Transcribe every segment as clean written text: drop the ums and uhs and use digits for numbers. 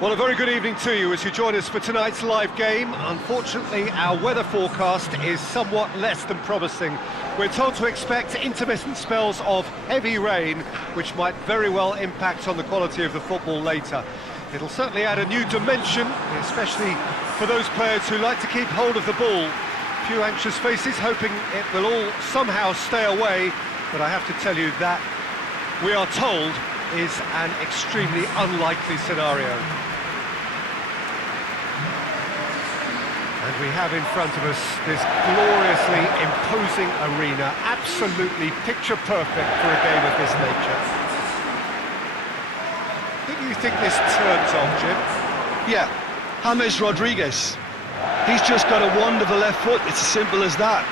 Well, a very good evening to you as you join us for tonight's live game. Unfortunately, our weather forecast is somewhat less than promising. We're told to expect intermittent spells of heavy rain, which might very well impact on the quality of the football later. It'll certainly add a new dimension, especially for those players who like to keep hold of the ball. A few anxious faces hoping it will all somehow stay away, but I have to tell you that we are told is an extremely unlikely scenario. And we have in front of us this gloriously imposing arena, absolutely picture perfect for a game of this nature. Who do you think this turns on, Jim? Yeah, James Rodriguez. He's just got a wonderful left foot, it's as simple as that.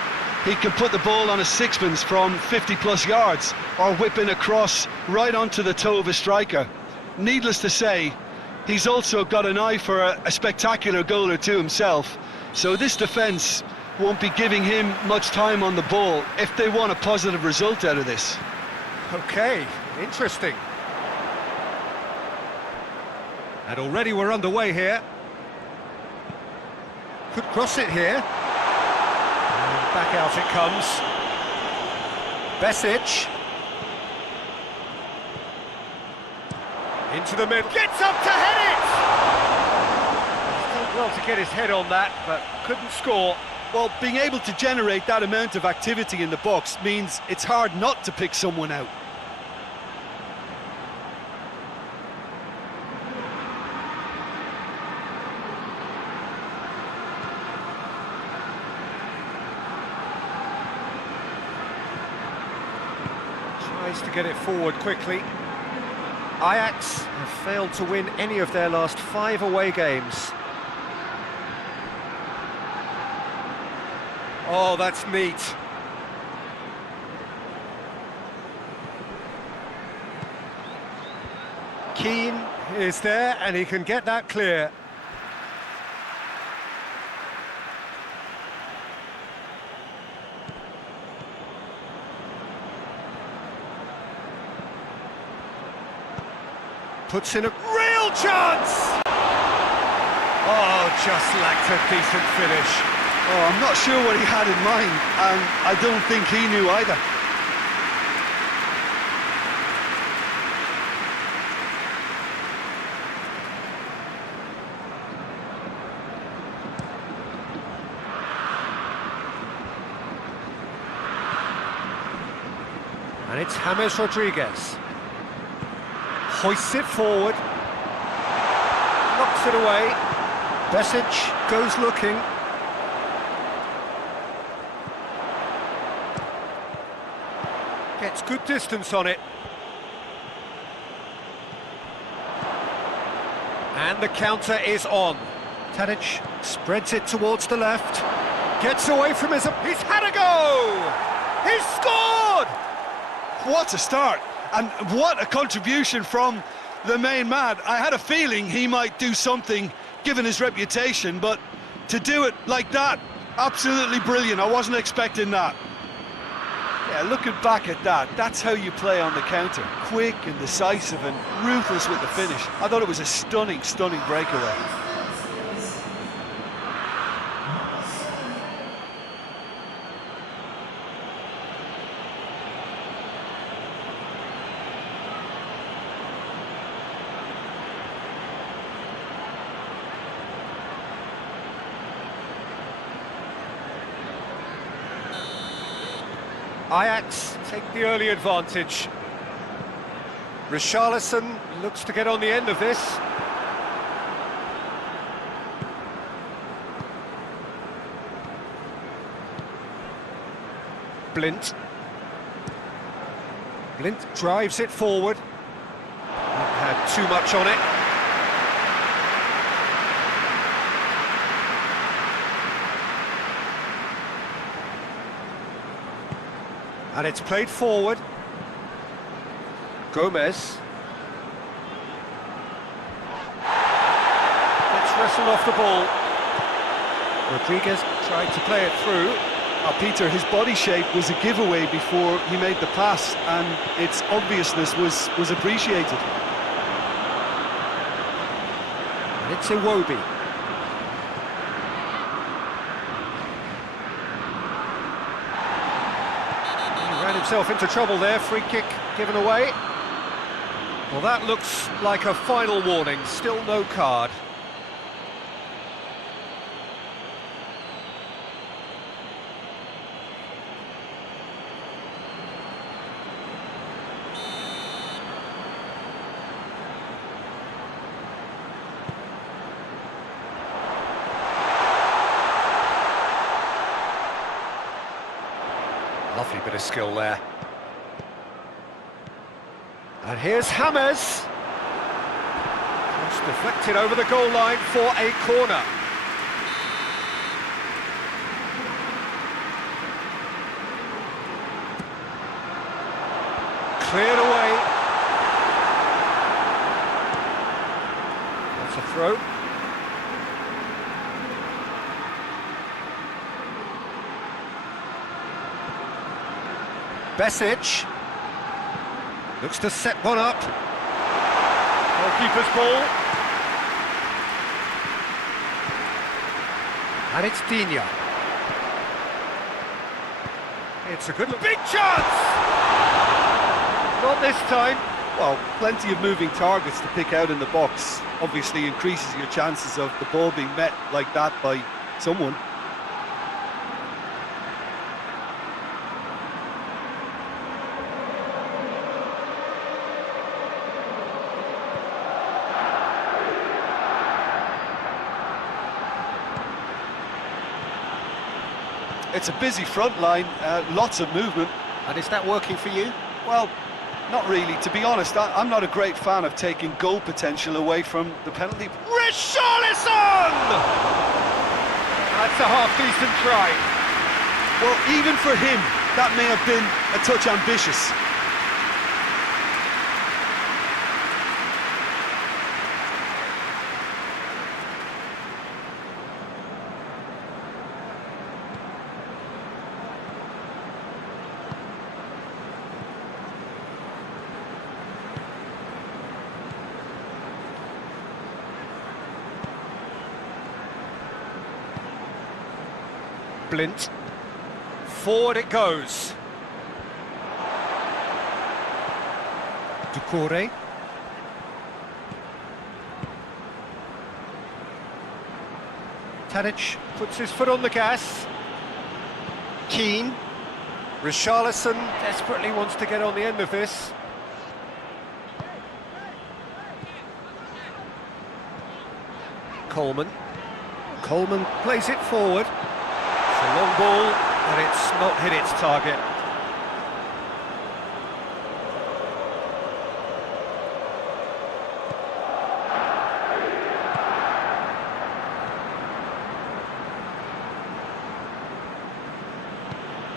He can put the ball on a sixpence from 50-plus yards, or whip in a cross right onto the toe of a striker. Needless to say, he's also got an eye for a spectacular goal or two himself. So this defence won't be giving him much time on the ball if they want a positive result out of this. Okay, interesting. And already we're underway here. Could cross it here. And back out it comes. Besic. Into the middle. Gets up to head it! Well to get his head on that, but couldn't score. Well, being able to generate that amount of activity in the box means it's hard not to pick someone out. Tries to get it forward quickly. Ajax have failed to win any of their last 5 away games. Oh, that's neat. Keane is there, and he can get that clear. Puts in a real chance! Oh, just lacked a decent finish. Oh, I'm not sure what he had in mind, and I don't think he knew either. And it's James Rodriguez. Hoists it forward. Knocks it away. Besic goes looking. Gets good distance on it. And the counter is on. Tadic spreads it towards the left. Gets away from his... He's had a go! He's scored! What a start! And what a contribution from the main man. I had a feeling he might do something, given his reputation, but to do it like that, absolutely brilliant. I wasn't expecting that. Yeah, looking back at that, that's how you play on the counter. Quick and decisive and ruthless with the finish. I thought it was a stunning, stunning breakaway. Ajax take the early advantage. Richarlison looks to get on the end of this. Blind drives it forward. Not had too much on it. And it's played forward. Gomez. Gets wrestled off the ball. Rodriguez tried to play it through. Peter, his body shape was a giveaway before he made the pass, and its obviousness was appreciated. It's Iwobi. He ran himself into trouble there, free kick given away. Well, that looks like a final warning, still no card. Lovely bit of skill there. And here's James. Cross deflected over the goal line for a corner. Cleared away. That's a throw. BEŞİKTAş looks to set one up. Goalkeeper's ball. And it's Digne. It's a good look. Big chance! Not this time. Well, plenty of moving targets to pick out in the box. Obviously increases your chances of the ball being met like that by someone. It's a busy front line, lots of movement. And is that working for you? Well, not really. To be honest, I'm not a great fan of taking goal potential away from the penalty. Richarlison! That's a half-decent try. Well, even for him, that may have been a touch ambitious. Blint. Forward it goes. Ducouré. Tadic puts his foot on the gas. Keane. Richarlison desperately wants to get on the end of this. Coleman. Coleman plays it forward. It's a long ball, but it's not hit its target.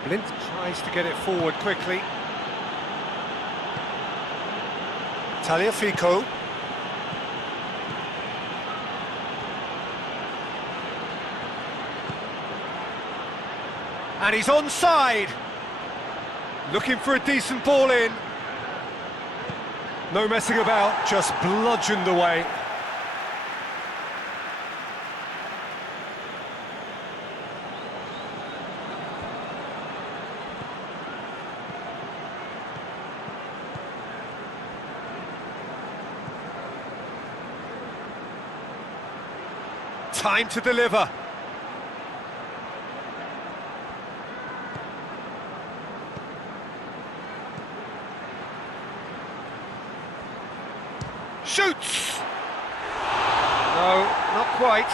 Blint tries to get it forward quickly. Tagliafico. And he's onside. Looking for a decent ball in. No messing about, just bludgeoned away. Time to deliver. Shoots! No, not quite.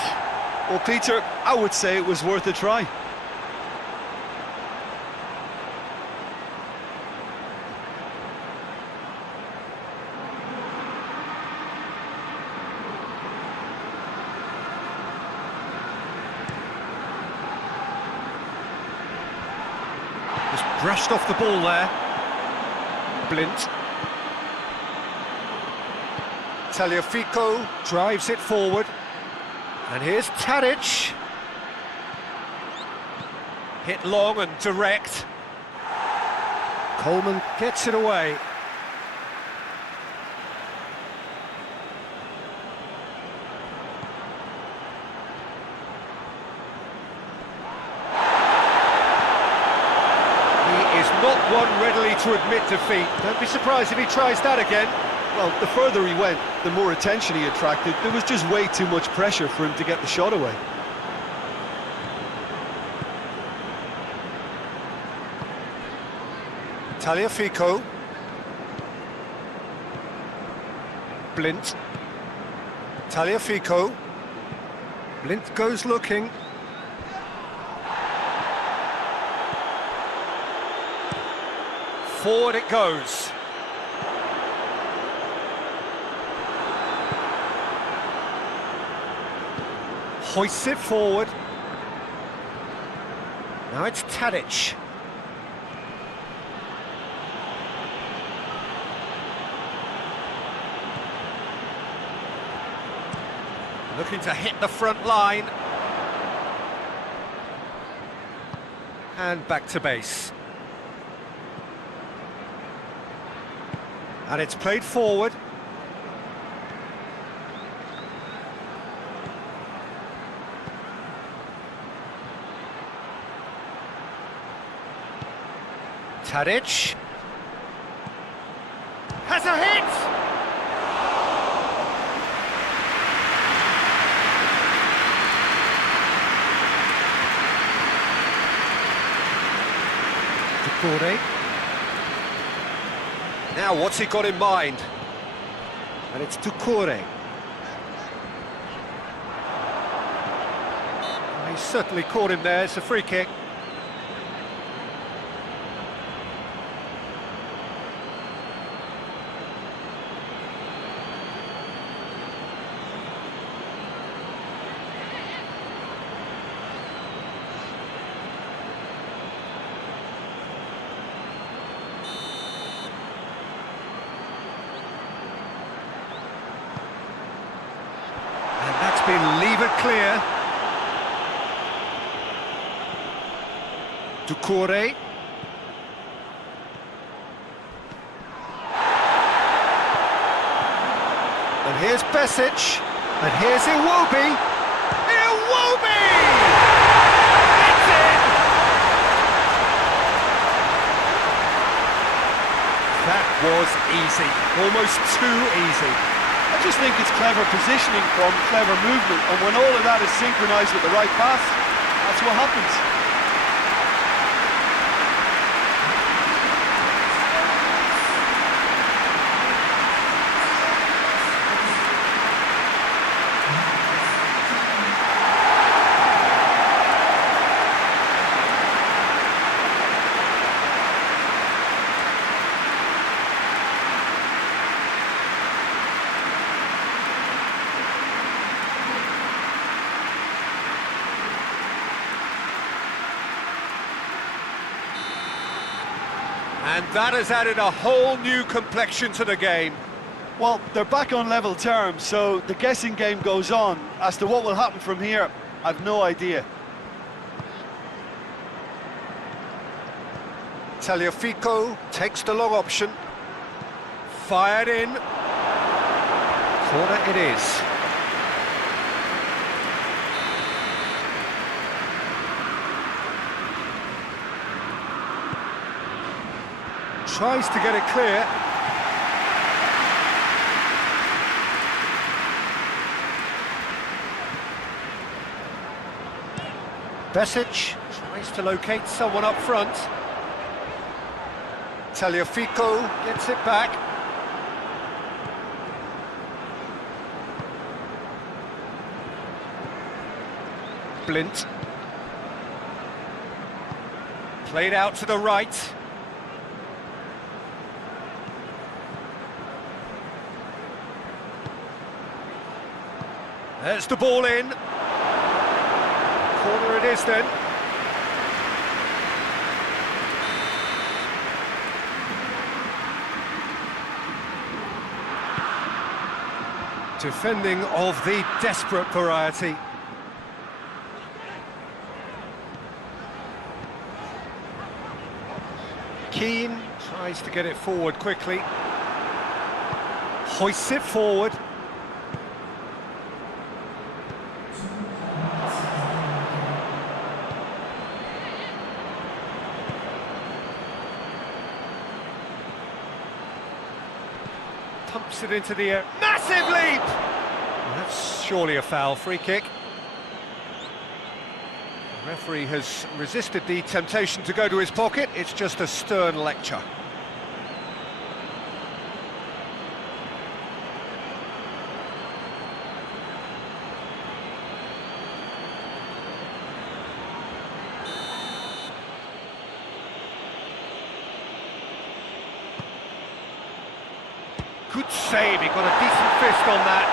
Well, Peter, I would say it was worth a try. Just brushed off the ball there. Blint. Tagliafico drives it forward. And here's Tadic. Hit long and direct. Coleman gets it away. Not one readily to admit defeat. Don't be surprised if he tries that again. Well, the further he went, the more attention he attracted. There was just way too much pressure for him to get the shot away. Tagliafico. Blint. Tagliafico. Blint goes looking. Forward it goes. Hoists it forward. Now it's Tadic. Looking to hit the front line. And back to base. And it's played forward. Tadic. Has a hit! Corey. Now what's he got in mind? And it's Doucouré. He certainly caught him there, it's a free kick. Been levered clear. Doucouré. And here's Besic. And here's Iwobi. Iwobi! It's in! That was easy. Almost too easy. I just think it's clever positioning from clever movement, and when all of that is synchronised with the right pass, that's what happens. And that has added a whole new complexion to the game. Well, they're back on level terms, so the guessing game goes on. As to what will happen from here, I've no idea. Tagliafico takes the long option. Fired in. Corner it is. Tries to get it clear. Besic tries to locate someone up front. Tagliafico gets it back. Blint. Played out to the right. There's the ball in. Corner it is then. Defending of the desperate variety. Keane tries to get it forward quickly. Hoists it forward. pumps it into the air. Massive leap! That's surely a foul. Free kick. The referee has resisted the temptation to go to his pocket. It's just a stern lecture. Good save, he got a decent fist on that.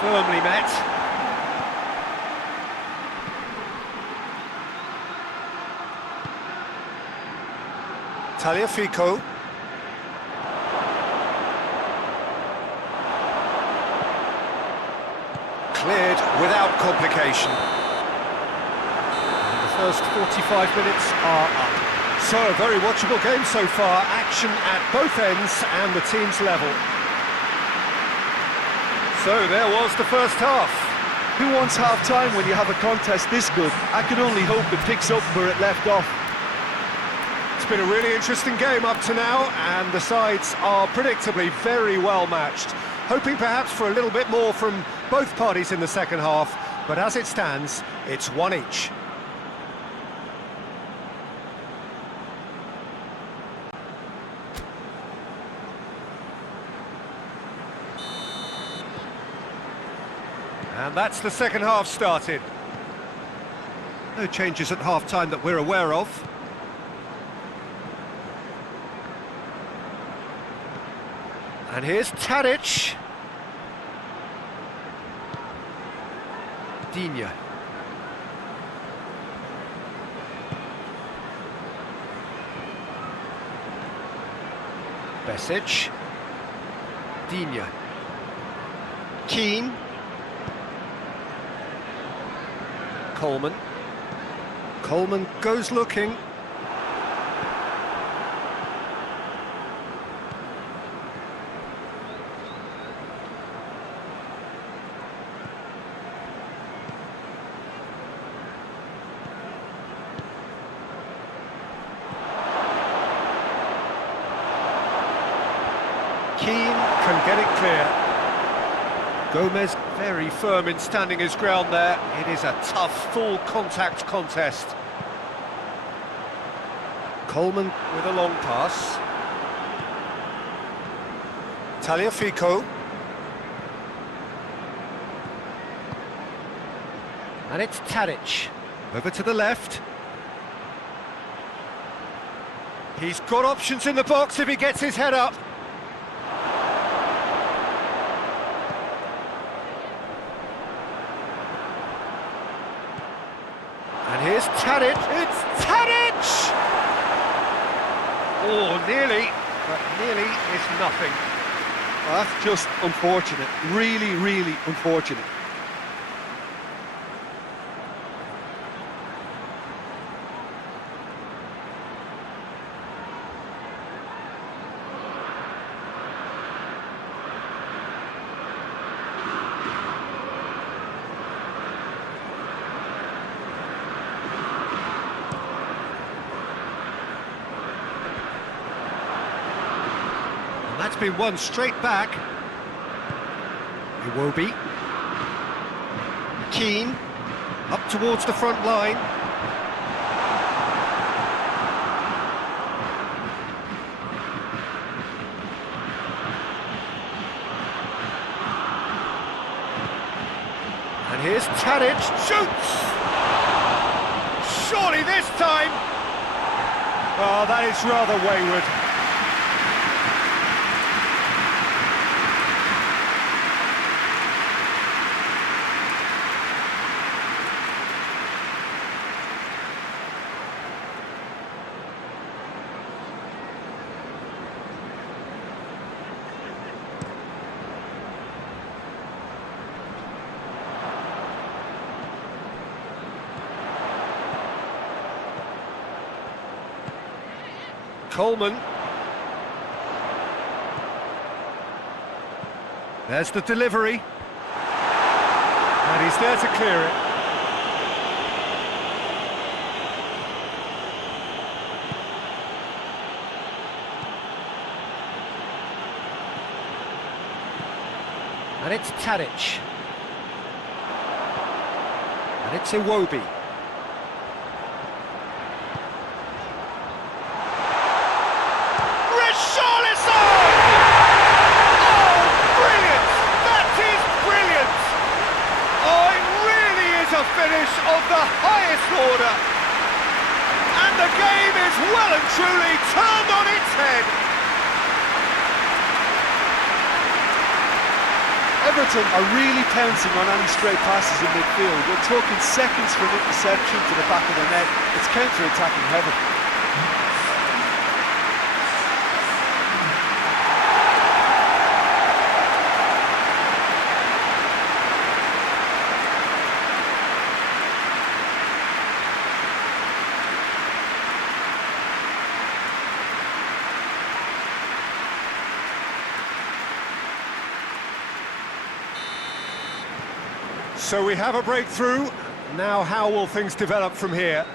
Firmly met. Tagliafico. Cleared without complication. And the first 45 minutes are up. So, a very watchable game so far. Action at both ends and the team's level. So, there was the first half. Who wants half-time when you have a contest this good? I can only hope it picks up where it left off. It's been a really interesting game up to now, and the sides are predictably very well matched. Hoping perhaps for a little bit more from both parties in the second half, but as it stands, it's one each. And that's the second half started. No changes at half-time that we're aware of. And here's Tadic. Digne. Besic. Digne. Keane. Coleman. Coleman goes looking. Keane can get it clear. Gomez very firm in standing his ground there. It is a tough, full contact contest. Coleman with a long pass. Tagliafico. And it's Tadic. Over to the left. He's got options in the box if he gets his head up. And here's Tadic. It's Tadic! Oh, nearly, but nearly is nothing. Well, that's just unfortunate. Really, really unfortunate. That's been won straight back. Iwobi. Keane. Up towards the front line. And here's Tadic. Shoots! Surely this time! Oh, that is rather wayward. Coleman. There's the delivery. And he's there to clear it. And it's Tadic. And it's Iwobi. Richarlison! Oh, brilliant! That is brilliant! Oh, it really is a finish of the highest order. And the game is well and truly turned on its head. Everton are really pouncing on any straight passes in midfield. We're talking seconds from interception to the back of the net. It's counter-attacking heaven. So we have a breakthrough. Now how will things develop from here?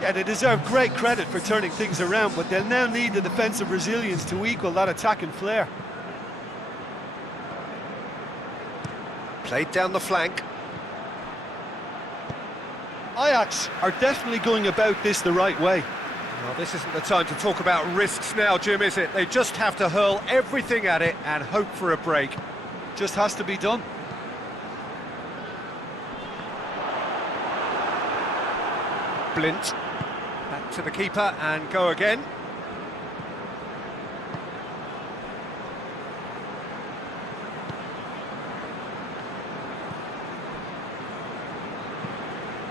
Yeah, they deserve great credit for turning things around, but they'll now need the defensive resilience to equal that attacking flair. Played down the flank. Ajax are definitely going about this the right way. Well, this isn't the time to talk about risks now, Jim, is it? They just have to hurl everything at it and hope for a break. Just has to be done. Blint. Back to the keeper and go again.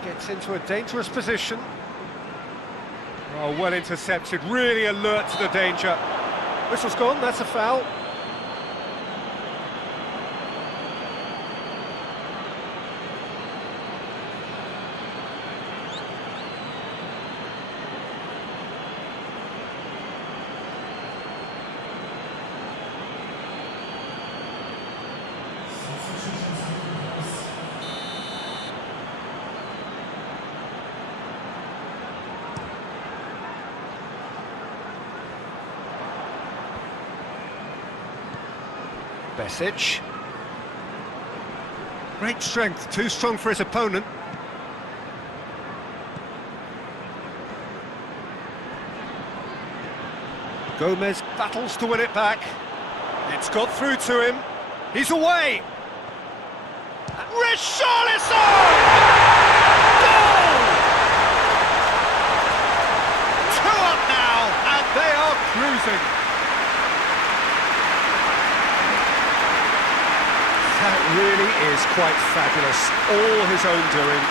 Gets into a dangerous position. Oh, well intercepted, really alert to the danger. Whistle's gone, that's a foul. BEŞİKTAŞ. Great strength, too strong for his opponent. Gomez battles to win it back. It's got through to him. He's away! Richarlison! Goal! 2 up now, and they are cruising. That really is quite fabulous, all his own doing.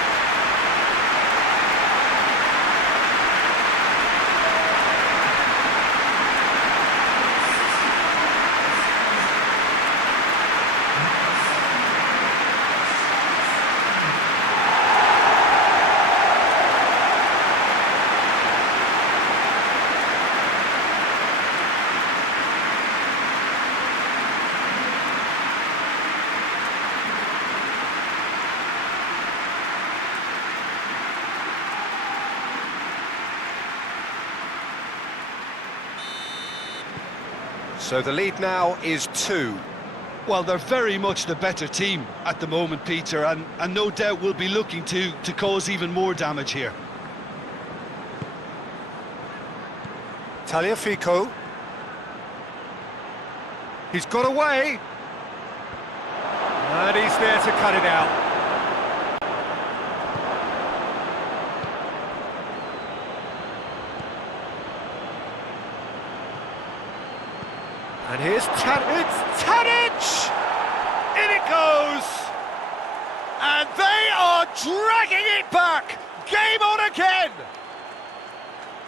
So the lead now is 2. Well, they're very much the better team at the moment, Peter, and no doubt will be looking to cause even more damage here. Tagliafico. He's got away. And he's there to cut it out. And here's Tadic. It's Tadic! In it goes! And they are dragging it back! Game on again!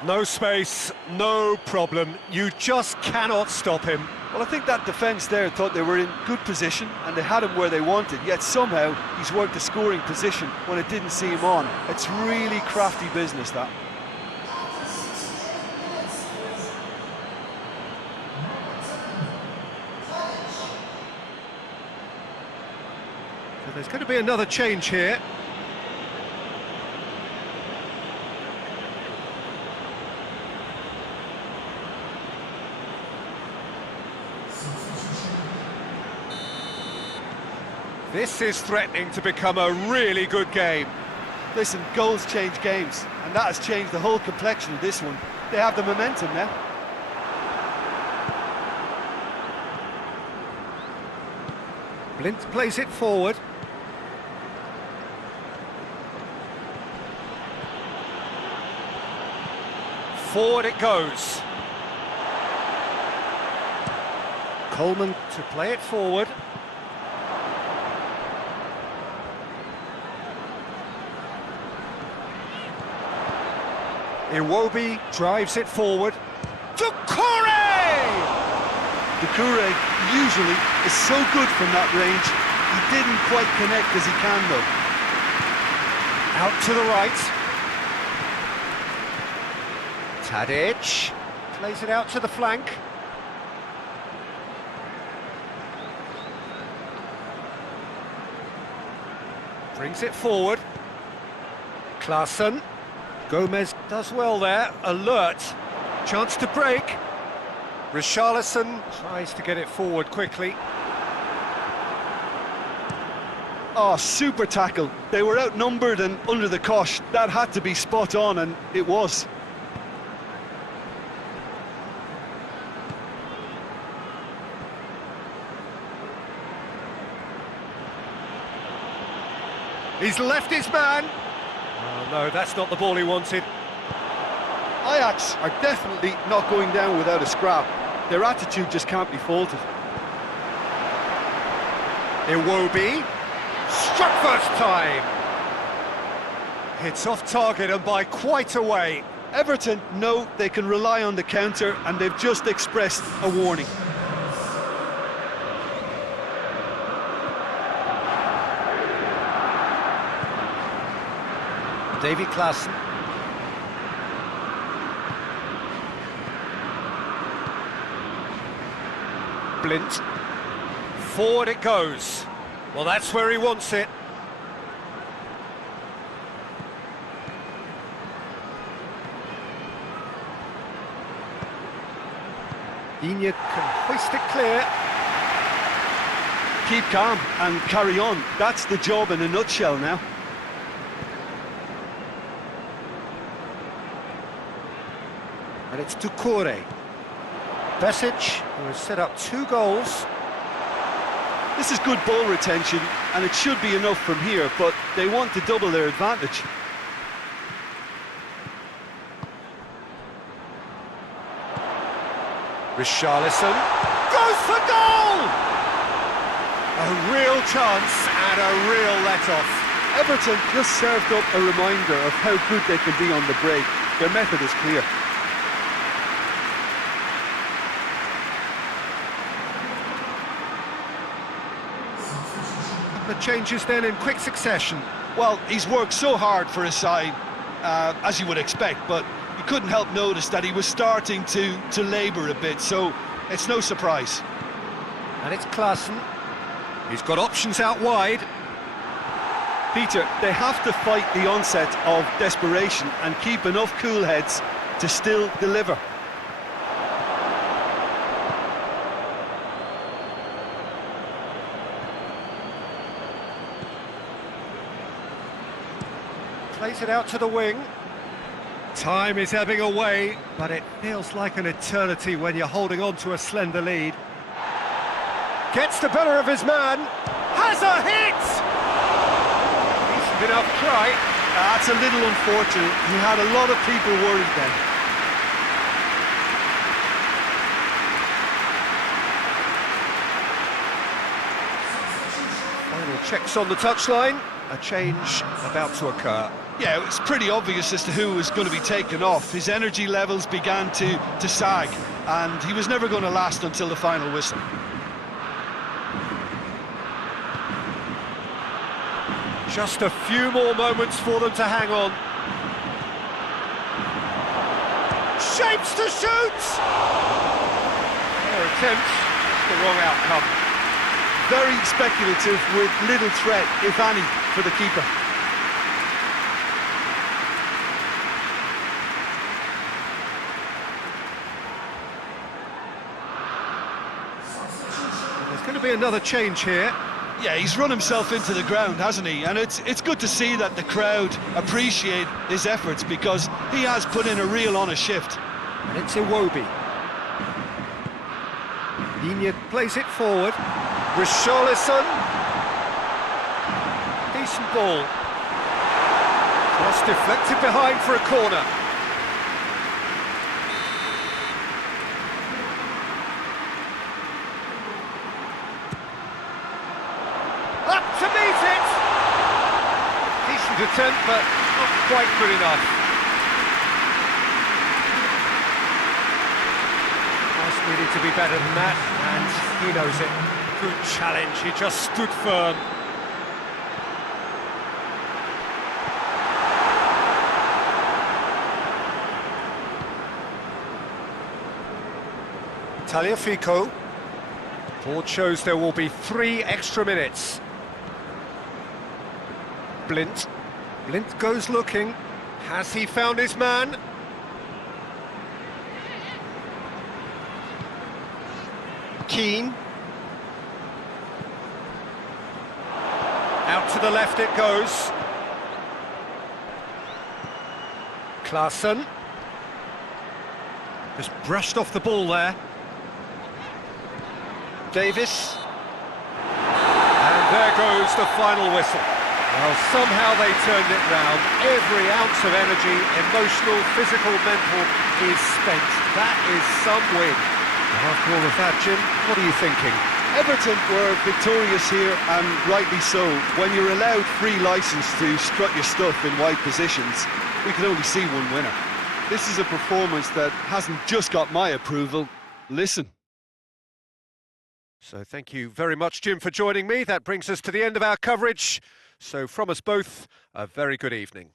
No space, no problem. You just cannot stop him. Well, I think that defence there thought they were in good position and they had him where they wanted, yet somehow he's worked a scoring position when it didn't see him on. It's really crafty business, that. There's going to be another change here. This is threatening to become a really good game. Listen, goals change games, and that has changed the whole complexion of this one. They have the momentum now. Blint plays it forward. Forward it goes. Coleman to play it forward. Iwobi drives it forward. Doucouré! Doucouré usually is so good from that range. He didn't quite connect as he can though. Out to the right. Tadic plays it out to the flank. Brings it forward. Klaassen. Gomez does well there, alert, chance to break. Richarlison tries to get it forward quickly. Oh, super tackle. They were outnumbered and under the cosh. That had to be spot on, and it was. He's left his man. Oh, no, that's not the ball he wanted. Ajax are definitely not going down without a scrap. Their attitude just can't be faulted. Iwobi, struck first time. Hits off target and by quite a way. Everton know they can rely on the counter, and they've just expressed a warning. Davy Klaassen. Blint. Forward it goes. Well, that's where he wants it. Digne can hoist it clear. Keep calm and carry on. That's the job in a nutshell now. And it's Doucouré. Besic, who has set up 2 goals. This is good ball retention, and it should be enough from here, but they want to double their advantage. Richarlison goes for goal! A real chance and a real let-off. Everton just served up a reminder of how good they can be on the break. Their method is clear. The changes then in quick succession. Well, he's worked so hard for his side, as you would expect, but you couldn't help notice that he was starting to labour a bit, so it's no surprise. And it's Klaassen. He's got options out wide. Peter, they have to fight the onset of desperation and keep enough cool heads to still deliver. Plays it out to the wing. Time is ebbing away, but it feels like an eternity when you're holding on to a slender lead. Gets the better of his man. Has a hit! Decent enough try. That's a little unfortunate. He had a lot of people worried then. Final checks on the touchline. A change about to occur. Yeah, it was pretty obvious as to who was going to be taken off. His energy levels began to sag, and he was never going to last until the final whistle. Just a few more moments for them to hang on. Shapes to shoot! Their attempt, just the wrong outcome. Very speculative with little threat, if any, for the keeper. There's going to be another change here. Yeah, he's run himself into the ground, hasn't he? And it's good to see that the crowd appreciate his efforts, because he has put in a real honest shift. And it's Iwobi. Digne plays it forward. Richarlison. Decent ball. Cross deflected behind for a corner. Up to meet it! Decent attempt, but not quite good enough. Pass needed to be better than that, and he knows it. Good challenge, he just stood firm. Tagliafico. Board shows there will be 3 extra minutes. Blint. Blint goes looking. Has he found his man? Keane. Out to the left it goes. Klaassen. Just brushed off the ball there. Davis. And there goes the final whistle. Well, somehow they turned it round. Every ounce of energy, emotional, physical, mental, is spent. That is some win. After all of that, Jim, what are you thinking? Everton were victorious here, and rightly so. When you're allowed free licence to strut your stuff in wide positions, we can only see one winner. This is a performance that hasn't just got my approval. Listen. So thank you very much, Jim, for joining me. That brings us to the end of our coverage. So from us both, a very good evening.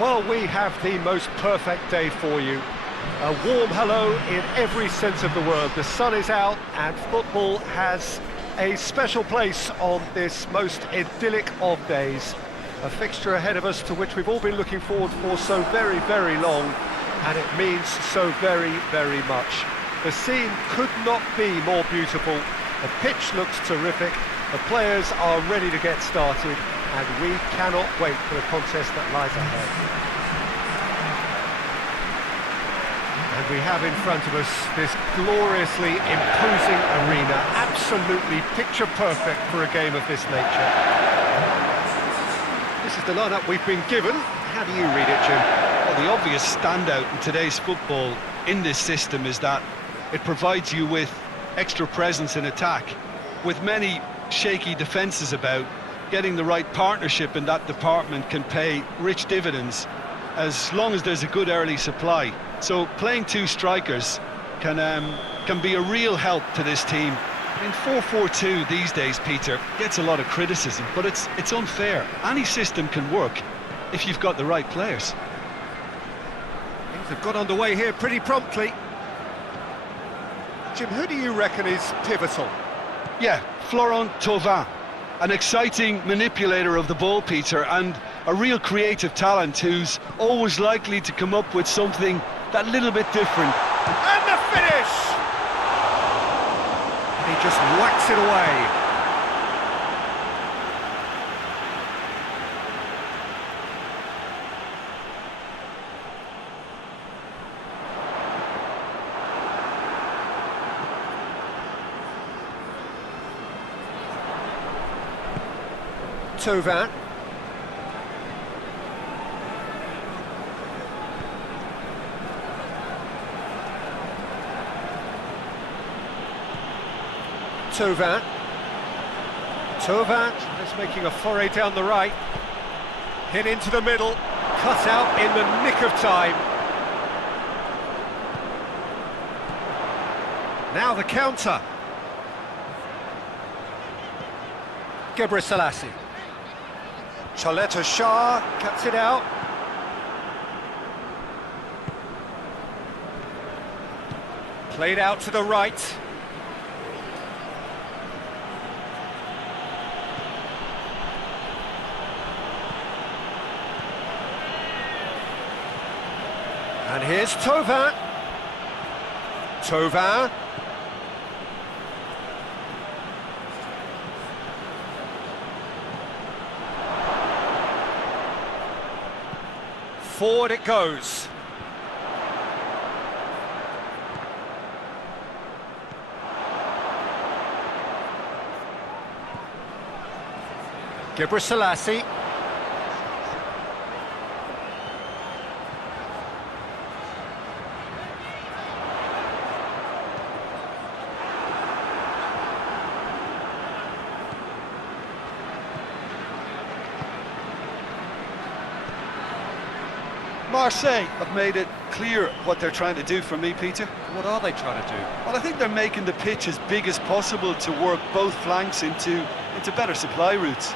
Well, we have the most perfect day for you. A warm hello in every sense of the word. The sun is out and football has a special place on this most idyllic of days. A fixture ahead of us to which we've all been looking forward for so very, very long, and it means so very, very much. The scene could not be more beautiful. The pitch looks terrific. The players are ready to get started, and we cannot wait for the contest that lies ahead. And we have in front of us this gloriously imposing arena, absolutely picture perfect for a game of this nature. This is the lineup we've been given. How do you read it, Jim? Well, the obvious standout in today's football in this system is that it provides you with extra presence in attack. With many shaky defences about, getting the right partnership in that department can pay rich dividends as long as there's a good early supply. So playing two strikers can be a real help to this team. I mean, 4-4-2 these days, Peter, gets a lot of criticism, but it's unfair. Any system can work if you've got the right players. Things have got underway here pretty promptly. Jim, who do you reckon is pivotal? Yeah, Florent Thauvin, an exciting manipulator of the ball, Peter, and a real creative talent who's always likely to come up with something that little bit different. And the finish! And he just whacks it away. Thauvin. Thauvin is making a foray down the right. Hit into the middle, cut out in the nick of time. Now the counter. Gebrselassie. Chaleta Shah cuts it out. Played out to the right. And here's Thauvin. Thauvin. Forward it goes. Gebrselassie. Marseille have made it clear what they're trying to do for me, Peter. What are they trying to do? Well, I think they're making the pitch as big as possible to work both flanks into better supply routes.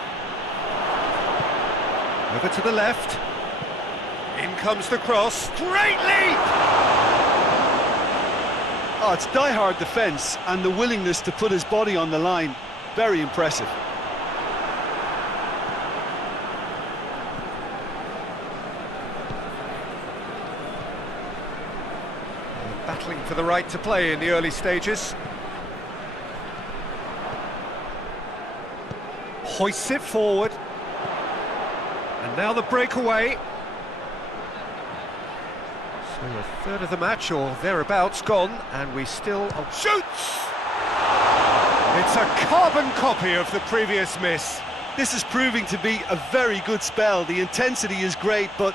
Over to the left. In comes the cross. Great leap! Oh, it's die-hard defence and the willingness to put his body on the line. Very impressive. Battling for the right to play in the early stages. Hoists it forward. And now the breakaway. So a third of the match or thereabouts gone, and we still... Oh, shoots! It's a carbon copy of the previous miss. This is proving to be a very good spell. The intensity is great, but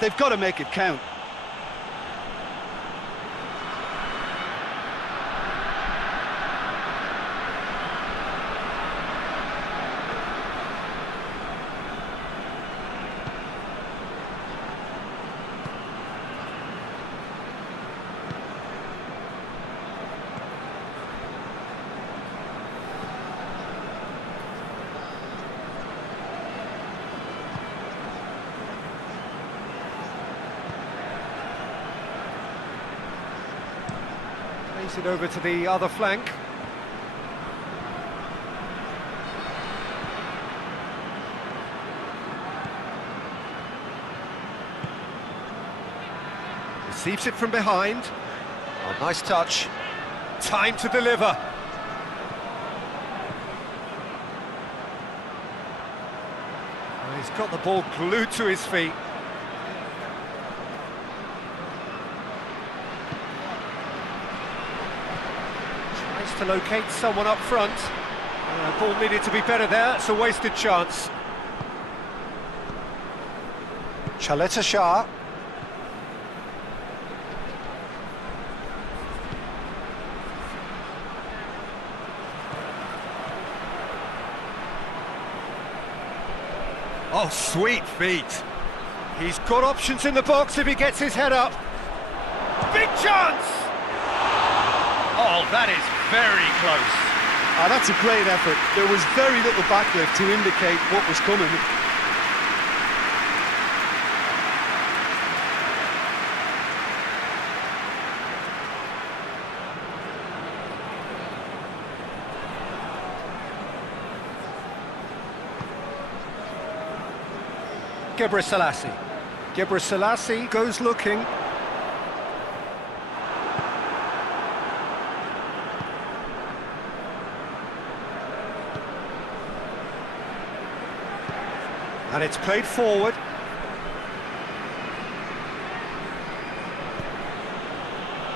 they've got to make it count. Plays it over to the other flank. Receives it from behind. Oh, nice touch. Time to deliver. Oh, he's got the ball glued to his feet. Tries to locate someone up front. Ball needed to be better there. It's a wasted chance. Chaleta Shah. Oh, sweet feet. He's got options in the box if he gets his head up. Big chance! Oh, that is very close. That's a great effort. There was very little backlift to indicate what was coming. Gebre Selassie goes looking. And it's played forward.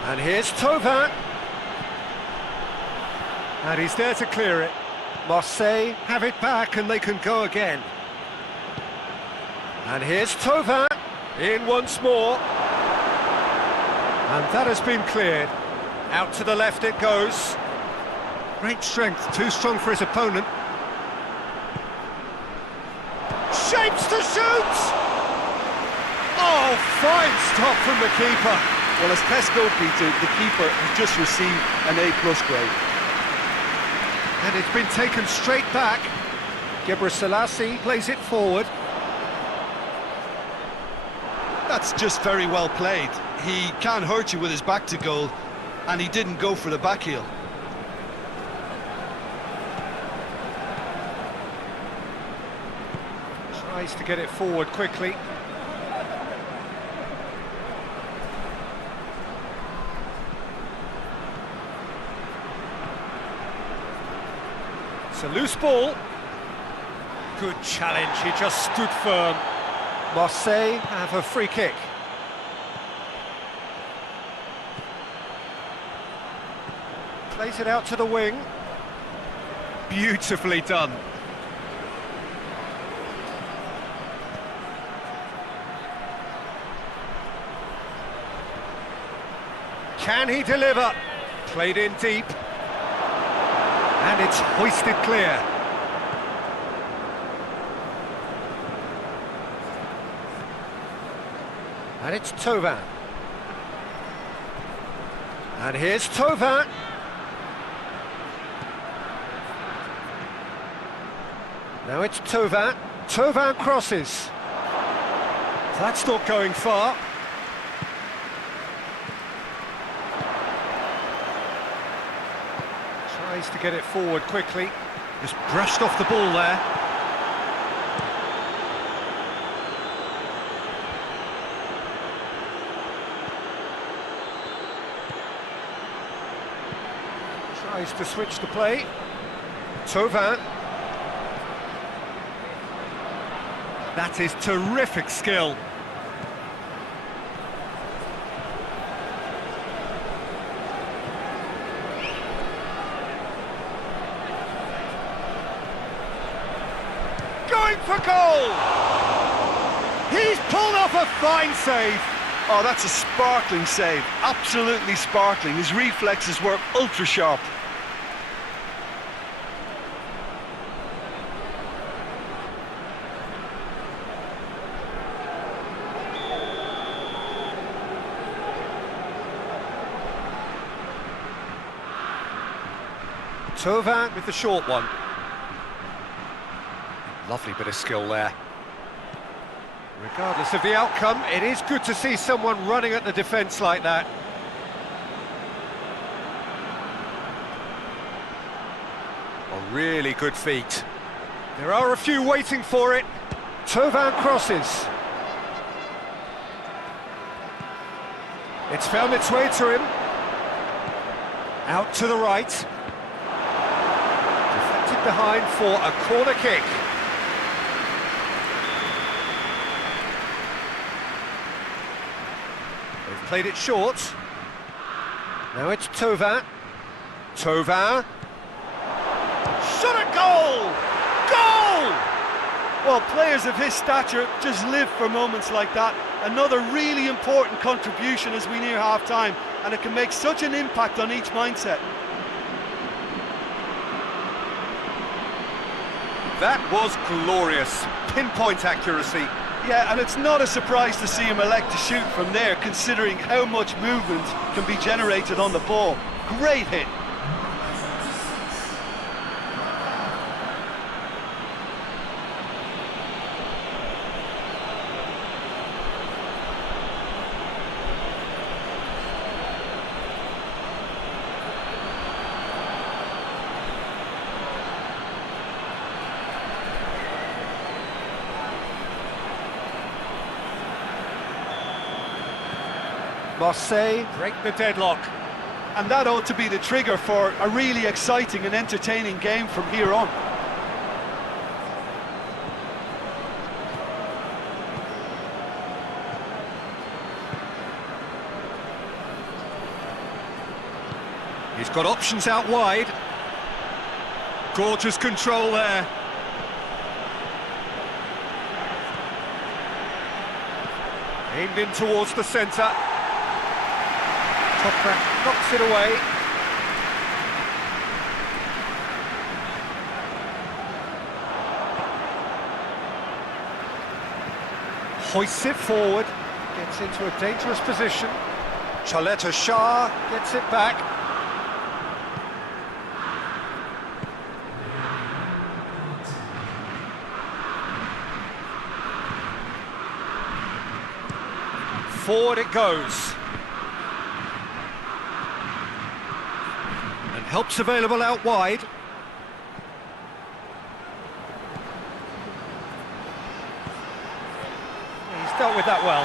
And here's Thauvin. And he's there to clear it. Marseille have it back and they can go again. And here's Thauvin, in once more. And that has been cleared. Out to the left it goes. Great strength, too strong for his opponent. Shapes to shoot! Oh, fine stop from the keeper. Well, as test goalkeeper, the keeper has just received an A+ grade. And it's been taken straight back. Gebre Selassie plays it forward. That's just very well played. He can't hurt you with his back to goal, and he didn't go for the back heel. Tries to get it forward quickly. It's a loose ball. Good challenge, he just stood firm. Marseille have a free kick. Plays it out to the wing. Beautifully done. Can he deliver? Played in deep. And it's hoisted clear. And it's Thauvin. And here's Thauvin. Now it's Thauvin. Thauvin crosses. That's not going far. Tries to get it forward quickly. Just brushed off the ball there. Tries to switch the play. Thauvin. That is terrific skill. Going for goal! He's pulled off a fine save. Oh, that's a sparkling save. Absolutely sparkling. His reflexes were ultra sharp. Thauvin with the short one. Lovely bit of skill there. Regardless of the outcome, it is good to see someone running at the defence like that. A really good feat. There are a few waiting for it. Thauvin crosses. It's found its way to him. Out to the right. Deflected behind for a corner kick. They've played it short. Now it's Thauvin. Thauvin. Shot a goal! Goal! Well, players of his stature just live for moments like that. Another really important contribution as we near half-time, and it can make such an impact on each mindset. That was glorious. Pinpoint accuracy. Yeah, and it's not a surprise to see him elect to shoot from there, considering how much movement can be generated on the ball. Great hit. Marseille break the deadlock. And that ought to be the trigger for a really exciting and entertaining game from here on. He's got options out wide. Gorgeous control there. Aimed in towards the centre. Toprak knocks it away. Hoists it forward. Gets into a dangerous position. Chaleta Shah gets it back. Forward it goes. And help's available out wide. He's dealt with that well.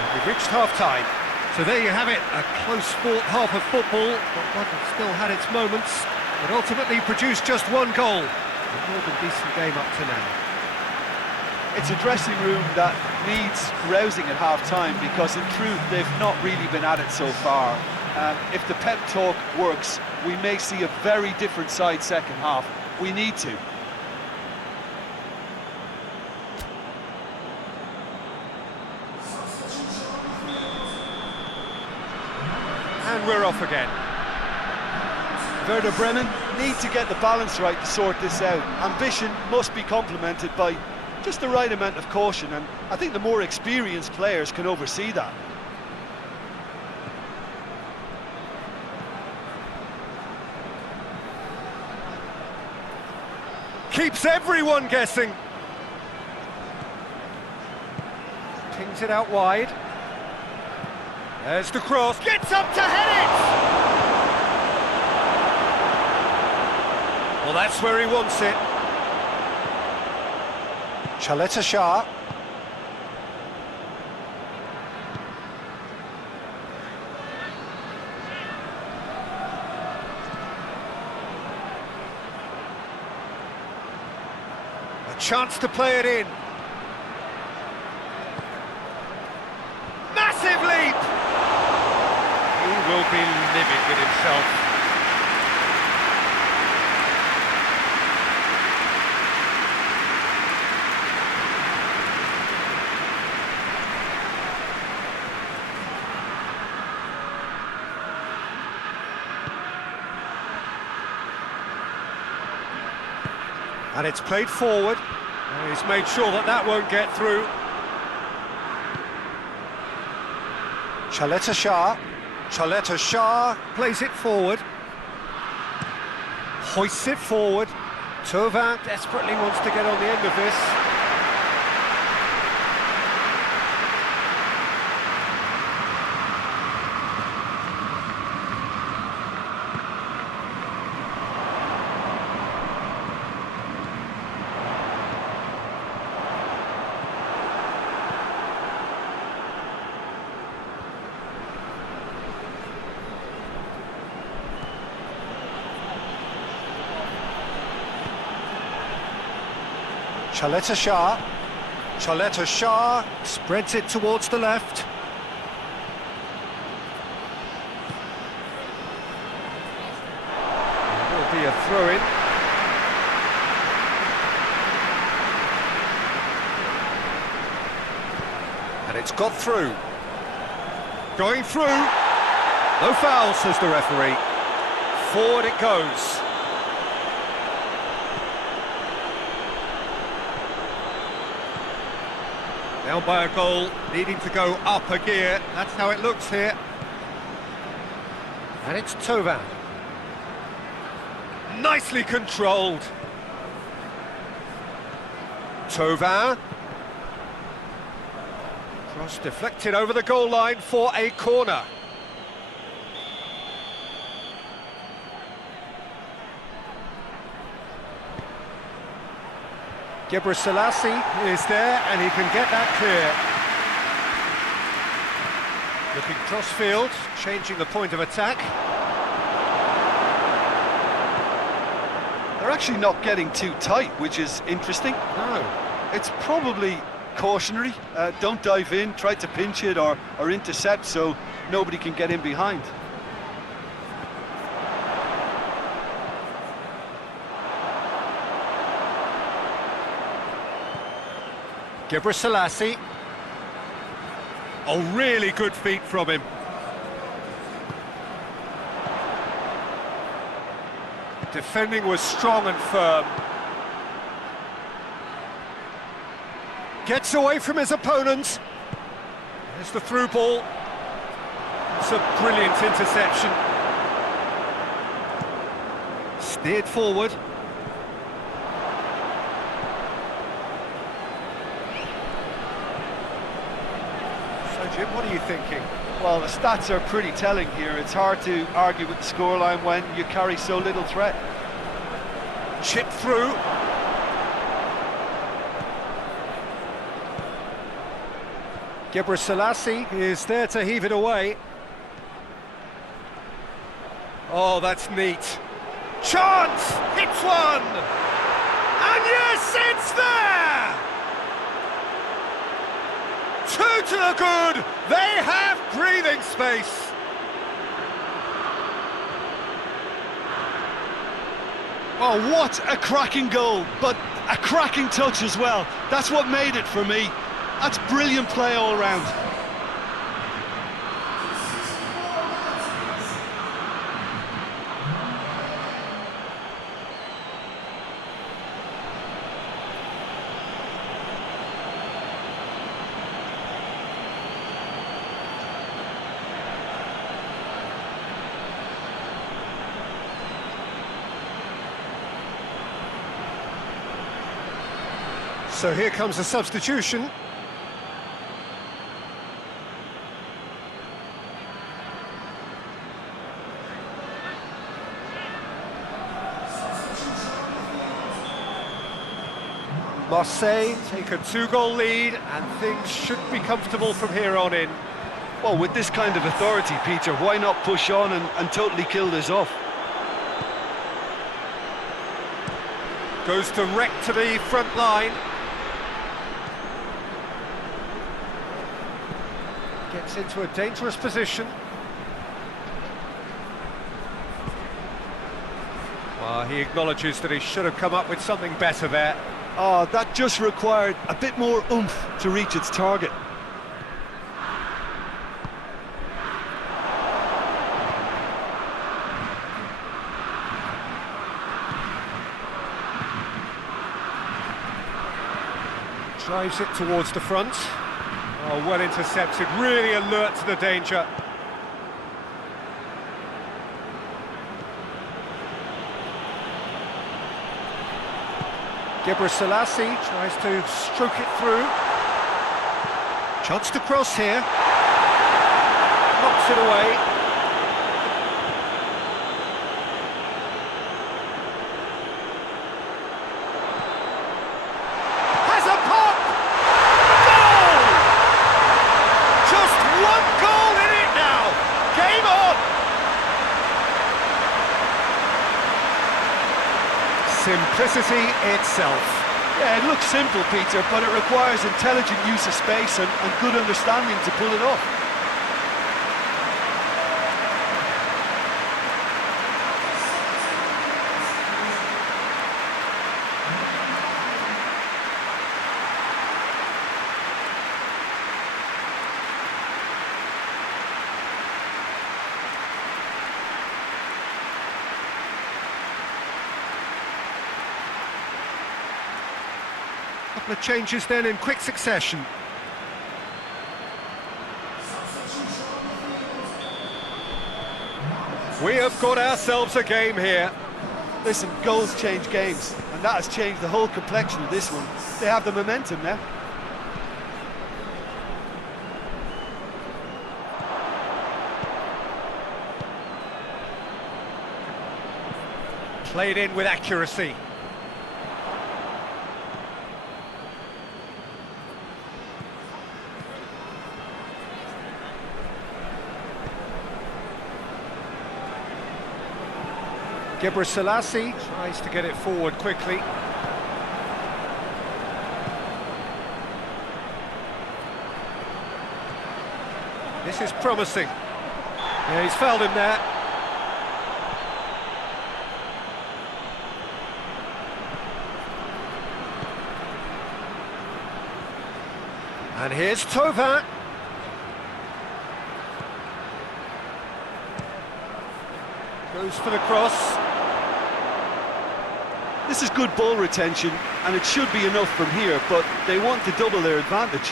And we've reached half-time. So there you have it, a close-fought half of football, but one that still had its moments, but ultimately produced just one goal. A more than decent game up to now. It's a dressing room that needs rousing at half-time because in truth they've not really been at it so far. If the pep talk works, we may see a very different side second half. We need to. And we're off again. Werder Bremen need to get the balance right to sort this out. Ambition must be complemented by just the right amount of caution, and I think the more experienced players can oversee that. Keeps everyone guessing. Pings it out wide. There's the cross. Gets up to head it! Well, that's where he wants it. Chaleta Shah. A chance to play it in. Massive leap! He will be livid with himself. And it's played forward. He's made sure that that won't get through. Chaleta Shah. Chaleta Shah plays it forward. Hoists it forward. Thauvin desperately wants to get on the end of this. Chaleta Shah. Chaleta Shah spreads it towards the left. Will be a throw-in. And it's got through. Going through. No foul, says the referee. Forward it goes. Down by a goal, needing to go up a gear. That's how it looks here. And it's Tovan. Nicely controlled. Tovan. Cross deflected over the goal line for a corner. Gebrselassie is there and he can get that clear. Looking cross-field, changing the point of attack. They're actually not getting too tight, which is interesting. No. It's probably cautionary. Don't dive in, try to pinch it or intercept so nobody can get in behind. Gebrselassie. Oh, really good feet from him. Defending was strong and firm. Gets away from his opponents. There's the through ball. It's a brilliant interception. Steered forward. Jim, what are you thinking? Well, the stats are pretty telling here. It's hard to argue with the scoreline when you carry so little threat. Chip through. Gebrselassie is there to heave it away. Oh, that's neat. Chance! Hits one! And yes, it's there! Two to the good! They have breathing space! Oh, what a cracking goal, but a cracking touch as well. That's what made it for me. That's brilliant play all round. So here comes a substitution. Marseille take a 2-goal lead and things should be comfortable from here on in. Well, with this kind of authority, Peter, why not push on and totally kill this off? Goes direct to the front line. Gets into a dangerous position. He acknowledges that he should have come up with something better there. Oh, that just required a bit more oomph to reach its target. Drives it towards the front. Oh, well intercepted, really alert to the danger. Gebrselassie tries to stroke it through. Chance to cross here. Knocks it away. Has a pop! Goal! Just one goal in it now. Game on! Simplicity itself. Yeah, it looks simple, Peter, but it requires intelligent use of space and good understanding to pull it off. Couple of changes then in quick succession. We have got ourselves a game here. Listen, goals change games, and that has changed the whole complexion of this one. They have the momentum now. Played in with accuracy. Selassie tries to get it forward quickly. This is promising. Yeah, he's fouled him there. And here's Thauvin. Goes for the cross. This is good ball retention, and it should be enough from here, but they want to double their advantage.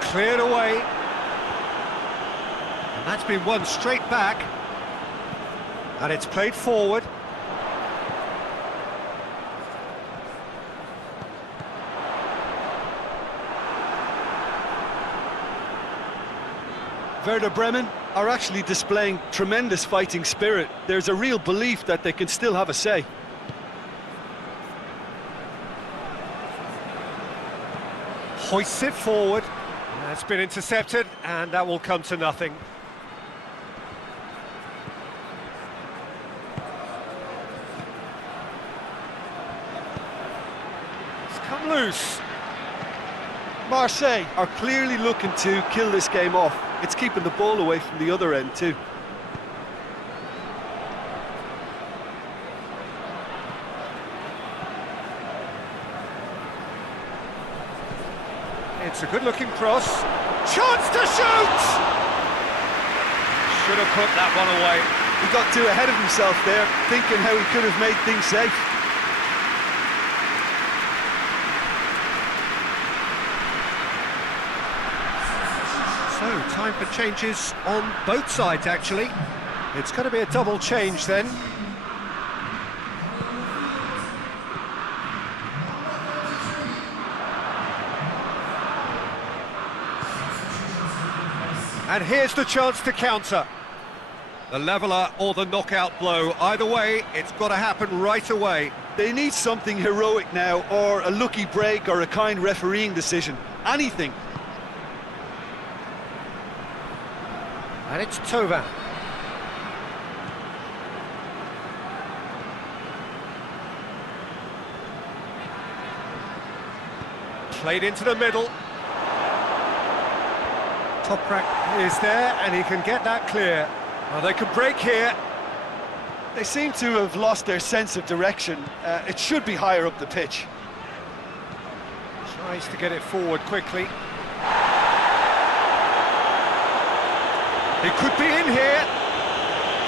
Cleared away. And that's been won straight back. And it's played forward. Werder Bremen are actually displaying tremendous fighting spirit. There's a real belief that they can still have a say. Hoists it forward. That's been intercepted, and that will come to nothing. It's come loose. Marseille are clearly looking to kill this game off. It's keeping the ball away from the other end too. It's a good-looking cross. Chance to shoot! Should have put that one away. He got too ahead of himself there, thinking how he could have made things safe. So, time for changes on both sides, actually. It's going to be a double change then. And here's the chance to counter. The leveller or the knockout blow. Either way, it's got to happen right away. They need something heroic now, or a lucky break, or a kind refereeing decision. Anything. And it's Thauvin. Played into the middle. Toprak is there, and he can get that clear. Well, they could break here. They seem to have lost their sense of direction. It should be higher up the pitch. Tries to get it forward quickly. He could be in here.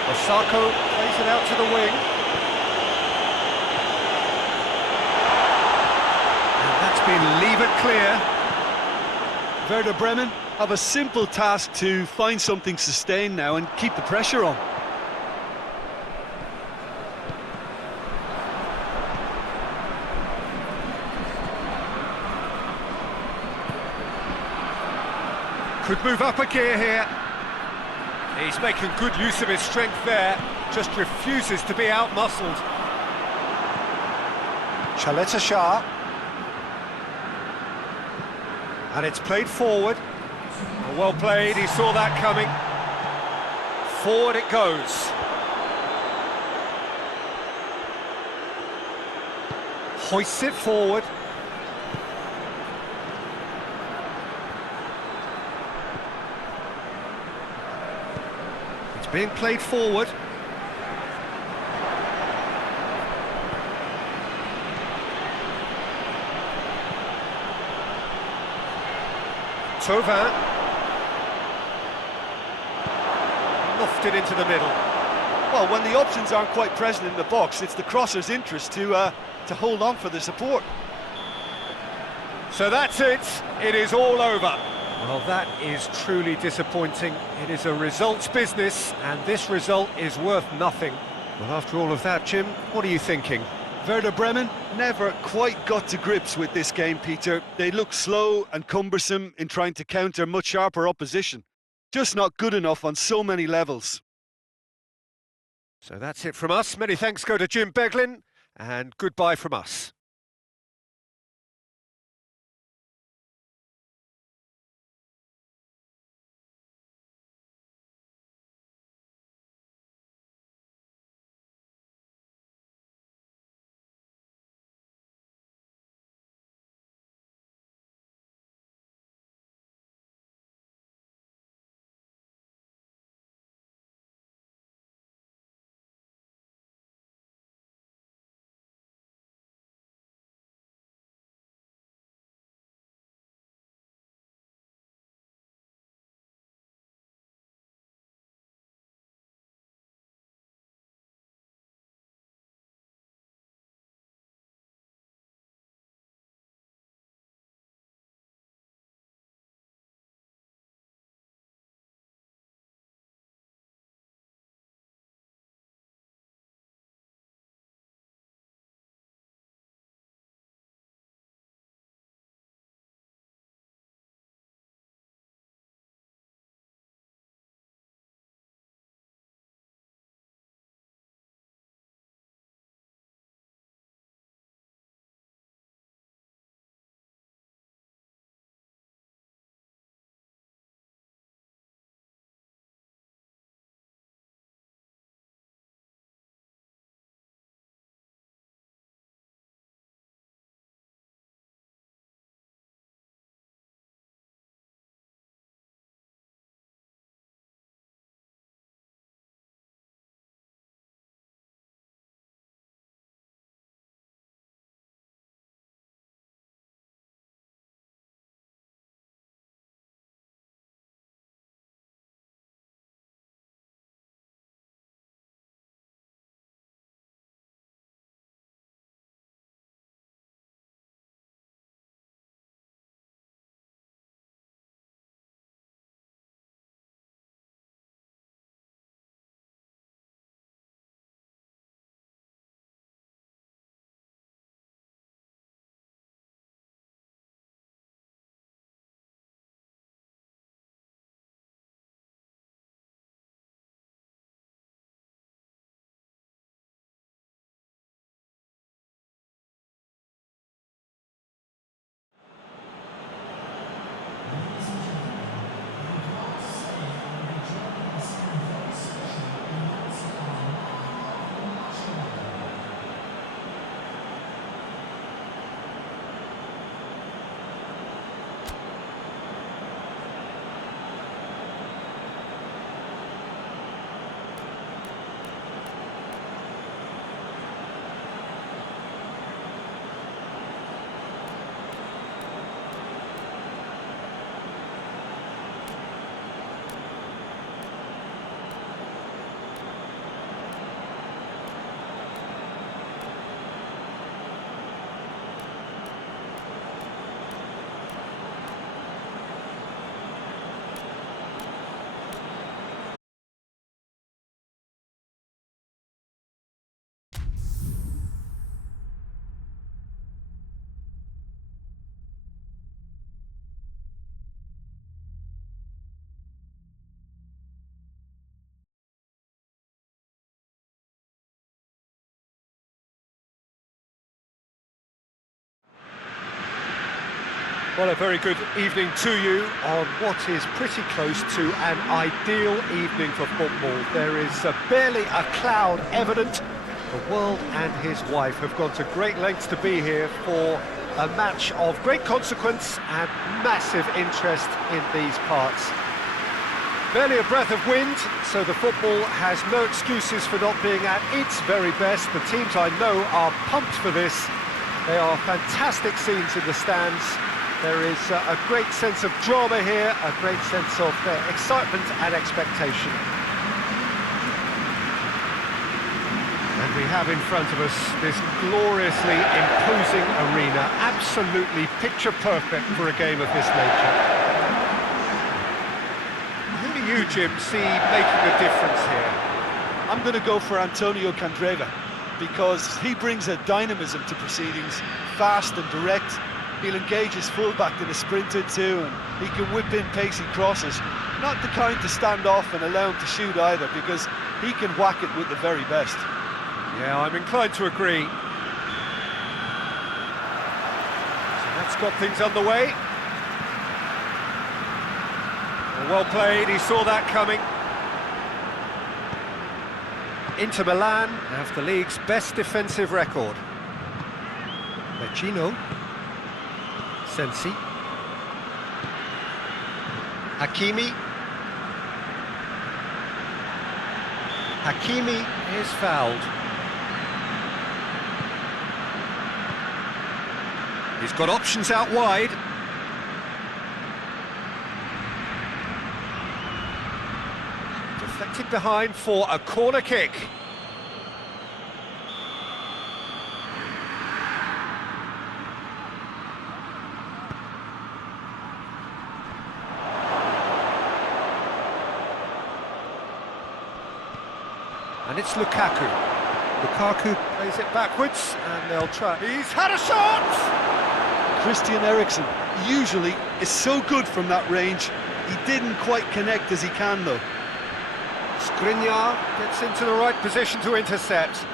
Osako plays it out to the wing. And that's been levered clear. Werder Bremen have a simple task to find something sustained now and keep the pressure on. Could move up a gear here. He's making good use of his strength there, just refuses to be out-muscled. Chaleta Shah. And it's played forward. Well played, he saw that coming. Forward it goes. Hoists it forward. It's being played forward. Tauvin. Lofted into the middle. Well, when the options aren't quite present in the box, it's the crosser's interest to hold on for the support. So that's it. It is all over. Well, that is truly disappointing. It is a results business, and this result is worth nothing. Well, after all of that, Jim, what are you thinking? Werder Bremen never quite got to grips with this game, Peter. They look slow and cumbersome in trying to counter much sharper opposition. Just not good enough on so many levels. So that's it from us. Many thanks go to Jim Beglin, and goodbye from us. Well, a very good evening to you on what is pretty close to an ideal evening for football. There is barely a cloud evident. The world and his wife have gone to great lengths to be here for a match of great consequence and massive interest in these parts. Barely a breath of wind, so the football has no excuses for not being at its very best. The teams I know are pumped for this. They are fantastic scenes in the stands. There is a great sense of drama here, a great sense of excitement and expectation. And we have in front of us this gloriously imposing arena, absolutely picture perfect for a game of this nature. Who do you, Jim, see making a difference here? I'm going to go for Antonio Candreva, because he brings a dynamism to proceedings, fast and direct. He'll engage his fullback in a sprint or two, and he can whip in pacey crosses. Not the kind to stand off and allow him to shoot either, because he can whack it with the very best. Yeah, I'm inclined to agree. So that's got things underway. Well played, he saw that coming. Inter Milan have the league's best defensive record. Vecino. Sensi. Hakimi. Hakimi is fouled. He's got options out wide. Deflected behind for a corner kick. And it's Lukaku. Lukaku plays it backwards, and they'll try. He's had a shot! Christian Eriksen usually is so good from that range. He didn't quite connect as he can, though. Skriniar gets into the right position to intercept.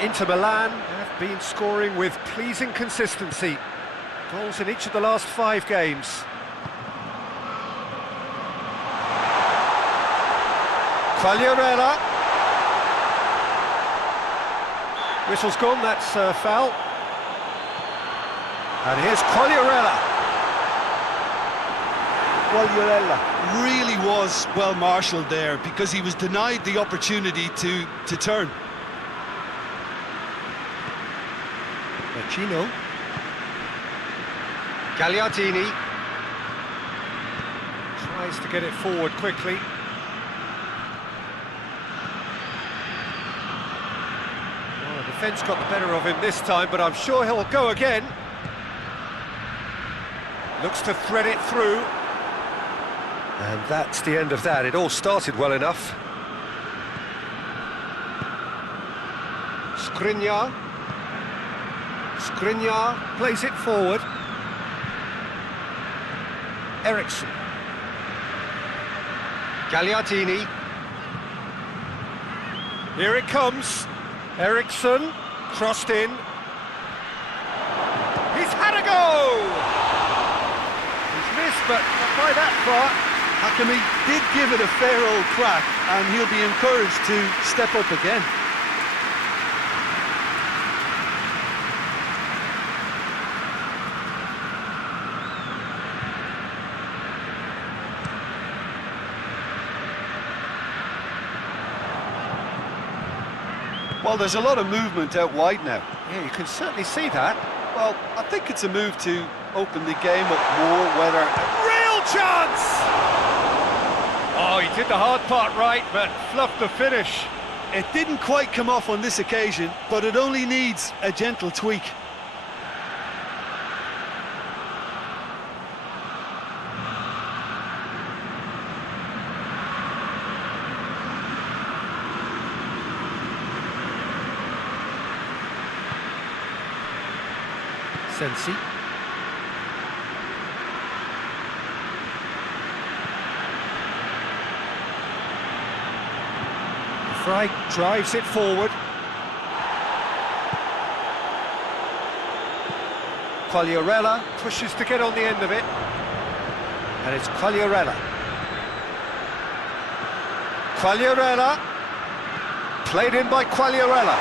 Inter Milan have been scoring with pleasing consistency. Goals in each of the last 5 games. Quagliarella. Whistle's gone, that's foul. And here's Quagliarella. Quagliarella really was well marshalled there, because he was denied the opportunity to turn. Vecino. Gagliardini. Tries to get it forward quickly. The defence got the better of him this time, but I'm sure he'll go again. Looks to thread it through. And that's the end of that. It all started well enough. Skriniar. Skriniar plays it forward. Eriksen. Gagliardini. Here it comes. Eriksen, crossed in. He's had a go! He's missed, but not by that far. Hakimi did give it a fair old crack, and he'll be encouraged to step up again. Well, there's a lot of movement out wide now. Yeah, you can certainly see that. Well, I think it's a move to open the game up more, whether... Real chance! Oh, he did the hard part right, but fluffed the finish. It didn't quite come off on this occasion, but it only needs a gentle tweak. Sensi. Fry drives it forward. Quagliarella pushes to get on the end of it. And it's Quagliarella. Quagliarella. Played in by Quagliarella.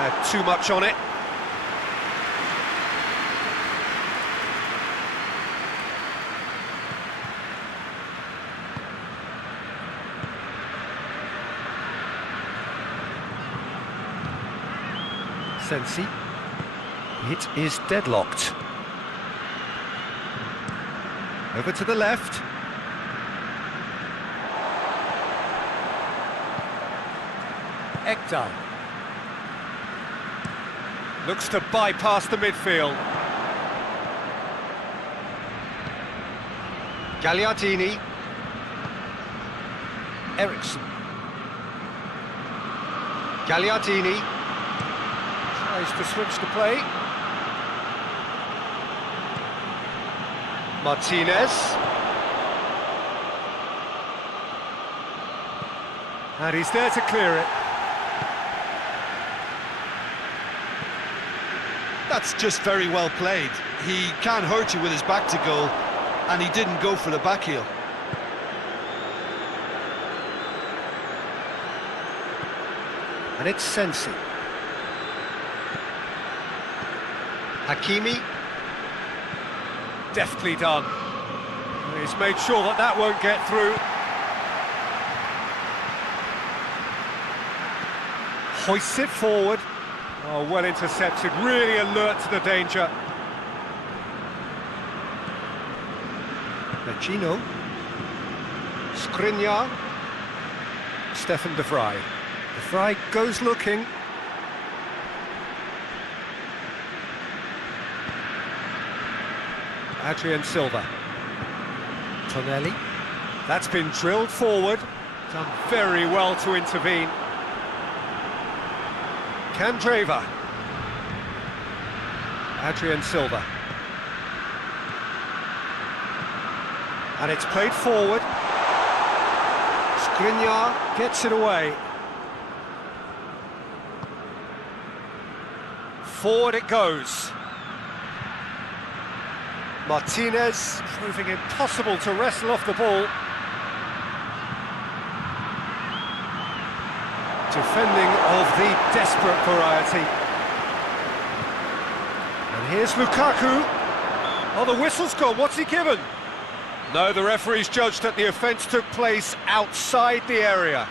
Had too much on it. Sensi. It is deadlocked. Over to the left. Ekdal. Looks to bypass the midfield. Gagliardini. Eriksson. Gagliardini. Tries to switch the play. Martinez. And he's there to clear it. That's just very well played. He can't hurt you with his back to goal, and he didn't go for the back heel. And it's Sensi. Hakimi. Deftly done. He's made sure that that won't get through. Hoists it forward. Oh, well intercepted, really alert to the danger. Vecino. Skriniar. Stefan de Vrij. De Vrij goes looking. Adrian Silva. Tonelli. That's been drilled forward. Done very well to intervene. Candreva. Adrian Silva. And it's played forward. Skriniar gets it away. Forward it goes. Martinez proving impossible to wrestle off the ball. Defending of the desperate variety. And here's Lukaku. Oh, the whistle's gone. What's he given? No, the referee's judged that the offence took place outside the area.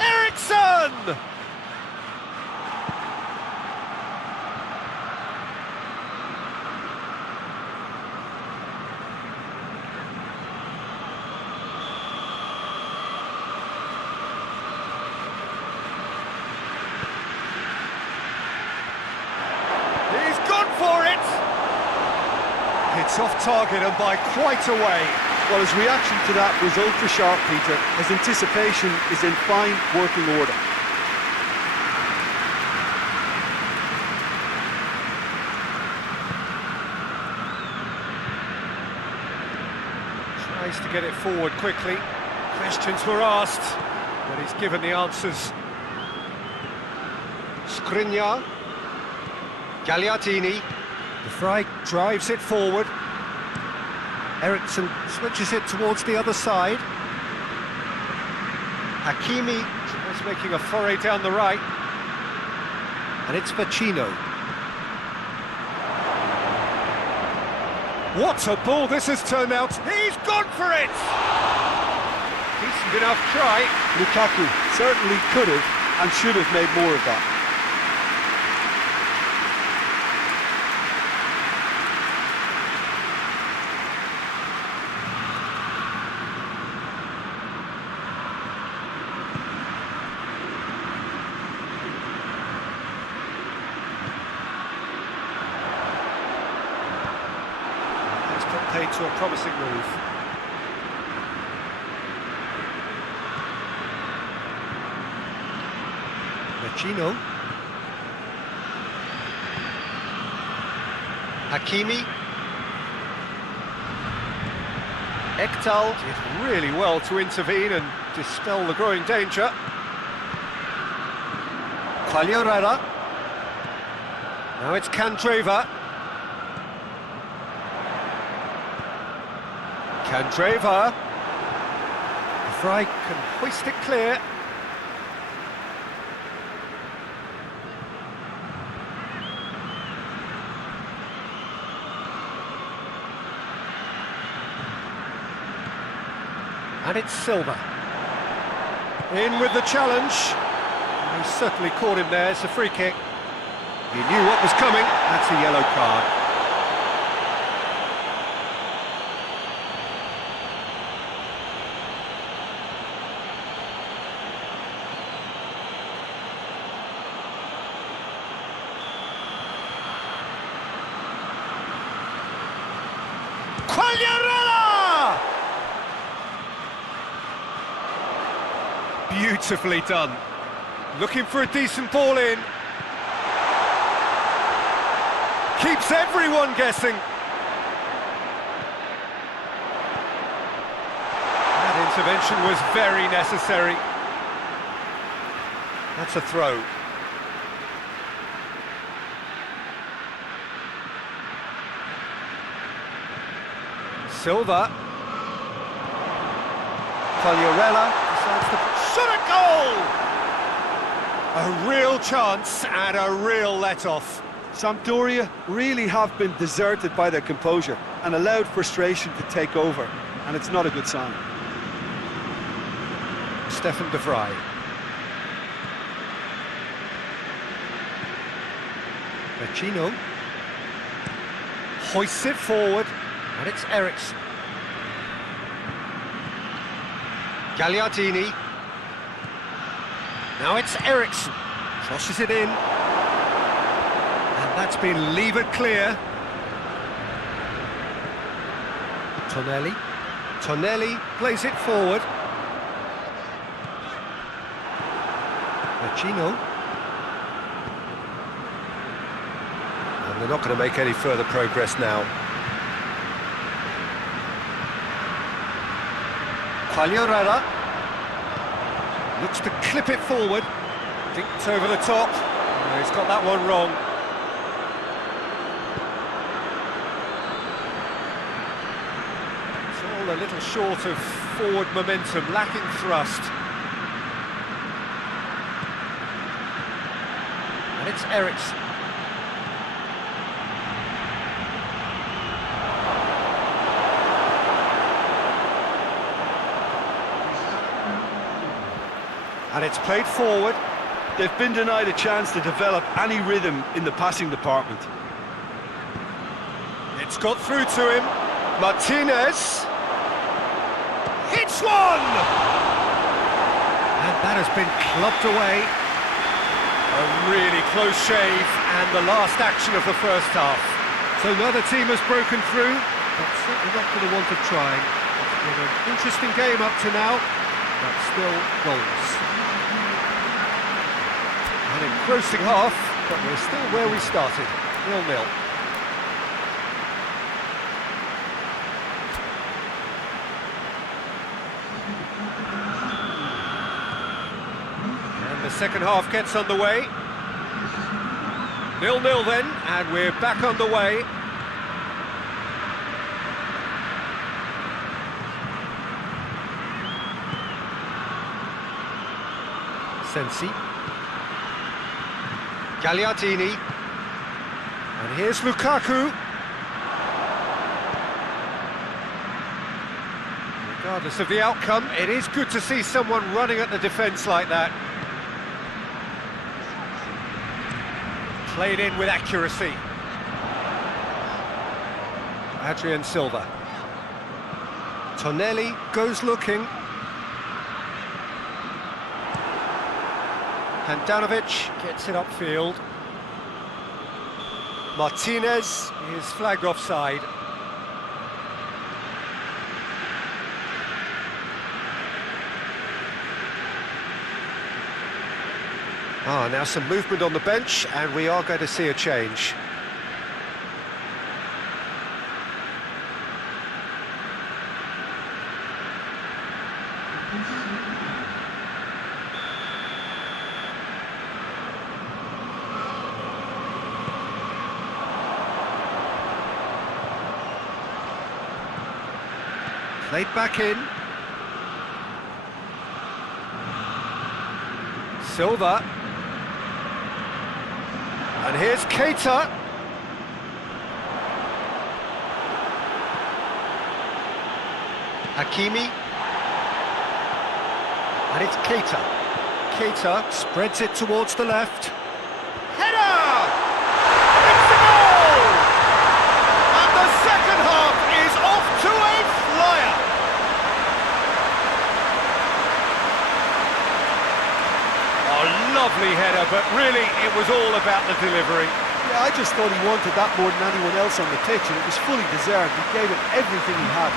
Eriksson! For it! It's off target and by quite a way. Well, his reaction to that was ultra sharp, Peter. His anticipation is in fine working order. Tries to get it forward quickly. Questions were asked, but he's given the answers. Skriniar. Gagliardini. De Vrij drives it forward. Eriksson switches it towards the other side. Hakimi is making a foray down the right. And it's Vecino. What a ball this has turned out. He's gone for it! Decent enough try. Lukaku certainly could have and should have made more of that. Paid to a promising move. Vecino. Hakimi. Ekdal did really well to intervene and dispel the growing danger. Quagliarella. Now it's Candreva. Candreva. Fry can hoist it clear. And it's Silva. In with the challenge. He certainly caught him there. It's a free kick. He knew what was coming. That's a yellow card. Quagliarella! Beautifully done. Looking for a decent ball in. Keeps everyone guessing. That intervention was very necessary. That's a throw. Silva. Quagliarella decides to shot a goal! A real chance and a real let-off. Sampdoria really have been deserted by their composure and allowed frustration to take over, and it's not a good sign. Stefan de Vrij. Vecino. Hoists it forward, and it's Eriksson. Gagliardini. Now it's Eriksson. Crosses it in. And that's been levered clear. Tonelli. Tonelli plays it forward. Vecino. And they're not going to make any further progress now. Quagliarella looks to clip it forward, dinked over the top. Oh, he's got that one wrong. It's all a little short of forward momentum, lacking thrust. And it's Eriksson. And it's played forward. They've been denied a chance to develop any rhythm in the passing department. It's got through to him. Martinez. Hits one! And that has been clubbed away. A really close shave and the last action of the first half. So neither team has broken through, but certainly not for the want of trying. It's been an interesting game up to now, but still goalless. An engrossing half, but we're still where we started, 0-0. And the second half gets underway. 0-0 then, and we're back underway. Sensi. Gagliardini. And here's Lukaku. Regardless of the outcome, it is good to see someone running at the defence like that. Played in with accuracy. Adrian Silva. Tonelli goes looking. Handanovic gets it upfield. Martinez is flagged offside. Now some movement on the bench, and we are going to see a change. Played back in. Silva. And here's Keita. Hakimi. And it's Keita. Keita spreads it towards the left. Header! It's a goal! And the second half is off to a flyer. Oh, lovely header, but really it was all about the delivery. Yeah, I just thought he wanted that more than anyone else on the pitch, and it was fully deserved. He gave it everything he had.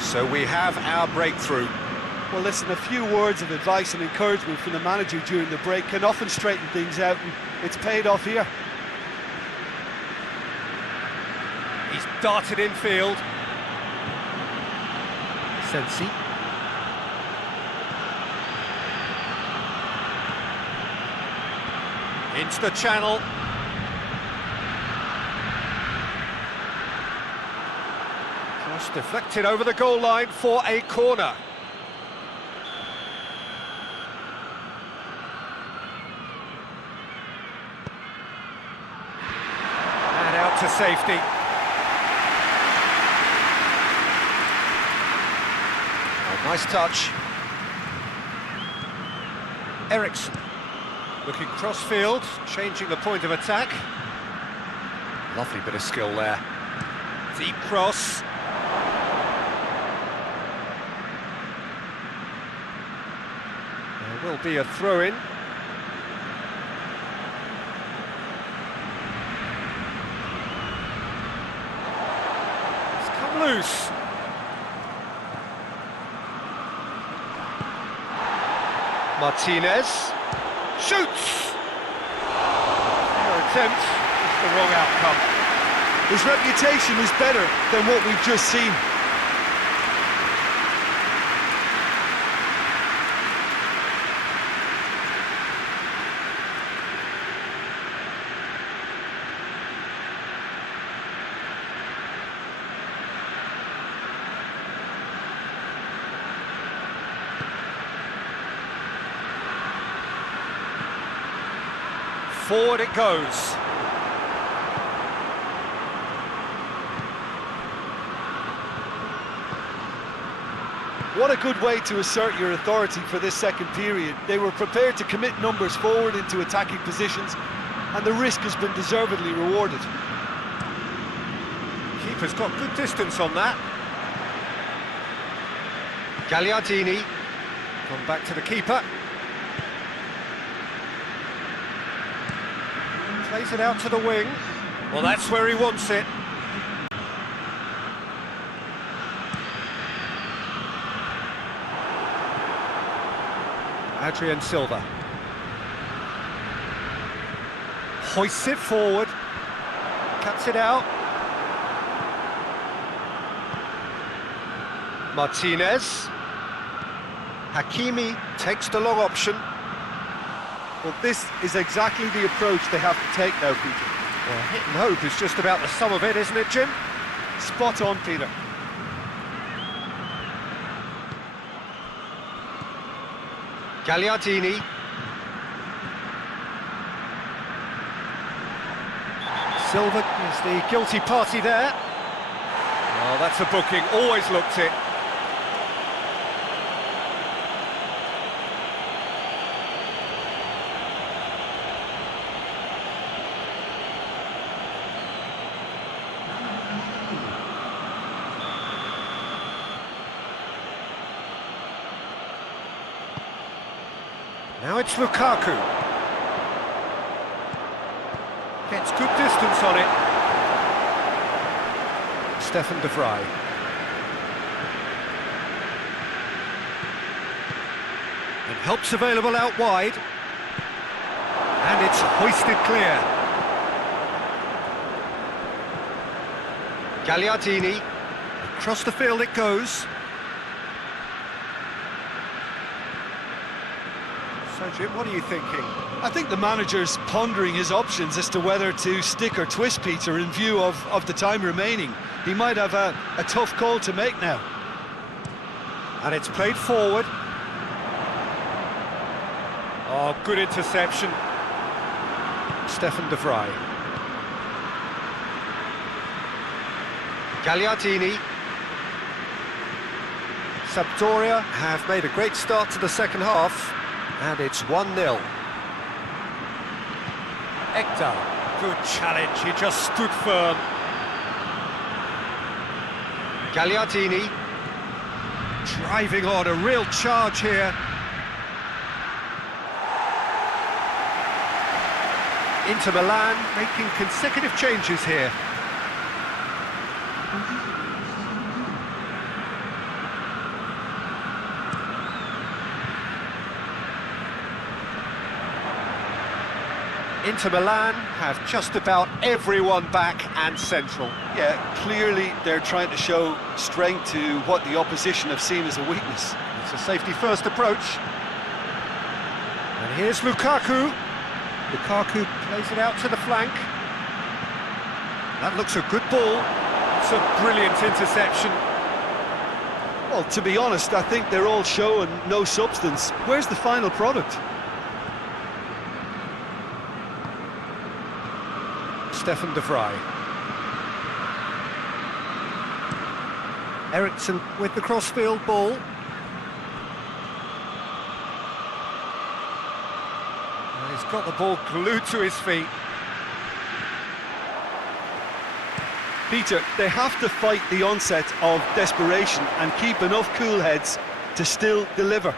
So we have our breakthrough. Well, listen, a few words of advice and encouragement from the manager during the break can often straighten things out, and it's paid off here. He's darted infield. Sensi. Into the channel. Cross deflected over the goal line for a corner. And out to safety. Oh, nice touch. Eriksson. Looking cross-field, changing the point of attack. Lovely bit of skill there. Deep cross. There will be a throw-in. It's come loose. Martinez. Shoots! Their attempt is the wrong outcome. His reputation is better than what we've just seen. Forward it goes. What a good way to assert your authority for this second period. They were prepared to commit numbers forward into attacking positions, and the risk has been deservedly rewarded. Keeper's got good distance on that. Gagliardini. Gone back to the keeper. Plays it out to the wing. Well, that's where he wants it. Adrian Silva. Hoists it forward. Cuts it out. Martinez. Hakimi takes the long option. Well, this is exactly the approach they have to take now, Peter. Well, hit and hope is just about the sum of it, isn't it, Jim? Spot on, Peter. Gagliardini. Silva is the guilty party there. Oh, that's a booking, always looked it. Now it's Lukaku. Gets good distance on it. Stefan de Vrij. And help's available out wide. And it's hoisted clear. Gagliardini. Across the field it goes. So Jim, what are you thinking? I think the manager's pondering his options as to whether to stick or twist Peter in view of the time remaining. He might have a tough call to make now. And it's played forward. Oh, good interception. Stefan de Vrij. Gagliardini. Sampdoria have made a great start to the second half, and it's 1-0. Hector, good challenge, he just stood firm. Gagliardini, driving on, a real charge here. Inter Milan making consecutive changes here. Inter Milan have just about everyone back and central. Yeah, clearly they're trying to show strength to what the opposition have seen as a weakness. It's a safety-first approach. And here's Lukaku. Lukaku plays it out to the flank. That looks a good ball. It's a brilliant interception. Well, to be honest, I think they're all show and no substance. Where's the final product? Stefan de Vrij. Eriksson with the crossfield ball. And he's got the ball glued to his feet. Peter, they have to fight the onset of desperation and keep enough cool heads to still deliver.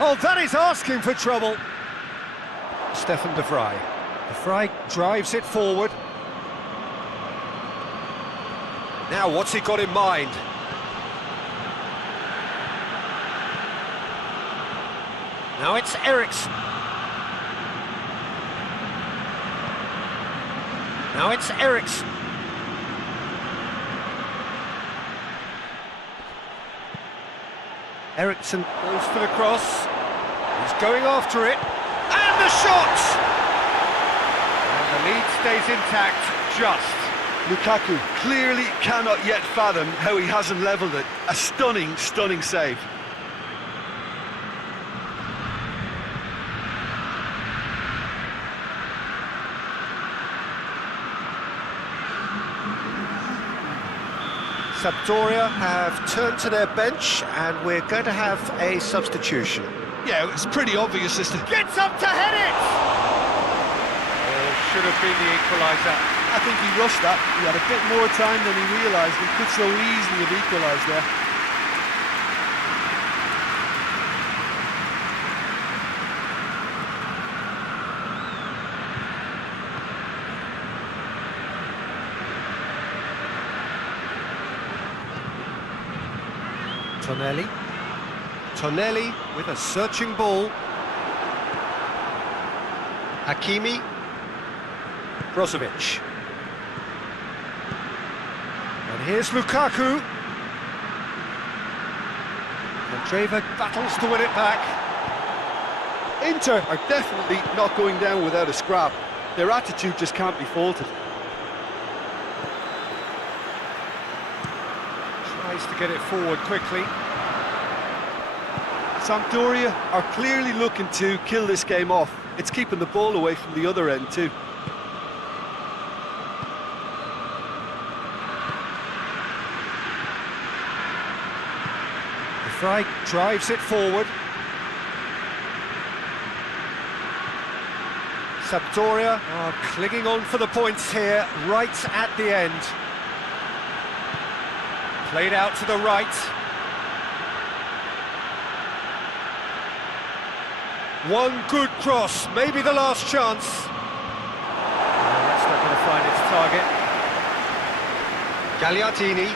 Oh, that is asking for trouble. Stefan de Vrij. De Vrij drives it forward. Now, what's he got in mind? Now it's Eriksson. Now it's Eriksson. Eriksson goes for the cross. He's going after it. And the shot! And the lead stays intact, just. Lukaku clearly cannot yet fathom how he hasn't levelled it. A stunning, stunning save. Sampdoria have turned to their bench and we're going to have a substitution. Yeah, it's pretty obvious as to... Gets up to head it! Oh, should have been the equaliser. I think he rushed that. He had a bit more time than he realised. He could so easily have equalised there. Tonelli with a searching ball. Hakimi. Brozovic. And here's Lukaku. Andreva battles to win it back. Inter are definitely not going down without a scrap. Their attitude just can't be faulted. Tries to get it forward quickly. Sampdoria are clearly looking to kill this game off. It's keeping the ball away from the other end too. De Vrij drives it forward. Sampdoria are clinging on for the points here, right at the end. Played out to the right. One good cross, maybe the last chance. That's not going to find its target. Gagliardini.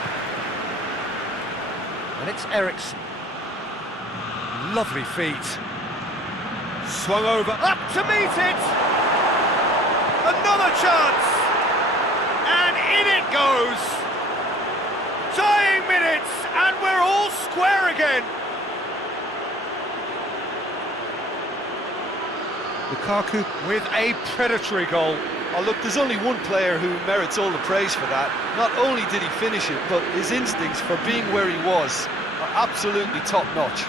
And it's Eriksson. Lovely feet. Swung over, up to meet it! Another chance! And in it goes! Dying minutes, and we're all square again! Lukaku with a predatory goal. Oh, look, there's only one player who merits all the praise for that. Not only did he finish it, but his instincts for being where he was are absolutely top-notch.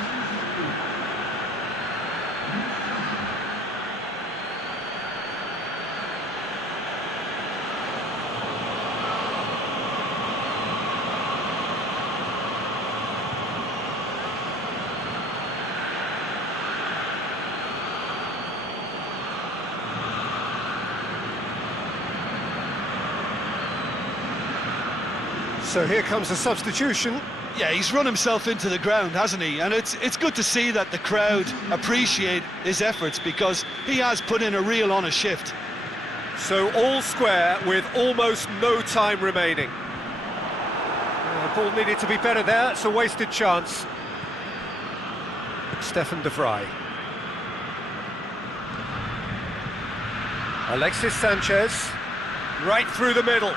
So here comes a substitution. Yeah, he's run himself into the ground, hasn't he? And it's good to see that the crowd appreciate his efforts, because he has put in a real honest shift. So all square with almost no time remaining. The ball needed to be better there, it's a wasted chance. Stefan de Vrij. Alexis Sanchez, right through the middle.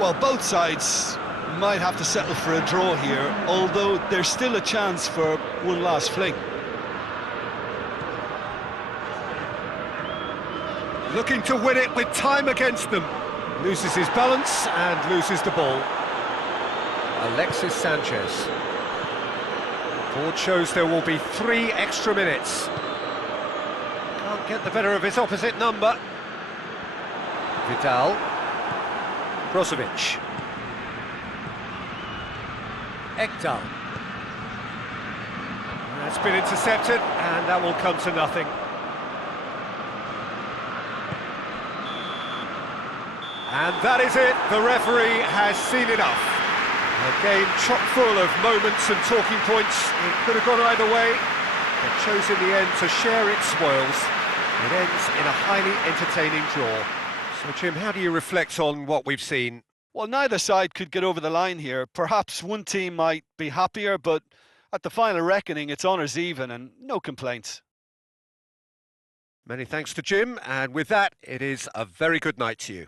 Well, both sides might have to settle for a draw here, although there's still a chance for one last fling. Looking to win it with time against them. Loses his balance and loses the ball. Alexis Sanchez. Board shows there will be 3 extra minutes. Can't get the better of his opposite number. Vidal. Brozovic. Ekdal. That's been intercepted, and that will come to nothing. And that is it, the referee has seen enough. A game chock full of moments and talking points. It could have gone either way, but chose in the end to share its spoils. It ends in a highly entertaining draw. So, Jim, how do you reflect on what we've seen? Well, neither side could get over the line here. Perhaps one team might be happier, but at the final reckoning, it's honours even and no complaints. Many thanks to Jim, and with that, it is a very good night to you.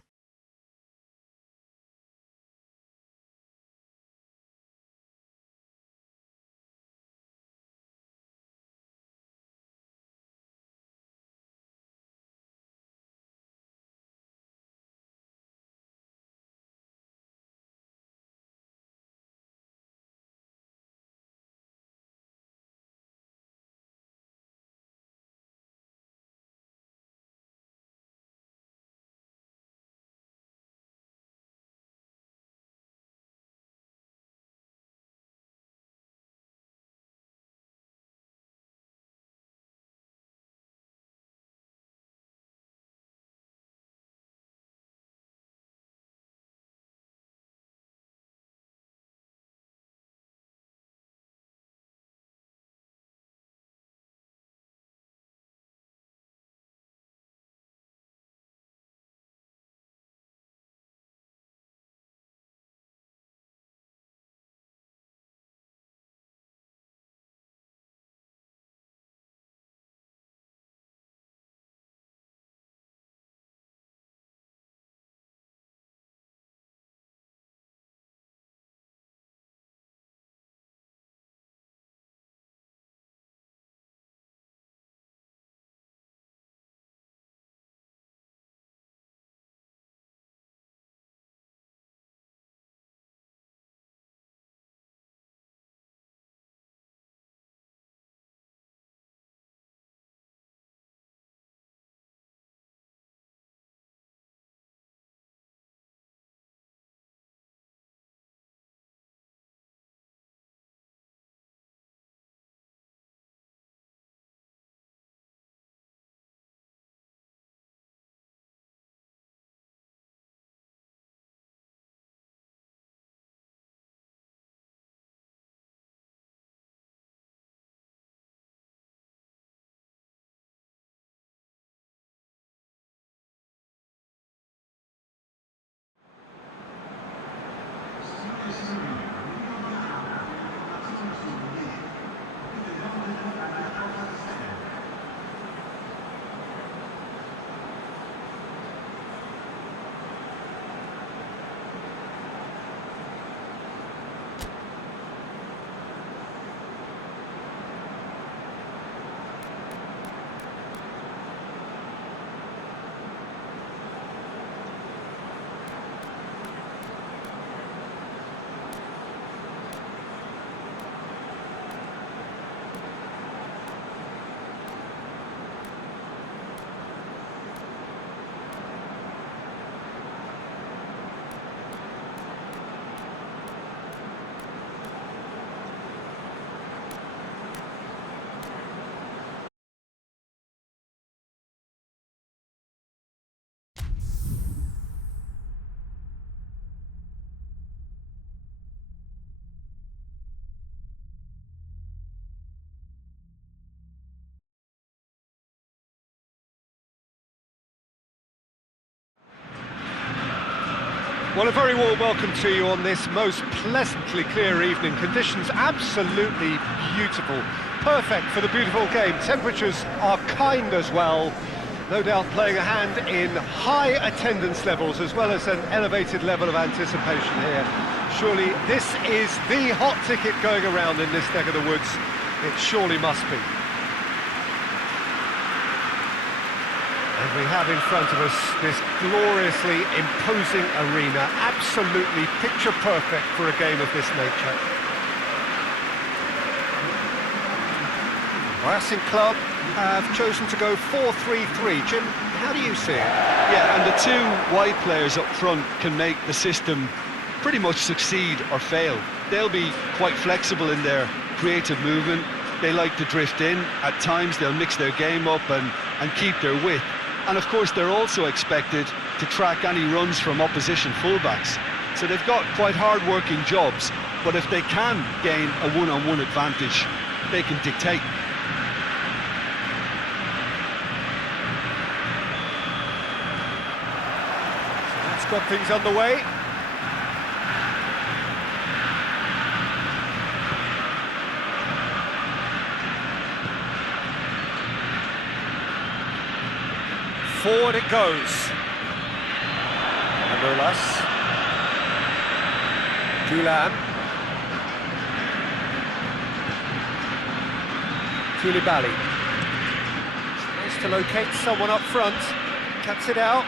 Well, a very warm welcome to you on this most pleasantly clear evening. Conditions absolutely beautiful. Perfect for the beautiful game. Temperatures are kind as well. No doubt playing a hand in high attendance levels as well as an elevated level of anticipation here. Surely this is the hot ticket going around in this neck of the woods. It surely must be. And we have in front of us this gloriously imposing arena, absolutely picture perfect for a game of this nature. Racing Club have chosen to go 4-3-3. Jim, how do you see it? Yeah, and the two wide players up front can make the system pretty much succeed or fail. They'll be quite flexible in their creative movement. They like to drift in. At times they'll mix their game up and keep their width. And of course they're also expected to track any runs from opposition fullbacks. So they've got quite hard-working jobs, but if they can gain a one-on-one advantage, they can dictate. Got things underway. Forward it goes. Manolas. KÖLN. Koulibaly. Nice to locate someone up front. Cuts it out.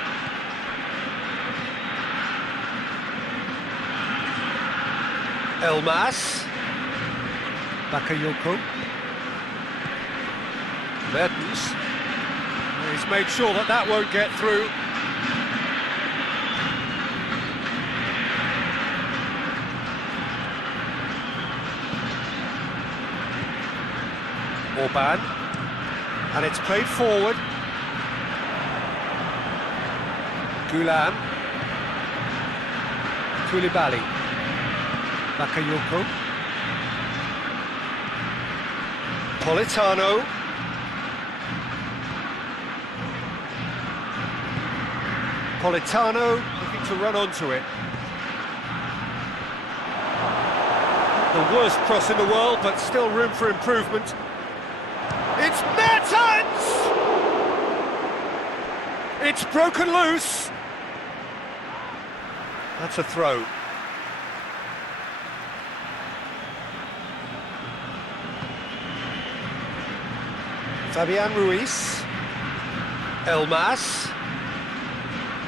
Elmas, Bakayoko, Mertens, he's made sure that won't get through. Orban, and it's played forward. KÖLN, Koulibaly. Bakayoko, Politano, looking to run onto it. The worst cross in the world, but still room for improvement. It's Mertens! It's broken loose. That's a throw. Fabian Ruiz, Elmas,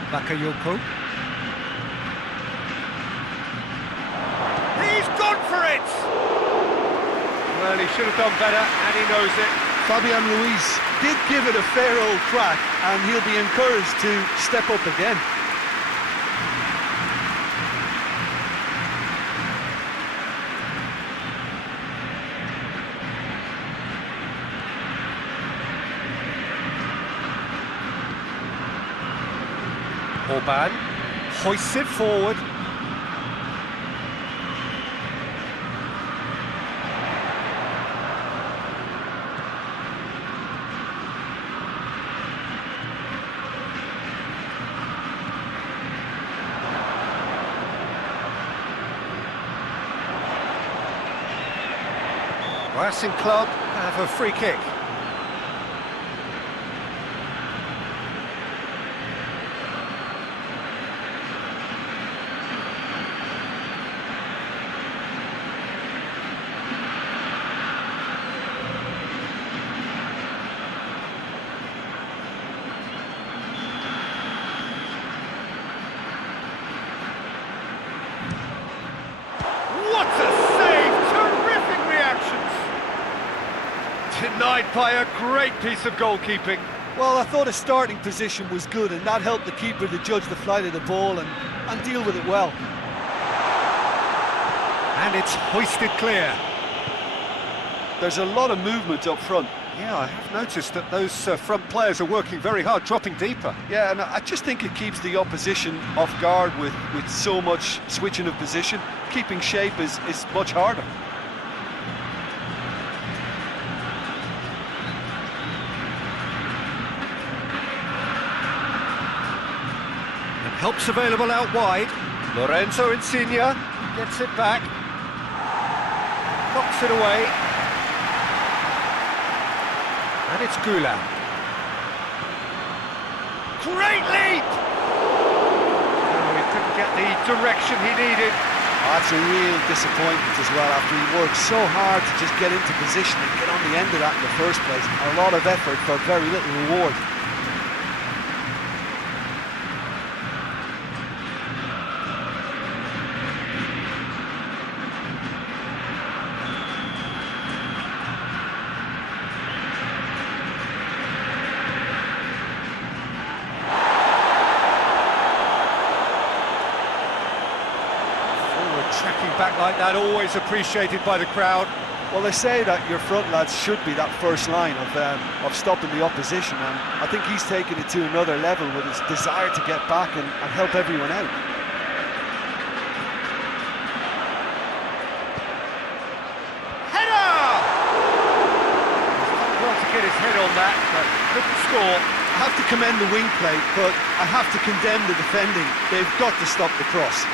Bakayoko. He's gone for it! Well, he should have done better, and he knows it. Fabian Ruiz did give it a fair old crack, and he'll be encouraged to step up again. Orban hoists it forward. Racing Club have a free kick. What a save! Terrific reactions! Denied by a great piece of goalkeeping. Well, I thought his starting position was good, and that helped the keeper to judge the flight of the ball and deal with it well. And it's hoisted clear. There's a lot of movement up front. Yeah, I have noticed that those front players are working very hard, dropping deeper. Yeah, and I just think it keeps the opposition off guard with so much switching of position. Keeping shape is much harder. And help's available out wide. Lorenzo Insigne gets it back. Knocks it away. And it's Güler. Great leap! Oh, he couldn't get the direction he needed. That's a real disappointment as well, after he worked so hard to just get into position and get on the end of that in the first place. A lot of effort for very little reward. Tracking back like that, always appreciated by the crowd. Well, they say that your front lads should be that first line of stopping the opposition, and I think he's taken it to another level with his desire to get back and help everyone out. Header! He's well to get his head on that, but couldn't score. I have to commend the wing play, but I have to condemn the defending. They've got to stop the cross.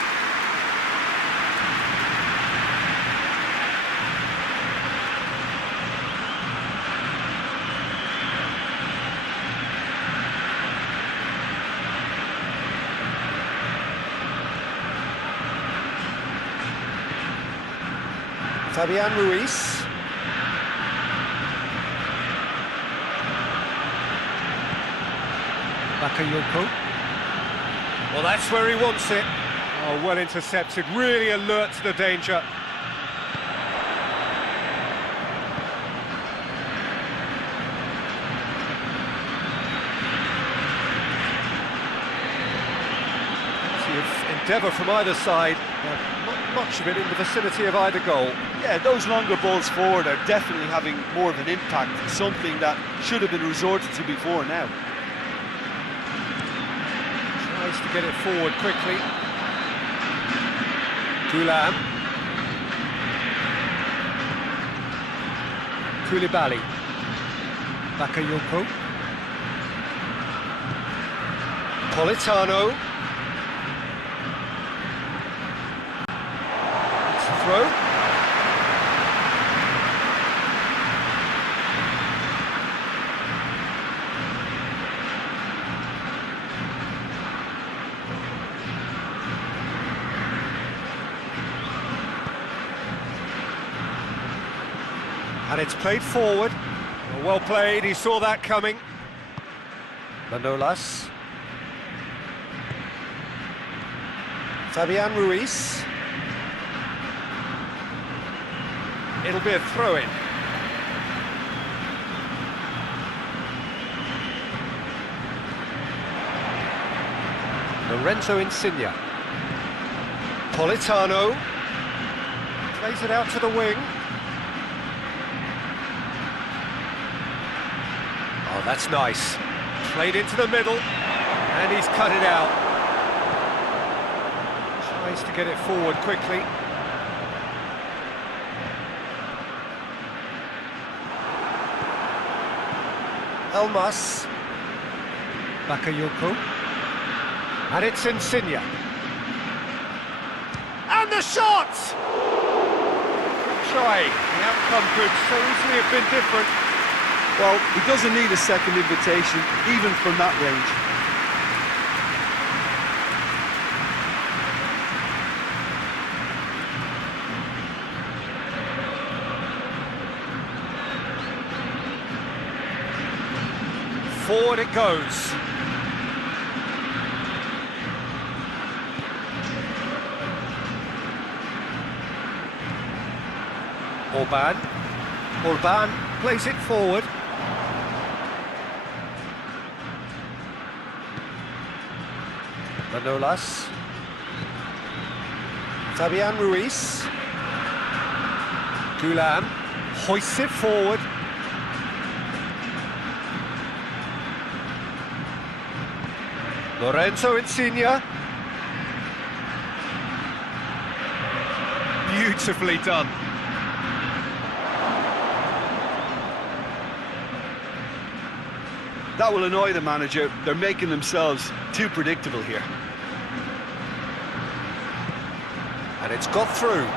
Fabian Ruiz. Bakayoko. Well, that's where he wants it. Oh, well intercepted, really alert to the danger. Endeavour from either side, not much of it in the vicinity of either goal. Yeah, those longer balls forward are definitely having more of an impact, something that should have been resorted to before now. Tries to get it forward quickly. Güler. Koulibaly. Bakayoko. Politano. Throw. And it's played forward. Well played, he saw that coming. Manolas. Fabian Ruiz. It'll be a throw-in. Lorenzo Insigne. Politano. Plays it out to the wing. Oh, that's nice. Played into the middle, and he's cut it out. Tries to get it forward quickly. Elmas. Bakayoko. And it's Insigne. And the shot! Try. The outcome could so easily have been different. Well, he doesn't need a second invitation, even from that range. Forward it goes. Orban plays it forward. Manolas. Fabian Ruiz. Güler hoists it forward. Lorenzo Insigne. Beautifully done. That will annoy the manager. They're making themselves too predictable here. And it's got through.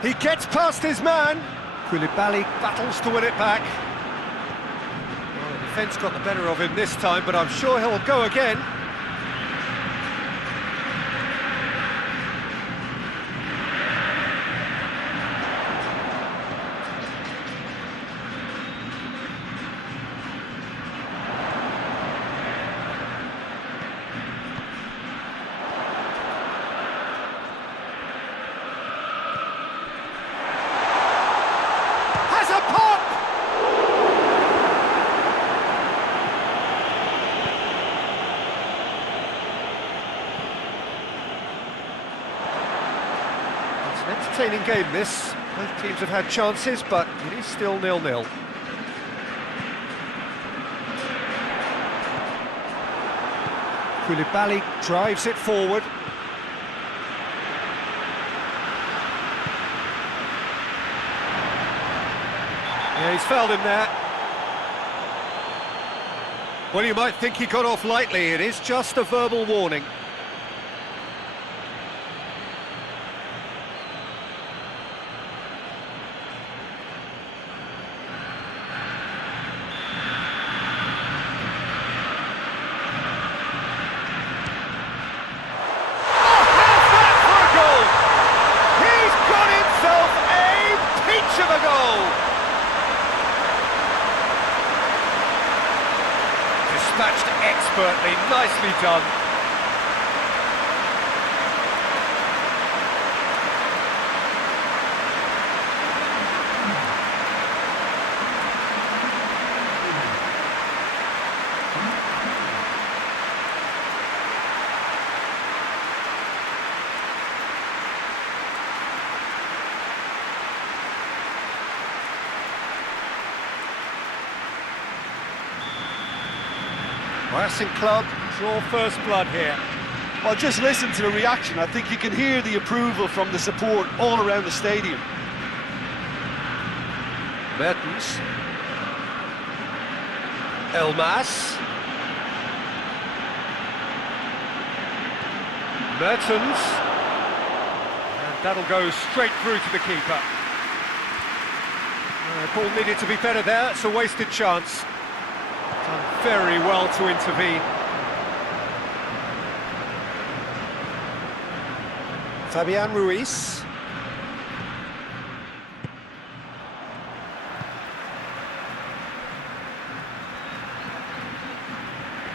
He gets past his man. Koulibaly battles to win it back. Well, the defence got the better of him this time, but I'm sure he'll go again. Entertaining game this. Both teams have had chances, but it is still 0-0. Koulibaly drives it forward. Yeah, he's fouled him there. Well, you might think he got off lightly. It is just a verbal warning. Dispatched expertly, nicely done. Racing Club draw first blood here. Well, just listen to the reaction. I think you can hear the approval from the support all around the stadium. Mertens. Elmas. Mertens. And that'll go straight through to the keeper. The ball needed to be better there. It's a wasted chance. Done very well to intervene. Fabian Ruiz.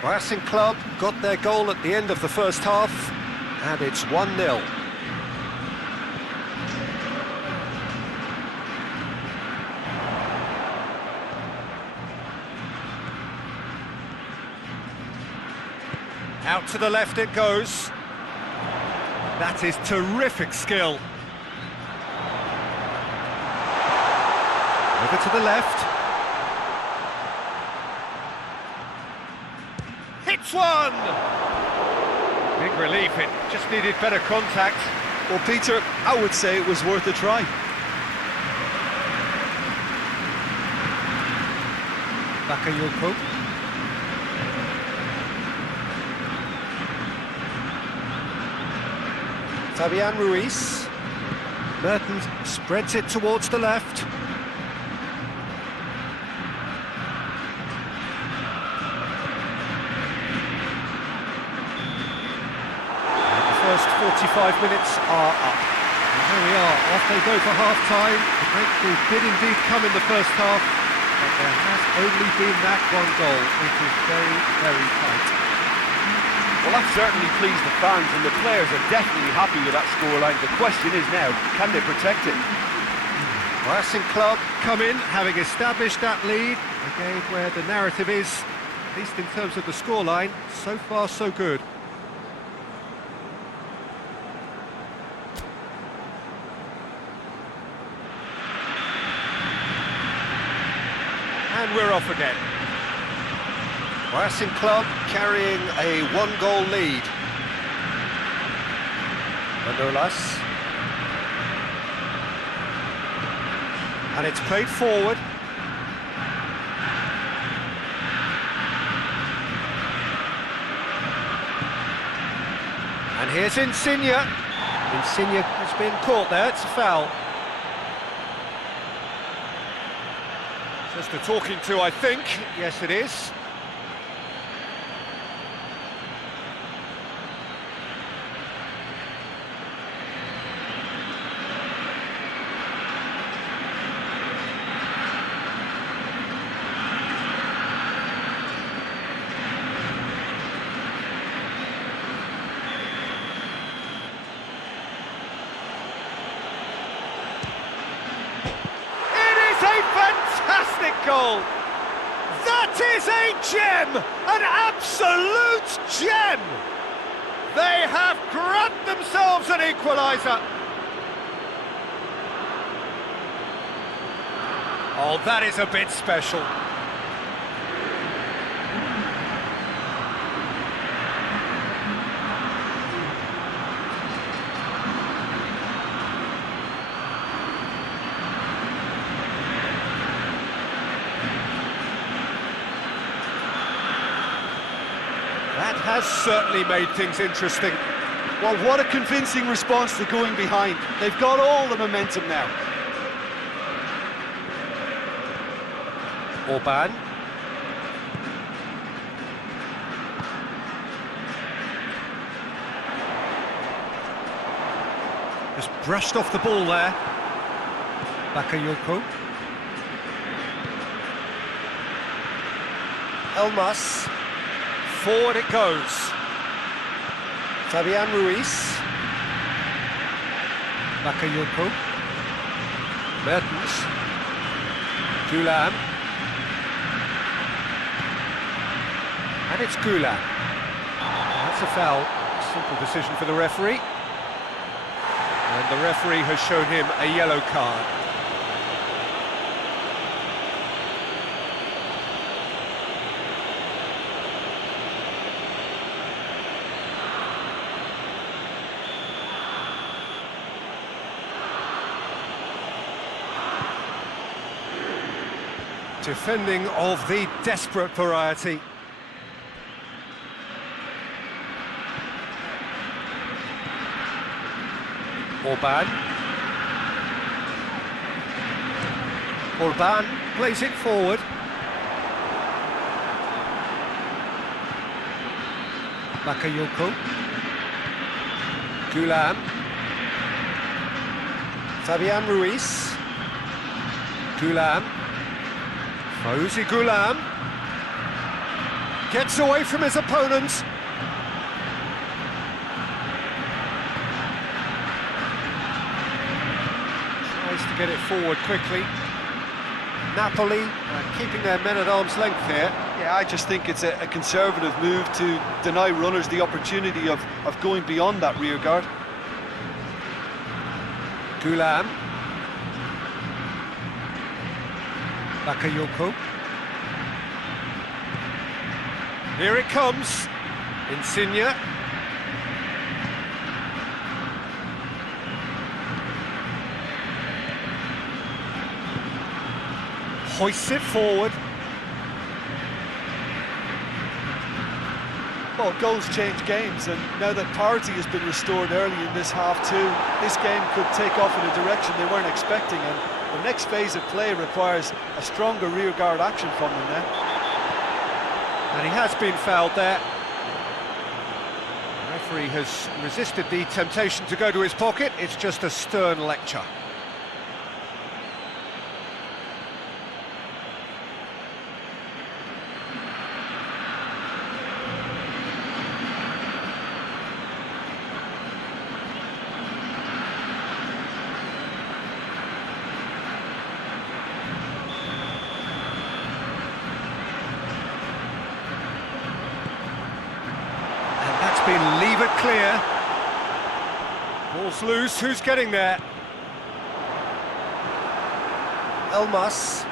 Racing Club got their goal at the end of the first half, and it's 1-0. Out to the left it goes. That is terrific skill. Over to the left. Hits one! Big relief, it just needed better contact. Well, Peter, I would say it was worth a try. Bakayoko. Fabian Ruiz. Mertens spreads it towards the left. And the first 45 minutes are up. And here we are, off they go for half-time. The breakthrough did indeed come in the first half, but there has only been that one goal. It is very, very tight. Well, that certainly pleased the fans, and the players are definitely happy with that scoreline. The question is now, can they protect it? Racing Club come in, having established that lead. Again, where the narrative is, at least in terms of the scoreline, so far so good. And we're off again. Racing Club carrying a one-goal lead. Manolas. And it's played forward. And here's Insigne. Insigne has been caught there, it's a foul. Just a talking to, I think. Yes, it is. Fantastic goal! That is a gem! An absolute gem! They have grabbed themselves an equaliser! Oh, that is a bit special. That has certainly made things interesting. Well, what a convincing response to going behind. They've got all the momentum now. Orban. Just brushed off the ball there. Bakayoko. Elmas. Forward it goes. Fabian Ruiz. Bakayoko. Mertens. Gulam. And it's Gulam. That's a foul. Simple decision for the referee. And the referee has shown him a yellow card. Defending of the desperate variety. Orban. Orban plays it forward. Bakayoko. Gulam. Fabian Ruiz. Gulam. Fauzi Gulam gets away from his opponents. Tries to get it forward quickly. Napoli keeping their men at arm's length here. Yeah, I just think it's a conservative move to deny runners the opportunity of going beyond that rear guard. Gulam. Bakayoko. Here it comes. Insigne. Hoists it forward. Well, goals change games, and now that parity has been restored early in this half too, this game could take off in a direction they weren't expecting, and the next phase of play requires a stronger rearguard action from them now. And he has been fouled there. The referee has resisted the temptation to go to his pocket. It's just a stern lecture. Been levered clear. Ball's loose, who's getting there? Elmas.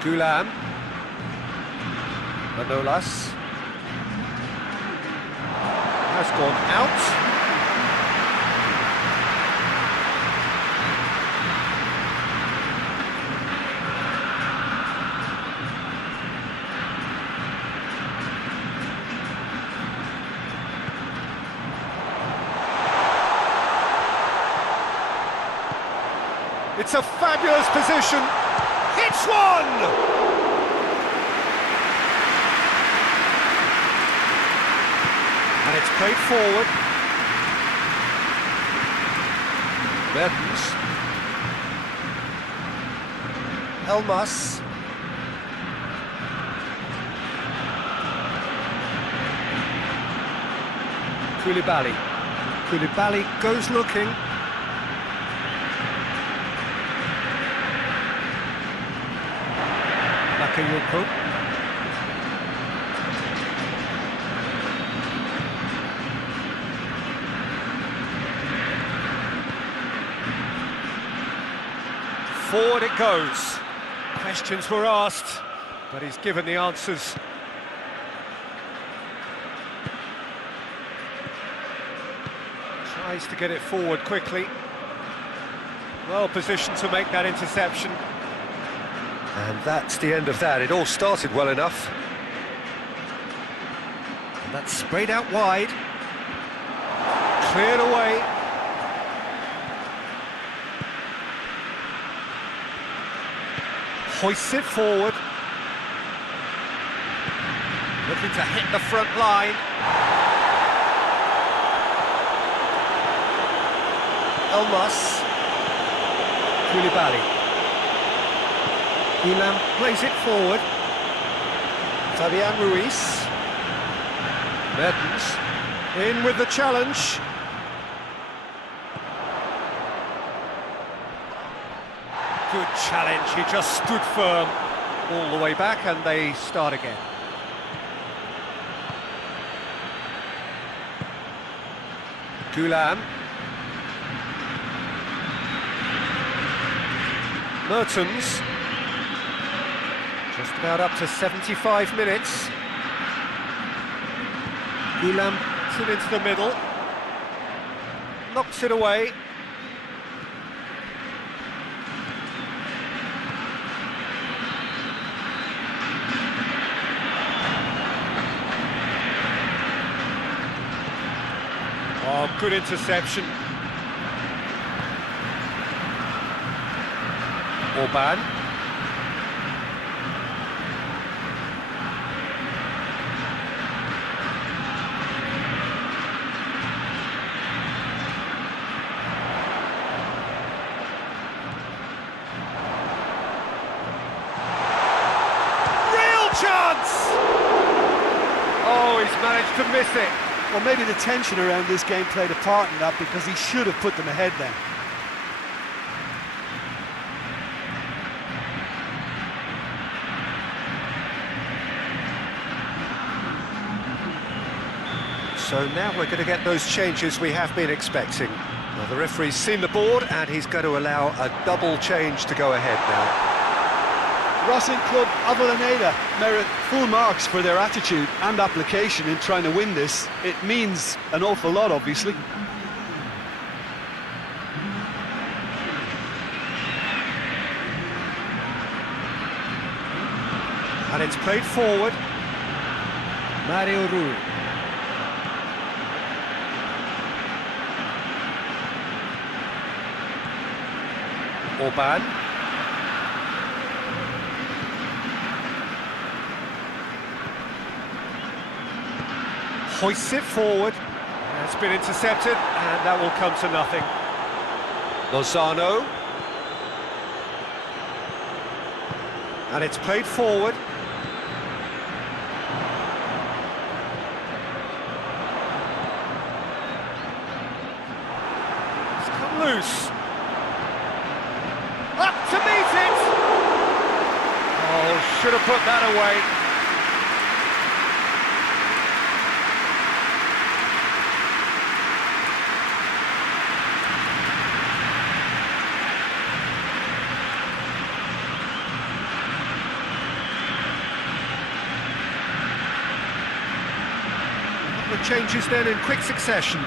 Gulam. Manolas. Has gone out. It's a fabulous position. Hits one! And it's played forward. Mertens. Elmas. Koulibaly. Koulibaly goes looking. Bakayoko. Forward it goes. Questions were asked, but he's given the answers. Tries to get it forward quickly. Well positioned to make that interception. And that's the end of that. It all started well enough. And that's sprayed out wide. Cleared away. Hoists it forward. Looking to hit the front line. Elmas. Koulibaly. Gulam plays it forward. Fabian Ruiz. Mertens. In with the challenge. Good challenge, he just stood firm all the way back, and they start again. Gulam. Mertens. Just about up to 75 minutes. Gulam puts it into the middle. Knocks it away. Oh, good interception. Orban. Real chance! Oh, he's managed to miss it. Well, maybe the tension around this game played a part in that, because he should have put them ahead then. So now we're going to get those changes we have been expecting. Well, the referee's seen the board and he's going to allow a double change to go ahead now. Racing Club Avellaneda merit full marks for their attitude and application in trying to win this. It means an awful lot, obviously. And it's played forward. Mario Rui. Orban. Hoists it forward. It's been intercepted, and that will come to nothing. Lozano. And it's played forward. It's come loose. Up to meet it! Oh, should have put that away. The changes then in quick succession.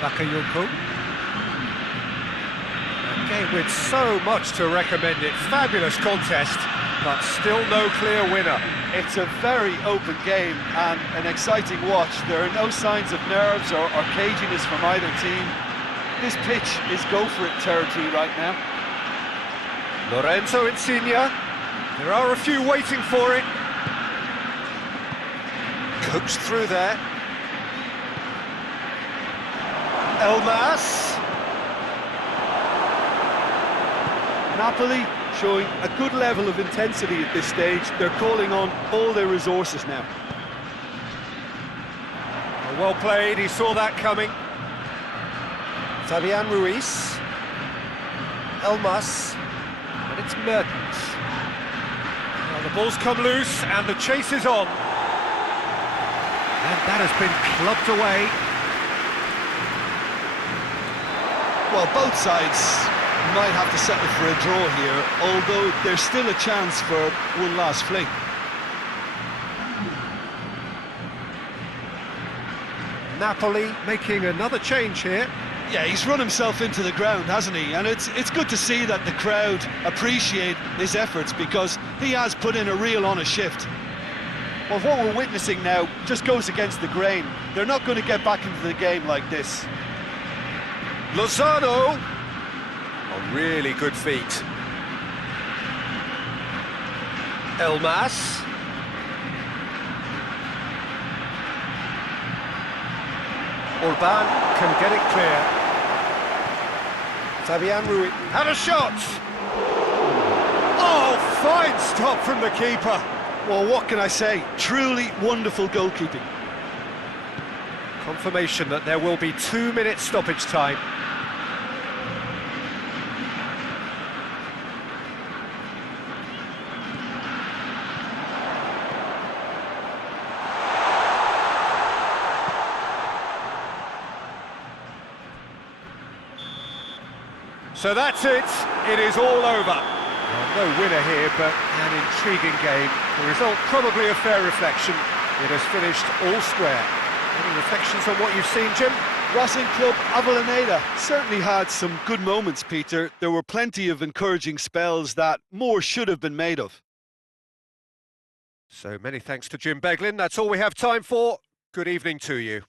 Bakayoko. A game with so much to recommend it. Fabulous contest. but still no clear winner. It's a very open game and an exciting watch. There are no signs of nerves or caginess from either team. This pitch is go-for-it territory right now. Lorenzo Insigne. There are a few waiting for it. Coaxed through there. Elmas. Napoli showing a good level of intensity at this stage. They're calling on all their resources now. Well played, he saw that coming. Fabian Ruiz. Elmas. And it's Mertens. Well, the ball's come loose and the chase is on. And that has been clubbed away. Well, both sides might have to settle for a draw here, although there's still a chance for one last fling. Napoli making another change here. Yeah, he's run himself into the ground, hasn't he? And it's good to see that the crowd appreciate his efforts, because he has put in a real honest shift. Well, what we're witnessing now just goes against the grain. They're not going to get back into the game like this. Lozano. A really good feat. Elmas. Orban can get it clear. Fabian Ruiz had a shot. Oh, fine stop from the keeper. Well, what can I say? Truly wonderful goalkeeping. Confirmation that there will be 2 minutes stoppage time. So that's it. It is all over. Well, no winner here, but an intriguing game. The result probably a fair reflection. It has finished all square. Any reflections on what you've seen, Jim? Racing Club Avellaneda certainly had some good moments, Peter. There were plenty of encouraging spells that more should have been made of. So many thanks to Jim Beglin. That's all we have time for. Good evening to you.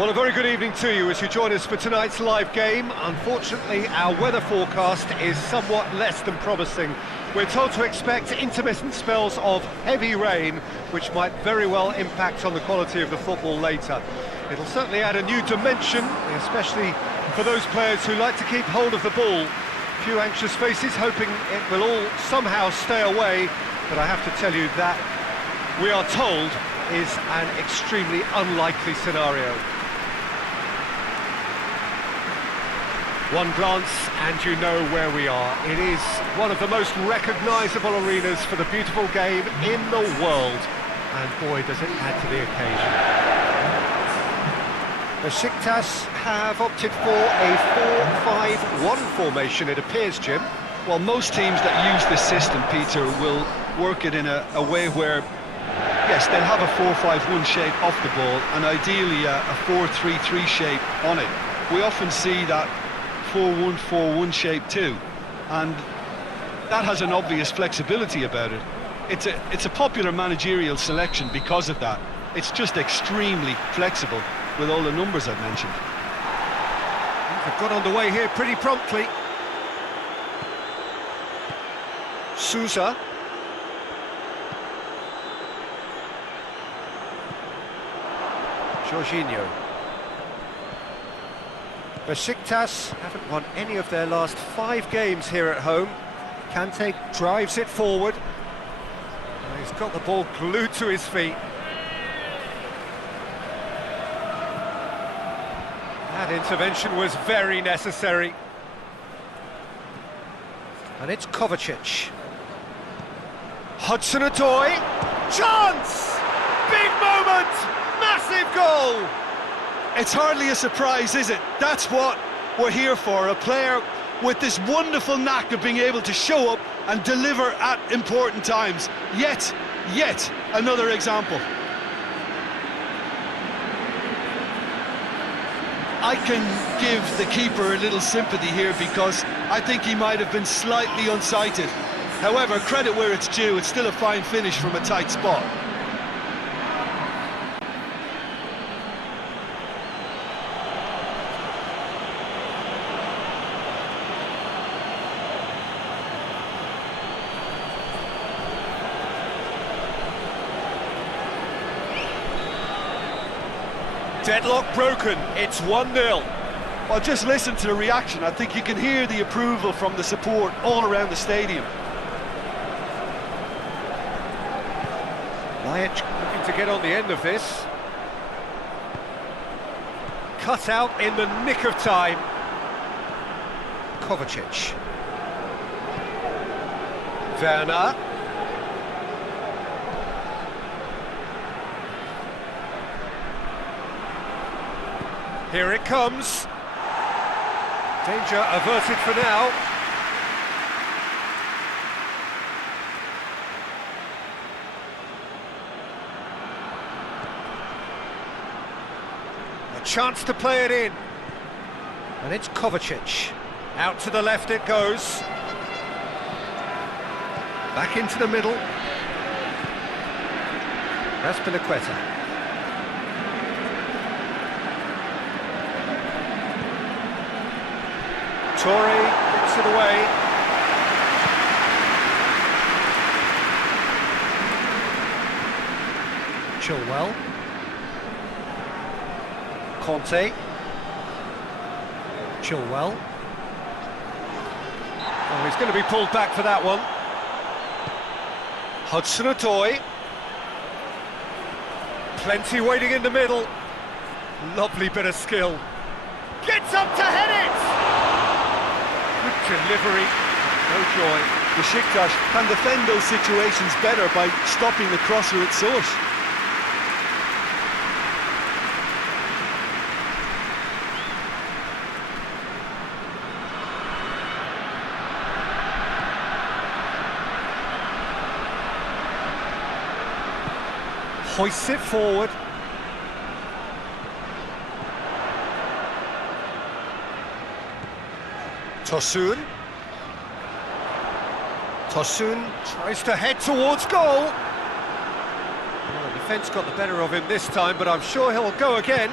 Well, a very good evening to you as you join us for tonight's live game. Unfortunately, our weather forecast is somewhat less than promising. We're told to expect intermittent spells of heavy rain, which might very well impact on the quality of the football later. It'll certainly add a new dimension, especially for those players who like to keep hold of the ball. A few anxious faces hoping it will all somehow stay away, but I have to tell you that we are told is an extremely unlikely scenario. One glance and you know where we are. It is one of the most recognisable arenas for the beautiful game in the world. And boy, does it add to the occasion. BEŞİKTAŞ have opted for a 4-5-1 formation, it appears, Jim. Well, most teams that use this system, Peter, will work it in a way where, yes, they'll have a 4-5-1 shape off the ball and ideally a 4-3-3 shape on it. We often see that 4-1-4-1 shape too, and that has an obvious flexibility about it. It's a popular managerial selection because of that. It's just extremely flexible with all the numbers I've mentioned. They've got underway here pretty promptly. Sousa. Jorginho. BEŞİKTAŞ haven't won any of their last 5 games here at home. Kante drives it forward. And he's got the ball glued to his feet. That intervention was very necessary. And it's Kovacic. Hudson-Odoi. Chance! Big moment! Massive goal! It's hardly a surprise, is it? That's what we're here for, a player with this wonderful knack of being able to show up and deliver at important times. Yet another example. I can give the keeper a little sympathy here because I think he might have been slightly unsighted. However, credit where it's due, it's still a fine finish from a tight spot. Deadlock broken, it's 1-0. Well, just listen to the reaction. I think you can hear the approval from the support all around the stadium. Lajic looking to get on the end of this. Cut out in the nick of time. Kovacic. Werner. Here it comes. Danger averted for now. A chance to play it in. And it's Kovacic. Out to the left it goes. Back into the middle. Azpilicueta. Torre gets it away. Chilwell. Conte. Chilwell. Oh, he's going to be pulled back for that one. Hudson-Odoi. Plenty waiting in the middle. Lovely bit of skill. Gets up to head it! Good delivery, no joy. BEŞİKTAŞ can defend those situations better by stopping the crosser at source. Hoists it forward. Tosun. Tosun tries to head towards goal. Well, the defence got the better of him this time, but I'm sure he'll go again.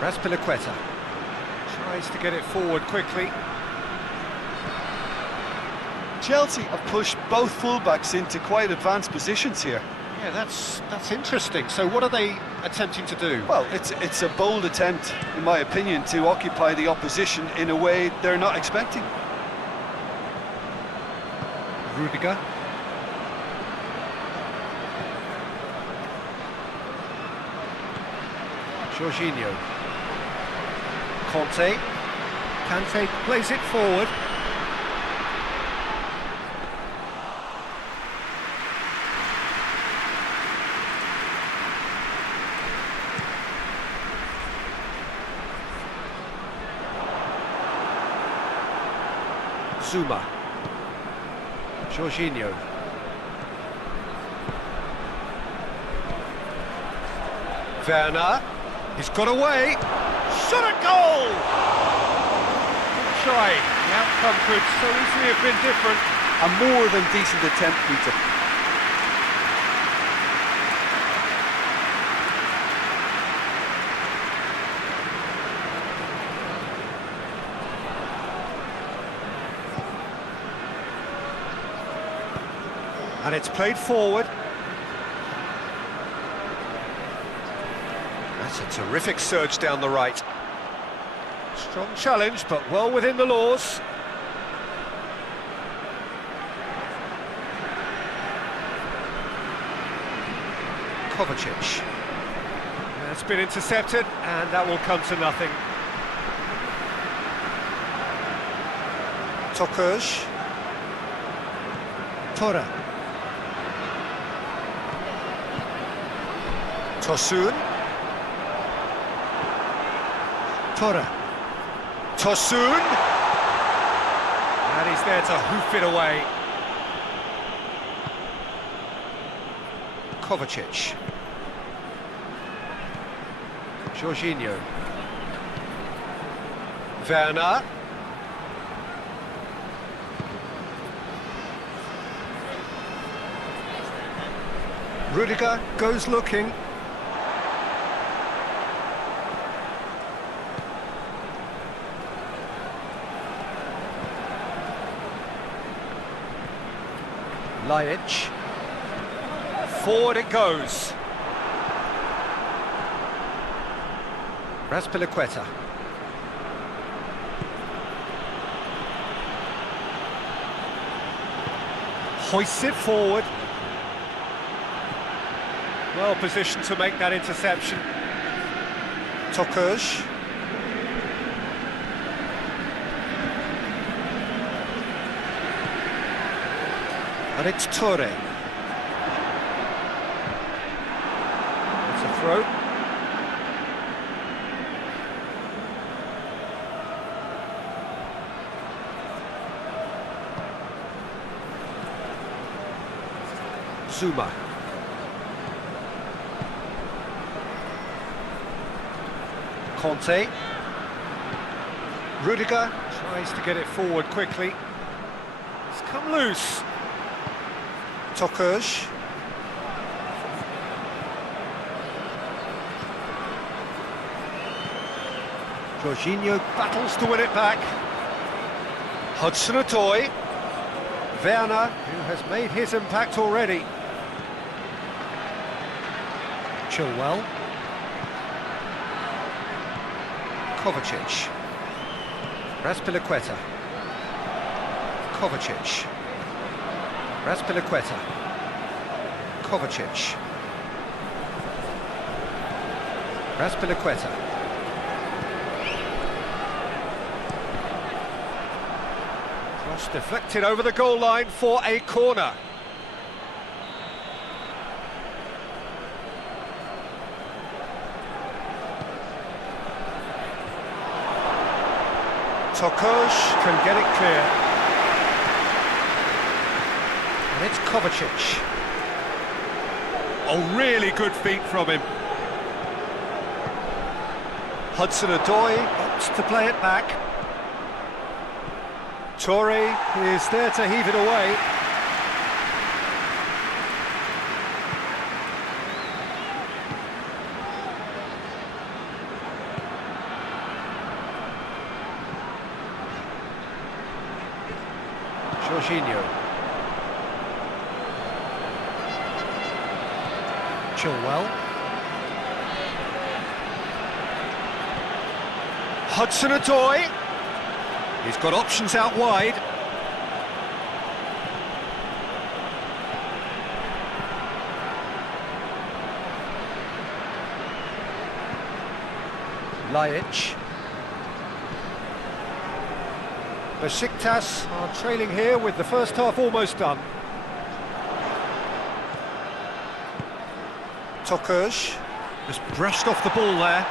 Raspilicueta tries to get it forward quickly. Chelsea have pushed both fullbacks into quite advanced positions here. Yeah, that's interesting. So what are they attempting to do? Well, it's a bold attempt, in my opinion, to occupy the opposition in a way they're not expecting. Rudiger. Jorginho. Kante plays it forward. Zuma. Jorginho. Werner. He's got away. Shot at goal! Good try. The outcome could so easily have been different. A more than decent attempt, Peter. And it's played forward. That's a terrific surge down the right. Strong challenge, but well within the laws. Kovacic. That's been intercepted, and that will come to nothing. Tokuj. Tora. Tosun. Tora. Tosun. And he's there to hoof it away. Kovacic. Jorginho. Werner. Rudiger goes looking. Lajic. Forward it goes. Raspilicueta. Hoists it forward. Well positioned to make that interception. Tokuj. And it's Toure. It's a throw. Zuma. Conte. Rudiger tries to get it forward quickly. It's come loose. Tokuj. Jorginho battles to win it back. Hudson-Odoi. Werner, who has made his impact already. Chilwell. Kovacic. Raspilicueta. Kovacic. Raspilicueta. Kovacic. Raspilicueta. Cross deflected over the goal line for a corner. Tokuj can get it clear. And it's Kovacic. Oh, really good feet from him. Hudson-Odoi opts to play it back. Toure is there to heave it away. Jorginho. Chilwell. Hudson-Odoi. He's got options out wide. Laic. BEŞİKTAŞ are trailing here with the first half almost done. Tokuj just brushed off the ball there.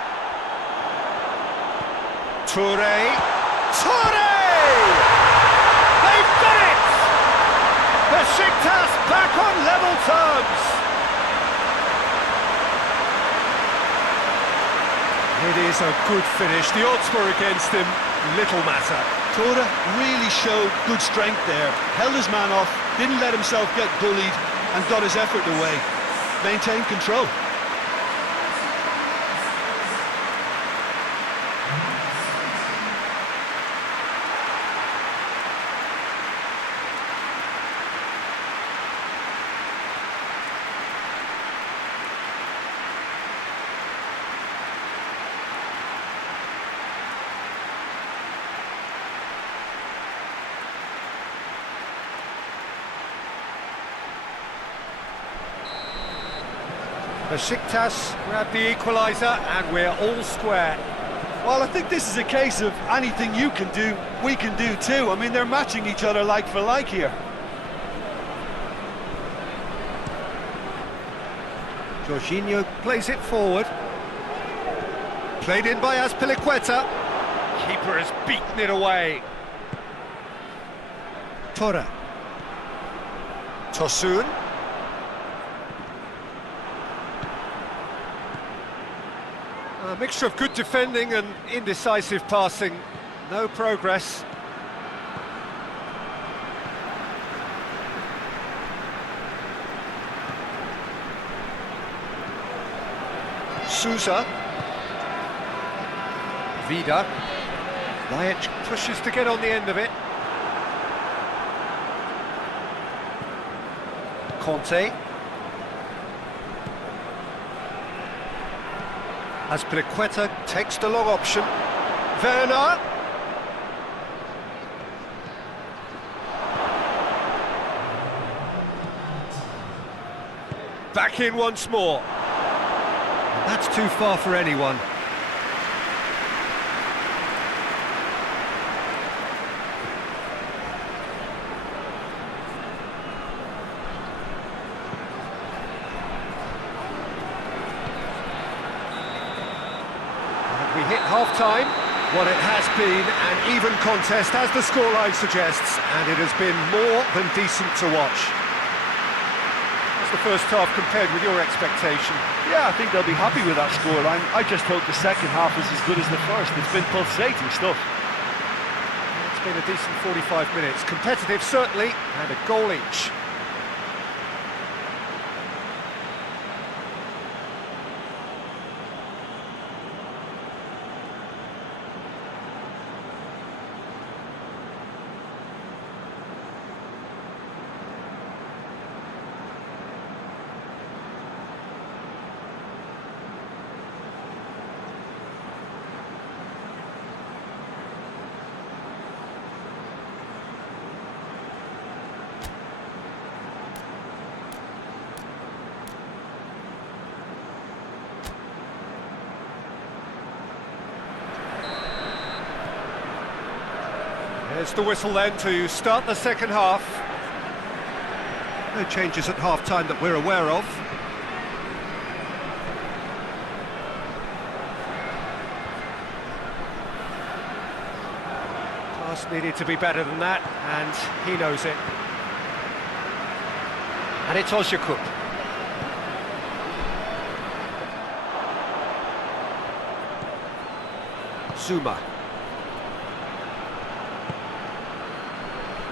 Toure. Toure! They've done it! BEŞİKTAŞ back on level terms. It is a good finish. The odds were against him. Little matter. Toure really showed good strength there. Held his man off, didn't let himself get bullied, and got his effort away. Maintained control. BEŞİKTAŞ grabbed the equaliser and we're all square. Well, I think this is a case of anything you can do, we can do too. I mean, they're matching each other like for like here. Jorginho plays it forward. Played in by Azpilicueta. Keeper has beaten it away. Toure. Tosun. A mixture of good defending and indecisive passing. No progress. Sousa. Vida. Laic pushes to get on the end of it. Conte. Azpilicueta takes the long option. Werner. Back in once more. That's too far for anyone. We hit half-time. Well, it has been an even contest, as the scoreline suggests, and it has been more than decent to watch. What's the first half compared with your expectation? Yeah, I think they'll be happy with that scoreline. I just hope the second half is as good as the first. It's been pulsating stuff. It's been a decent 45 minutes. Competitive, certainly, and a goal each. There's the whistle then to start the second half. No changes at half-time that we're aware of. Pass needed to be better than that, and he knows it. And it's AJAX. Zuma.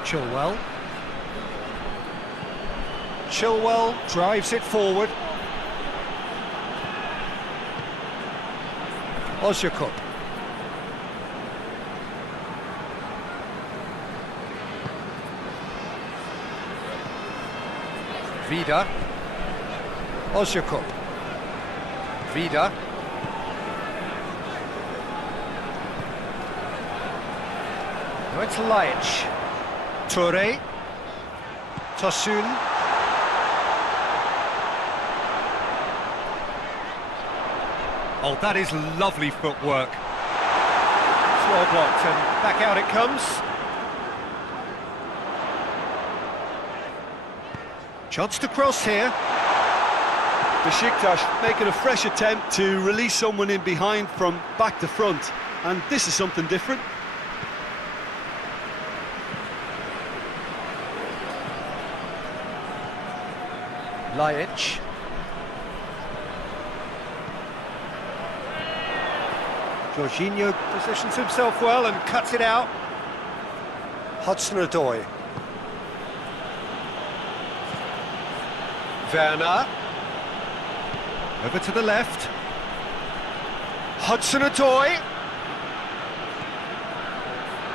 Chilwell. Chilwell drives it forward. AJAX. Wieder. Osjakup. Wieder. Now it's Laic. Toure. Tosun. Oh, that is lovely footwork. It's well blocked and back out it comes. Chance to cross here. BEŞİKTAŞ making a fresh attempt to release someone in behind from back to front, and this is something different. Laic. Jorginho positions himself well and cuts it out. Hudson-Odoi. Werner. Over to the left. Hudson-Odoi.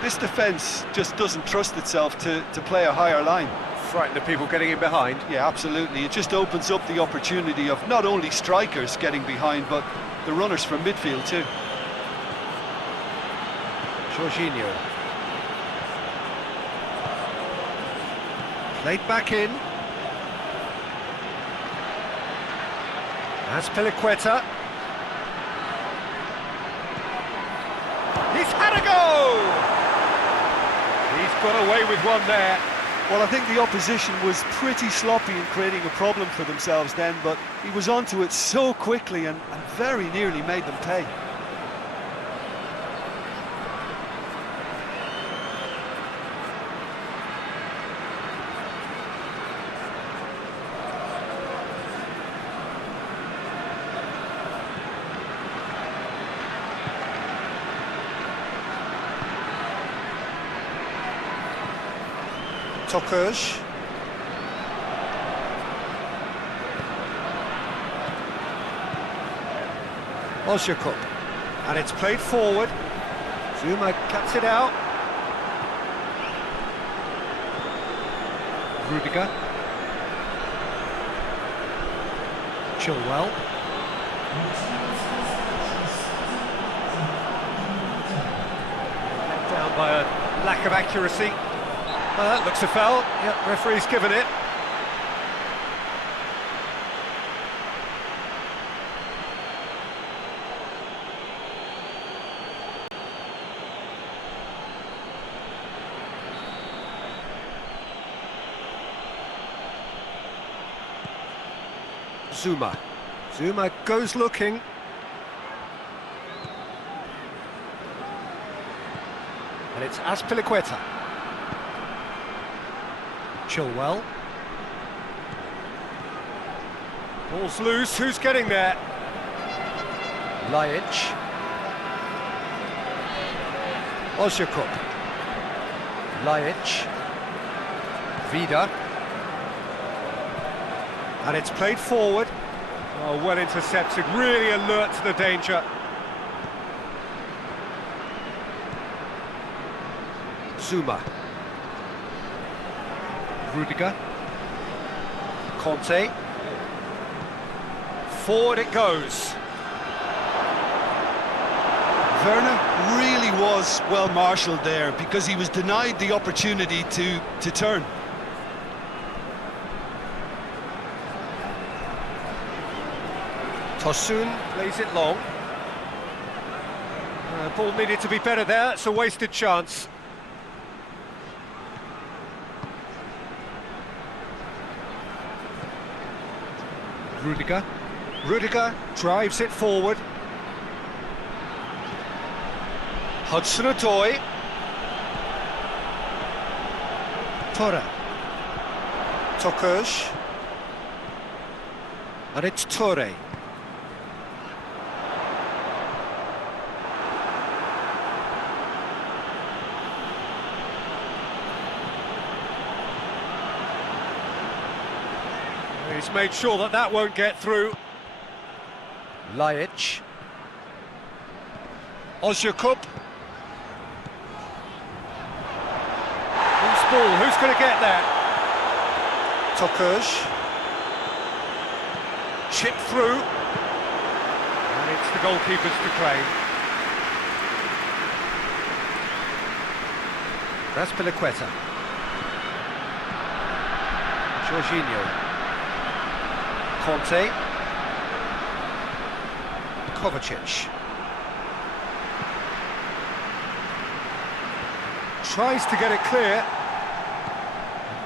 This defence just doesn't trust itself to play a higher line. Frighten the people getting in behind. Yeah, absolutely. It just opens up the opportunity of not only strikers getting behind, but the runners from midfield too. Jorginho. Played back in. Azpilicueta. He's had a go! He's got away with one there. Well, I think the opposition was pretty sloppy in creating a problem for themselves then, but he was onto it so quickly and very nearly made them pay. Tokuj. Osjakup. And it's played forward. Zuma cuts it out. Rudiger. Chilwell. Let down by a lack of accuracy. That looks a foul. Yep, referee's given it. Zuma. Zuma goes looking. And it's Azpilicueta. Chilwell. Ball's loose, who's getting there? Laic. Osjakup. Laic. Vida. And it's played forward. Oh, well intercepted, really alert to the danger. Zuma. Rudiger. Conte. Forward it goes. Werner really was well marshalled there because he was denied the opportunity to turn. Tosun plays it long. Ball needed to be better there, it's a wasted chance. Rudiger. Rudiger drives it forward. Hudson-Odoi. Toure. Tokuj. And it's Toure. He's made sure that that won't get through. Laic. Osjakup. Who's ball? Who's going to get there? Tokuj. Chip through. And it's the goalkeepers to claim. Raspilicueta. Jorginho. Conte. Kovacic. Tries to get it clear.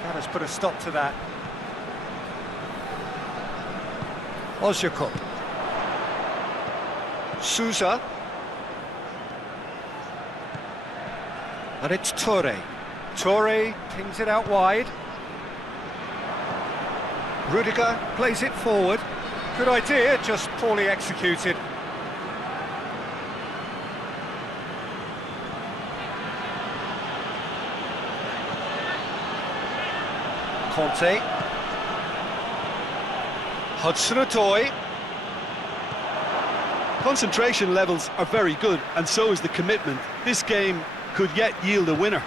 That has put a stop to that. Ozyakup. Souza. And it's Toure. Toure pings it out wide. Rudiger plays it forward. Good idea, just poorly executed. Conte. Hudson-Odoi. Concentration levels are very good, and so is the commitment. This game could yet yield a winner.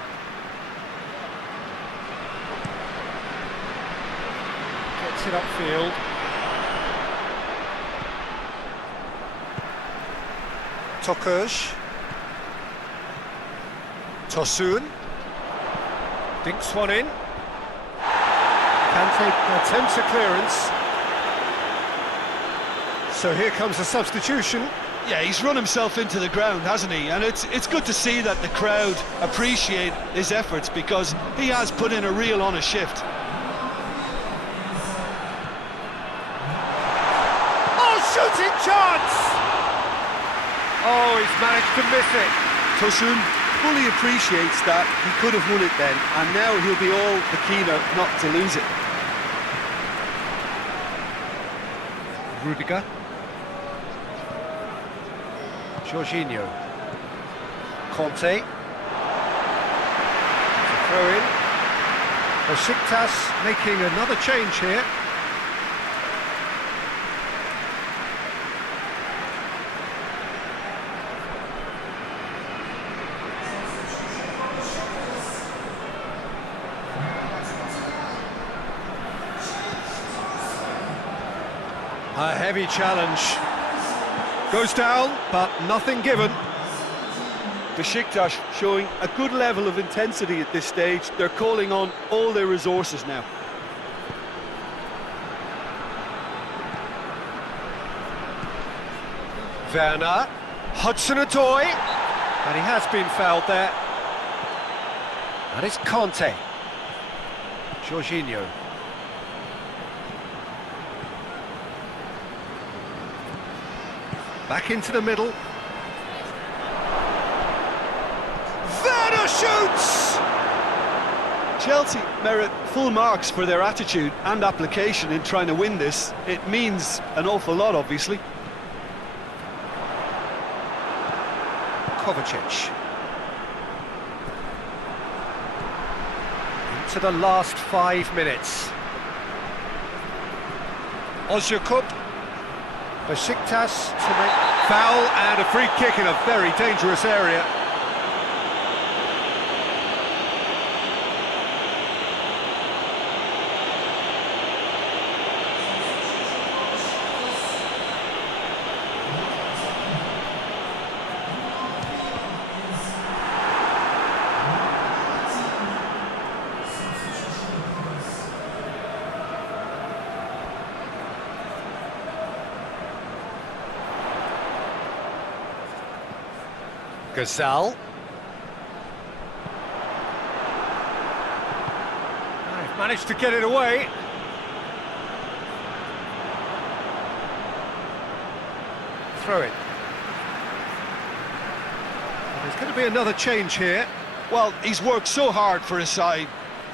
Gets it upfield. Tokuj. Tosun. Dinks one in. Kante attempts a clearance. So here comes a substitution. Yeah, he's run himself into the ground, hasn't he? And it's good to see that the crowd appreciate his efforts, because he has put in a real honest shift. Oh, shooting chance! Oh, he's managed to miss it. Tosun fully appreciates that he could have won it then, and now he'll be all the keener not to lose it. Rudiger. Jorginho. Conte. Throw in. BEŞİKTAŞ making another change here. A heavy challenge. Goes down, but nothing given. Beşiktaş showing a good level of intensity at this stage. They're calling on all their resources now. Werner. Hudson-Odoi. And he has been fouled there. And it's Conte. Jorginho. Back into the middle. Werner shoots! Chelsea merit full marks for their attitude and application in trying to win this. It means an awful lot, obviously. Kovacic. Into the last 5 minutes. Ozyakup. BEŞİKTAŞ to make foul and a free kick in a very dangerous area. Gazal. They've managed to get it away. Throw it. There's going to be another change here. Well, he's worked so hard for his side,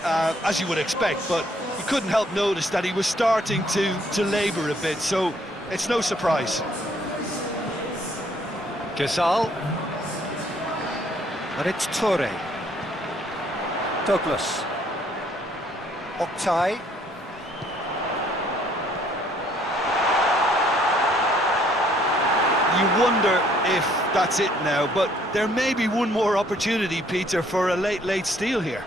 as you would expect, but you couldn't help notice that he was starting to labour a bit, so it's no surprise. Gazal. And it's Toure. Douglas. Oktay. You wonder if that's it now, but there may be one more opportunity, Peter, for a late steal here.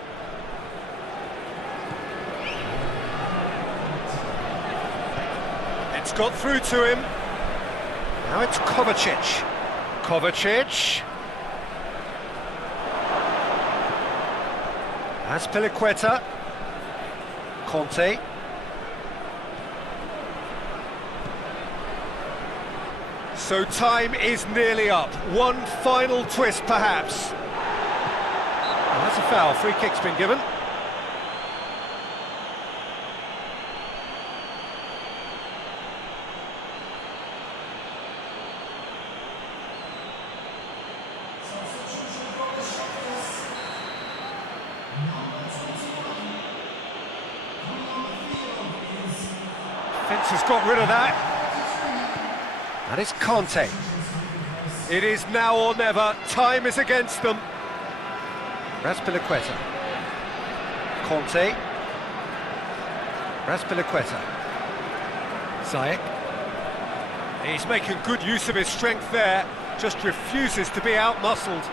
It's It's got through to him. Now it's Kovacic. Kovacic. Azpilicueta. Conte. So time is nearly up. One final twist, perhaps. Well, that's a foul. Free kick's been given. Fence has got rid of that. And it's Conte. It is now or never. Time is against them. Azpilicueta. Conte. Azpilicueta. Ziyech. He's making good use of his strength there. Just refuses to be out-muscled.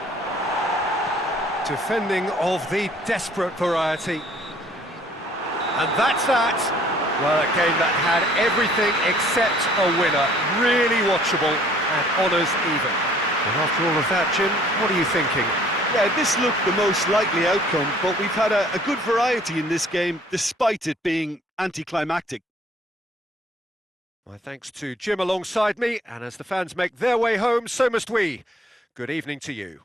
Defending of the desperate variety. And that's that. Well, a game that had everything except a winner. Really watchable and honours even. And after all of that, Jim, what are you thinking? Yeah, this looked the most likely outcome, but we've had a good variety in this game, despite it being anticlimactic. My thanks to Jim alongside me, and as the fans make their way home, so must we. Good evening to you.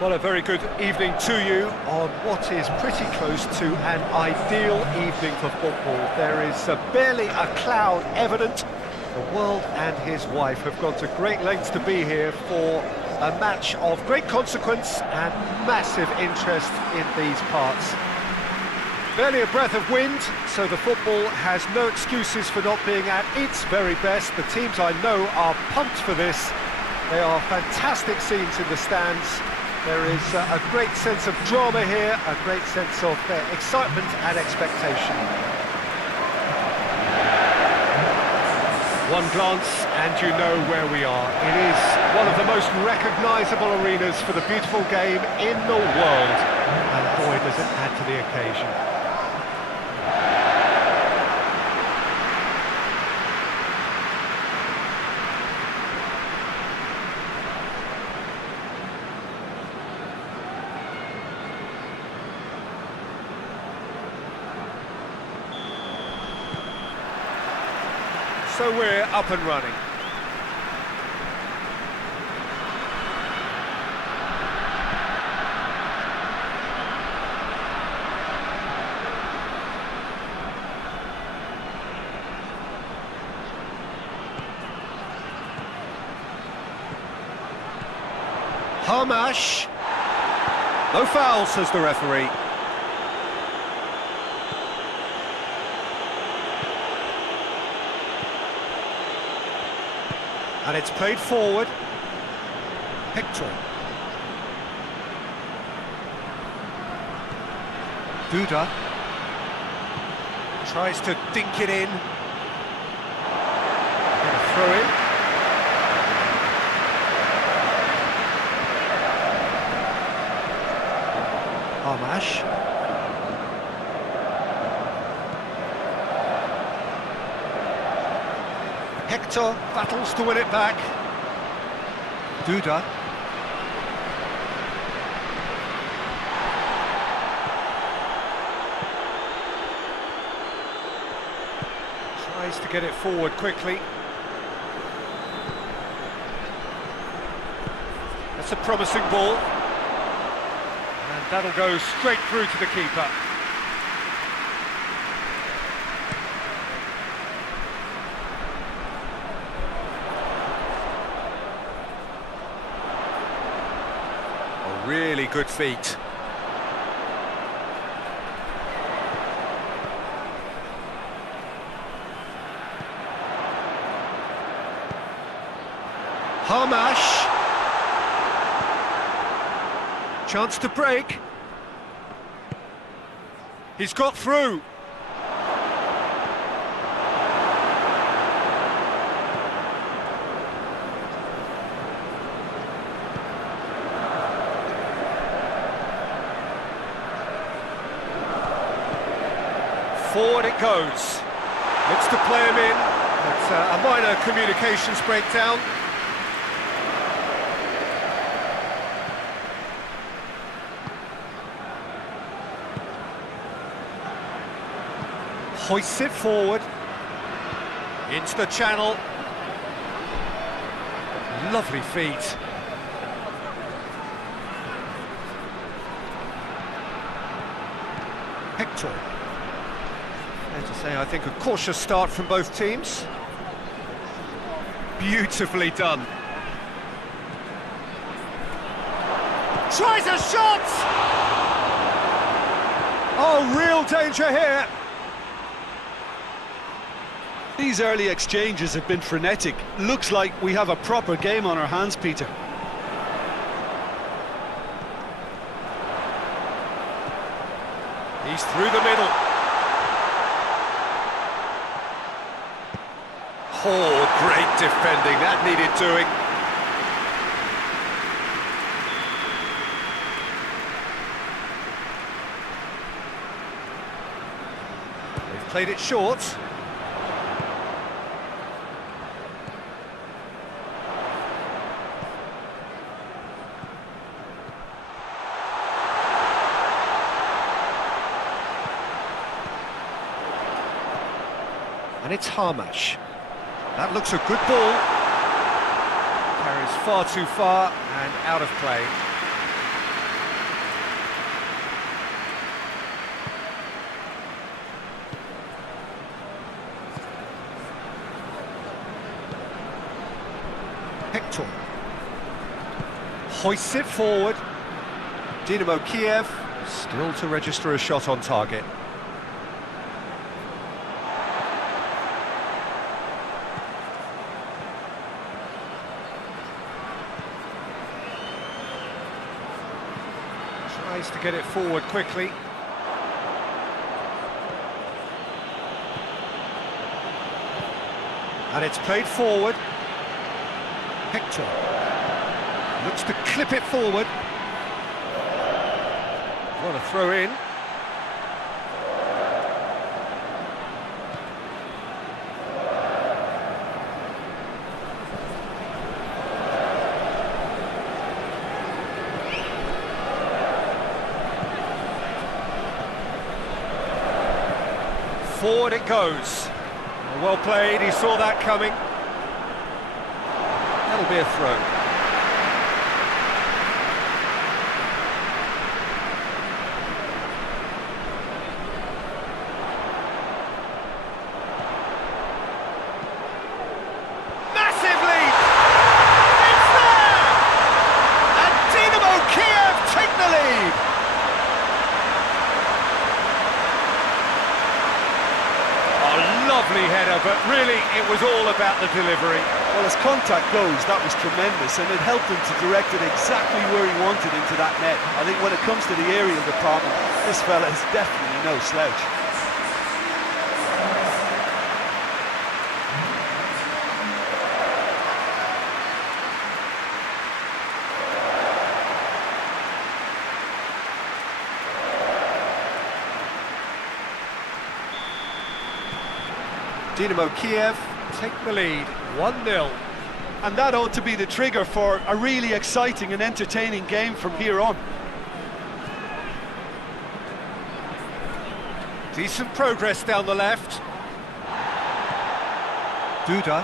Well, a very good evening to you on what is pretty close to an ideal evening for football. There is barely a cloud evident. The world and his wife have gone to great lengths to be here for a match of great consequence and massive interest in these parts. Barely a breath of wind, so the football has no excuses for not being at its very best. The teams I know are pumped for this. They are fantastic scenes in the stands. There is a great sense of drama here, a great sense of excitement and expectation. One glance and you know where we are. It is one of the most recognisable arenas for the beautiful game in the world. And boy, does it add to the occasion. So we're up and running. Hamash. No foul, says the referee. And it's played forward. Hector. Duda. Tries to dink it in. And throw in. Hamash. Hector battles to win it back. Duda. Tries to get it forward quickly. That's a promising ball. And that'll go straight through to the keeper. Really good feet. Hamash. Chance to break. He's got through. Forward it goes. Looks to play him in. It's a minor communications breakdown. Hoists it forward. Into the channel. Lovely feet. Hector. To say, I think a cautious start from both teams. Beautifully done. Tries a shot! Oh, real danger here. These early exchanges have been frenetic. Looks like we have a proper game on our hands, Peter. He's through the middle. Oh, great defending, that needed doing. They've played it short. And it's Hamash. That looks a good ball. Carries far too far and out of play. Hector. Hoists it forward. DYNAMO Kiev still to register a shot on target. Tries to get it forward quickly. And it's played forward. Hector looks to clip it forward. What a throw in. Forward it goes. Well played, he saw that coming. That'll be a throw. Massive lead! It's there! And Dynamo Kiev take the lead! Lovely header, but really it was all about the delivery. Well, as contact goes, that was tremendous, and it helped him to direct it exactly where he wanted into that net. I think when it comes to the aerial department, this fella is definitely no slouch. Dynamo Kiev take the lead, 1-0. And that ought to be the trigger for a really exciting and entertaining game from here on. Decent progress down the left. Duda.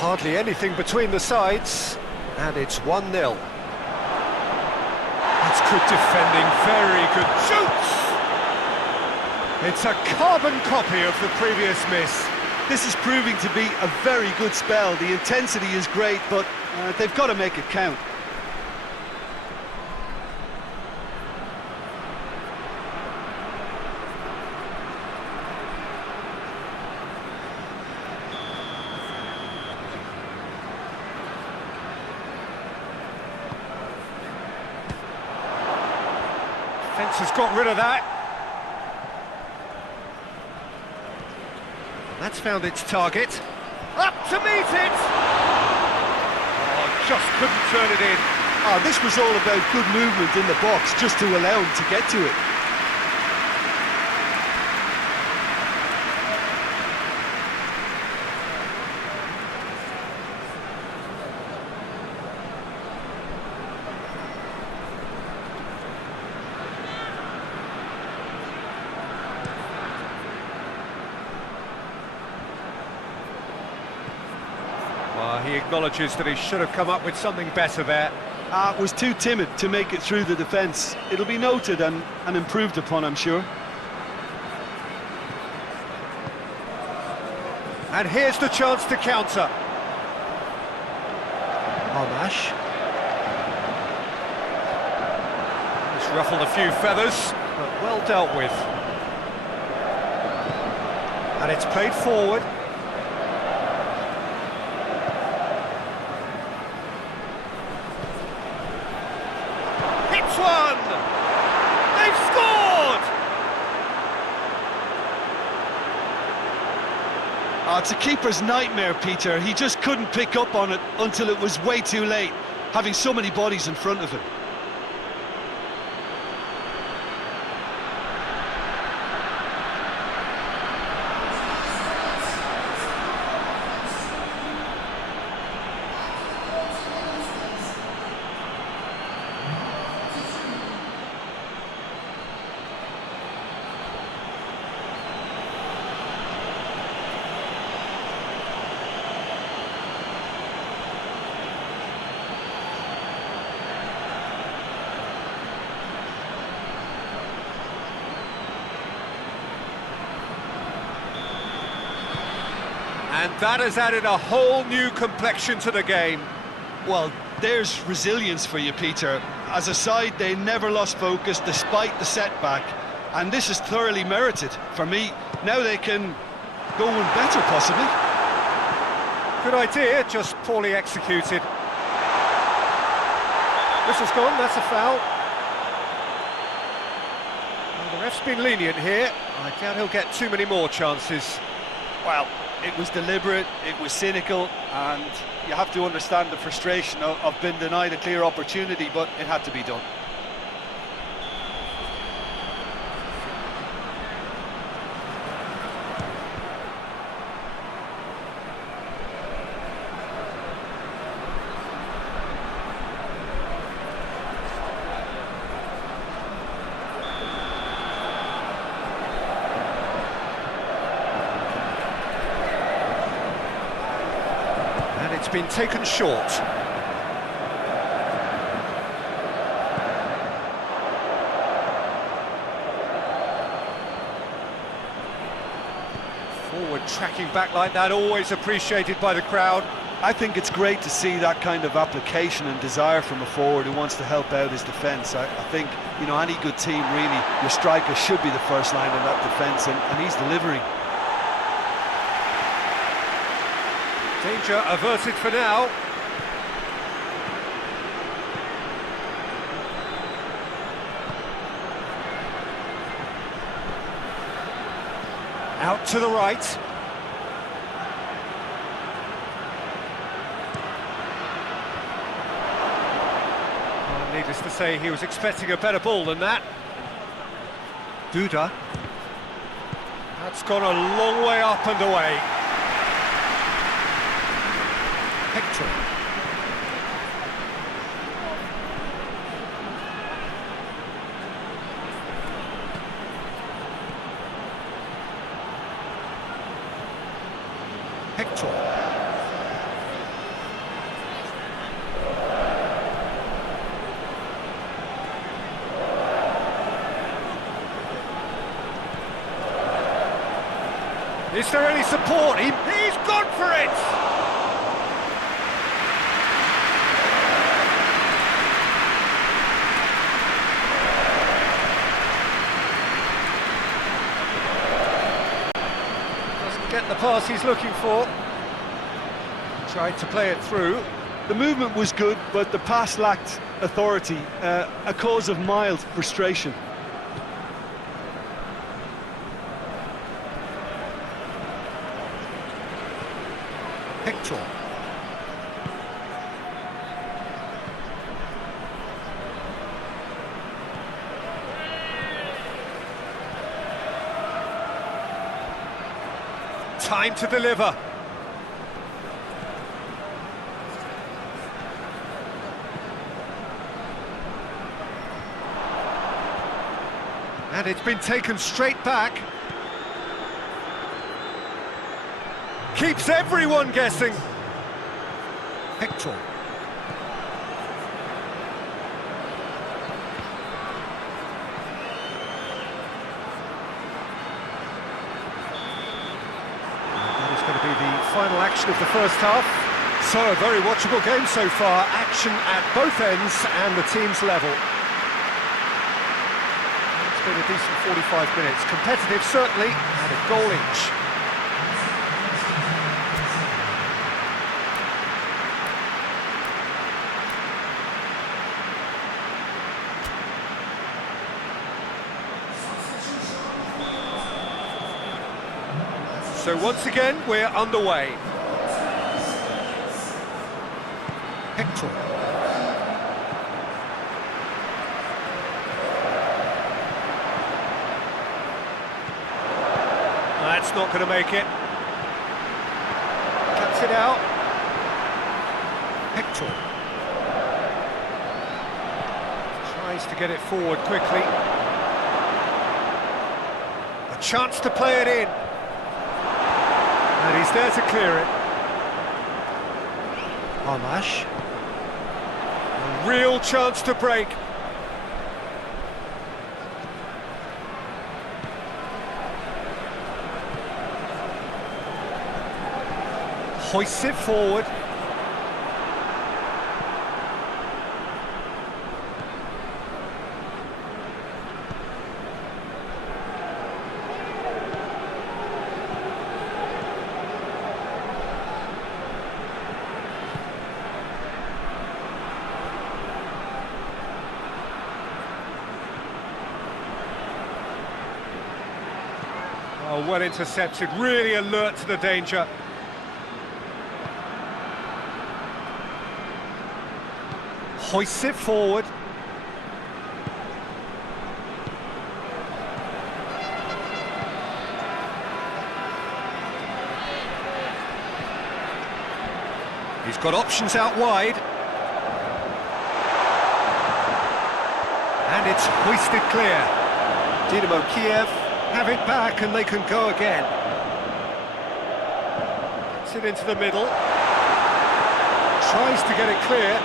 Hardly anything between the sides, and it's 1-0. That's good defending, very good. Shoots! It's a carbon copy of the previous miss. This is proving to be a very good spell. The intensity is great, but they've got to make it count. Defence has got rid of that. That's found its target. Up to meet it! Oh, just couldn't turn it in. Oh, this was all about good movement in the box, just to allow him to get to it. He acknowledges that he should have come up with something better there. Was too timid to make it through the defence. It'll be noted and improved upon, I'm sure. And here's the chance to counter. Armash. He's ruffled a few feathers, but well dealt with. And it's played forward. One! They've scored! It's a keeper's nightmare, Peter. He just couldn't pick up on it until it was way too late, having so many bodies in front of him. And that has added a whole new complexion to the game. Well, there's resilience for you, Peter. As a side, they never lost focus despite the setback, and this is thoroughly merited. For me, now they can go one better, possibly. Good idea, just poorly executed. This has gone, that's a foul. Well, the ref's been lenient here. I doubt he'll get too many more chances. Well, it was deliberate, it was cynical, and you have to understand the frustration of being denied a clear opportunity, but it had to be done. It's been taken short. Forward tracking back like that, always appreciated by the crowd. I think it's great to see that kind of application and desire from a forward who wants to help out his defence. I think, you know, any good team, really, your striker should be the first line in that defence, and he's delivering. Danger averted for now. Out to the right. Well, needless to say, he was expecting a better ball than that. Duda. That's gone a long way up and away. Hector. Hector. Is there any support? He's gone for it! Get the pass he's looking for. Tried to play it through. The movement was good, but the pass lacked authority, a cause of mild frustration. Hector. Time to deliver. And it's been taken straight back. Keeps everyone guessing. Hector. Final action of the first half. So a very watchable game so far. Action at both ends and the team's level. It's been a decent 45 minutes. Competitive certainly, and a goal each. So once again, we're underway. Hector. That's not going to make it. Cuts it out. Hector. Tries to get it forward quickly. A chance to play it in. And he's there to clear it. Amash. A real chance to break. Hoists it forward. Oh, well intercepted, really alert to the danger. Hoists it forward. He's got options out wide. And it's hoisted clear. Dynamo Kiev have it back and they can go again. Gets it into the middle. Tries to get it clear.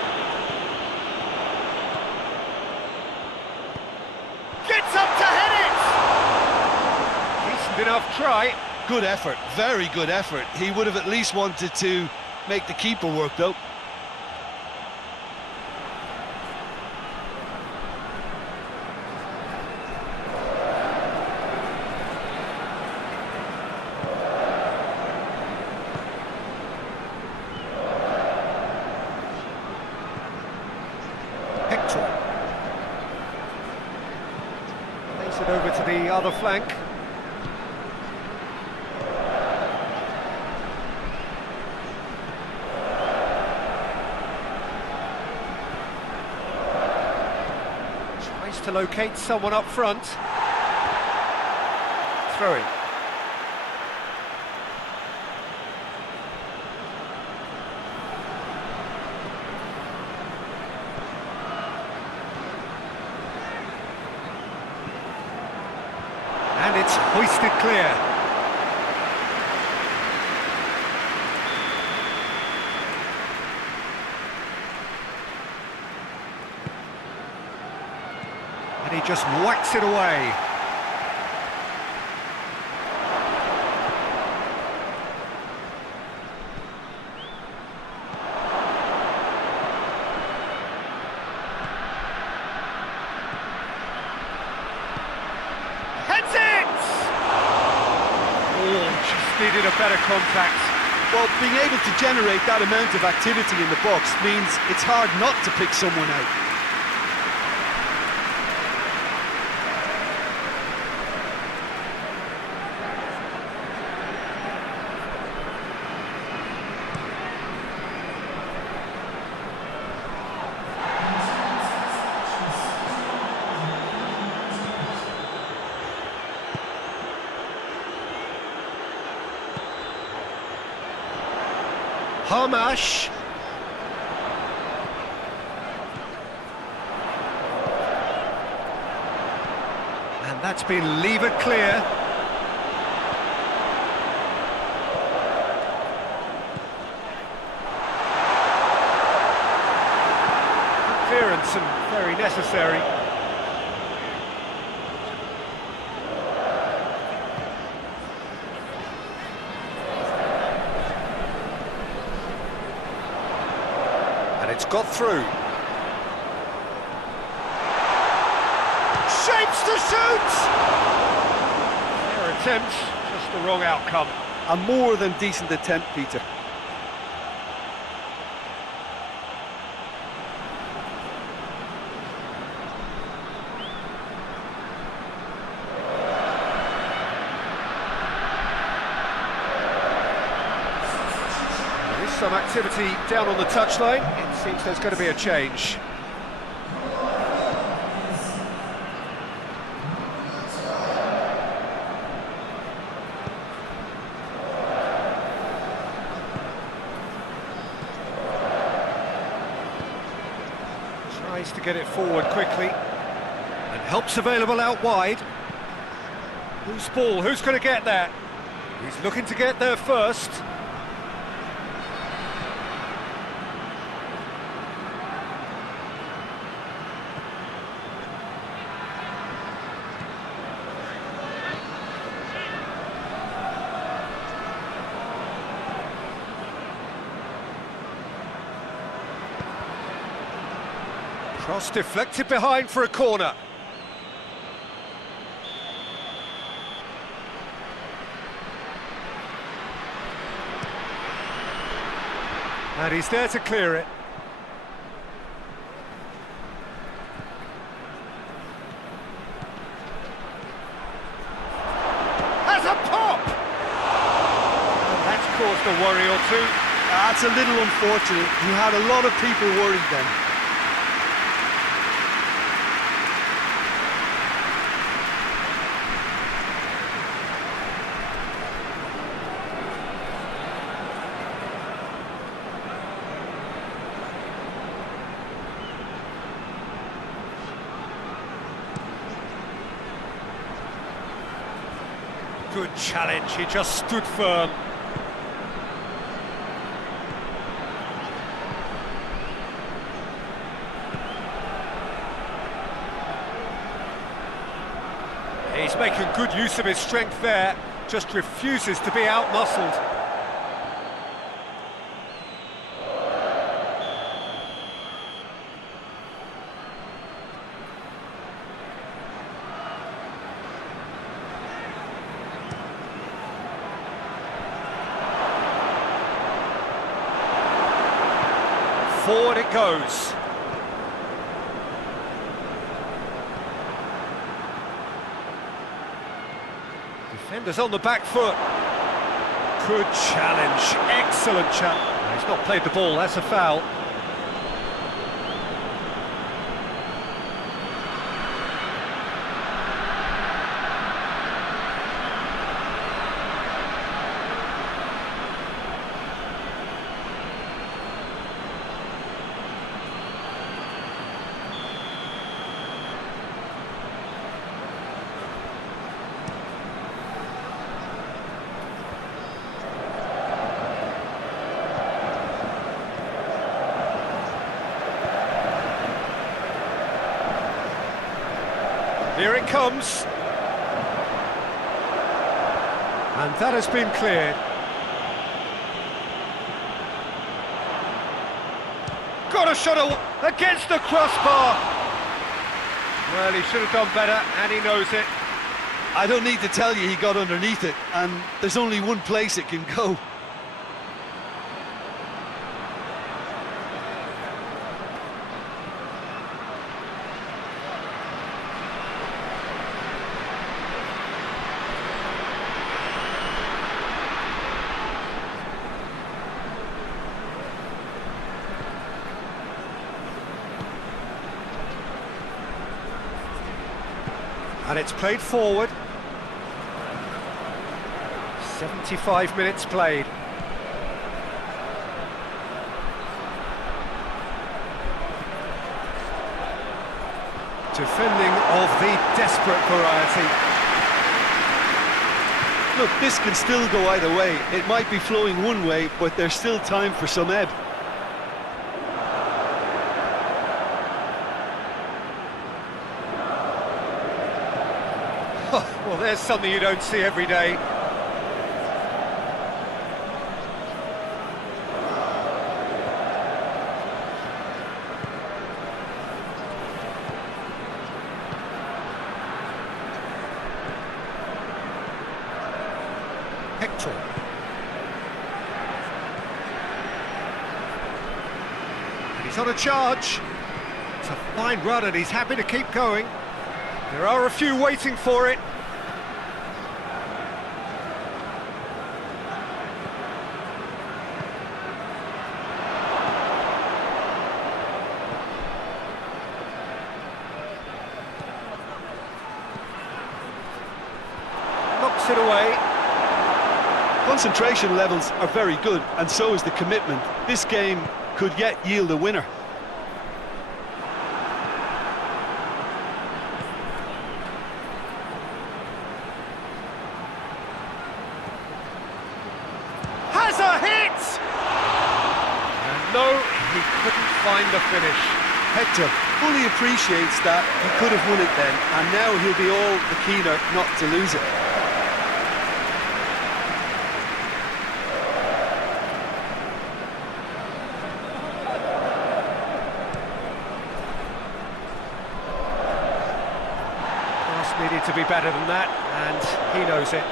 Gets up to head it! Decent enough try. Good effort, very good effort. He would have at least wanted to make the keeper work though. Hector. Plays it over to the other flank. Tries to locate someone up front. Throwing. And it's hoisted clear. And he just whacks it away. Heads it! Oh, just needed a better contact. Well, being able to generate that amount of activity in the box means it's hard not to pick someone out. Hamash. And that's been levered clear. Clearance and very necessary. It's got through. Shapes to shoot! Fair attempt, just the wrong outcome. A more than decent attempt, Peter. Some activity down on the touchline. It seems there's going to be a change. Tries to get it forward quickly. And help's available out wide. Who's ball? Who's going to get there? He's looking to get there first. Cross deflected behind for a corner. And he's there to clear it. Has a pass! a worry or two. That's a little unfortunate. He had a lot of people worried then. Good challenge, he just stood firm. He's making good use of his strength there, just refuses to be out-muscled. Forward it goes. Defenders on the back foot. Good challenge, excellent challenge. He's not played the ball, that's a foul. Here it comes. And that has been cleared. Got a shot against the crossbar. Well, he should have done better, and he knows it. I don't need to tell you he got underneath it, and there's only one place it can go. And it's played forward. 75 minutes played. Defending of the desperate variety. Look, this can still go either way. It might be flowing one way, but there's still time for some ebb. Well, there's something you don't see every day. Hector. And he's on a charge. It's a fine run and he's happy to keep going. There are a few waiting for it. Knocks it away. Concentration levels are very good, and so is the commitment. This game could yet yield a winner. Has a hit! And no, he couldn't find the finish. Hector fully appreciates that he could have won it then, and now he'll be all the keener not to lose it. Needed to be better than that, and he knows it.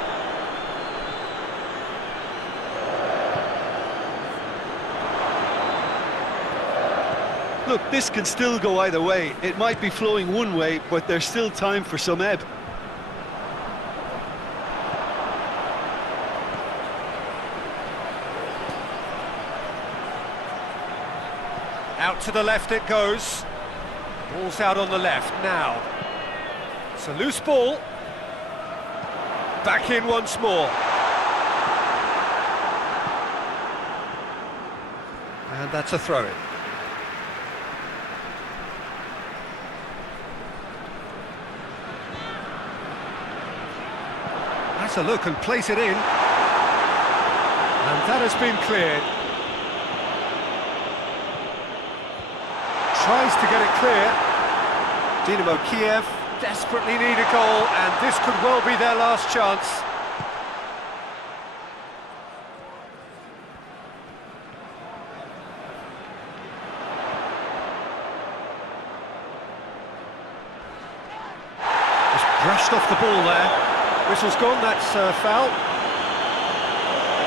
Look, this can still go either way. It might be flowing one way, but there's still time for some ebb. Out to the left it goes. Ball's out on the left now. It's a loose ball. Back in once more. And that's a throw-in. That's a look and place it in. And that has been cleared. Tries to get it clear. Dynamo Kiev desperately need a goal, and this could well be their last chance. Just brushed off the ball there. Whistle's gone, that's a foul.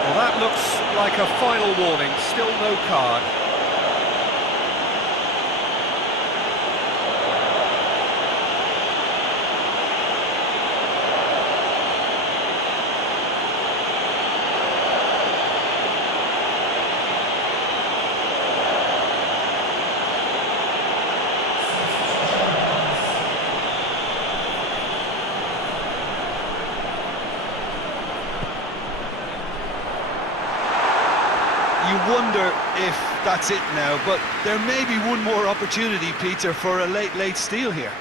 Well, that looks like a final warning, still no card. You wonder if that's it now, but there may be one more opportunity, Peter, for a late steal here.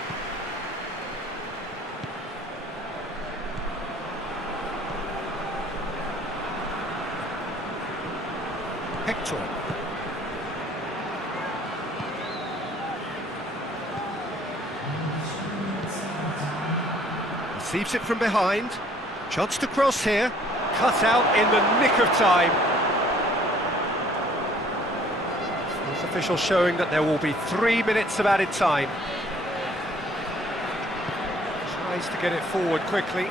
Hector. Receives it from behind. Chance to cross here. Cut out in the nick of time. Official showing that there will be 3 minutes of added time. Tries to get it forward quickly.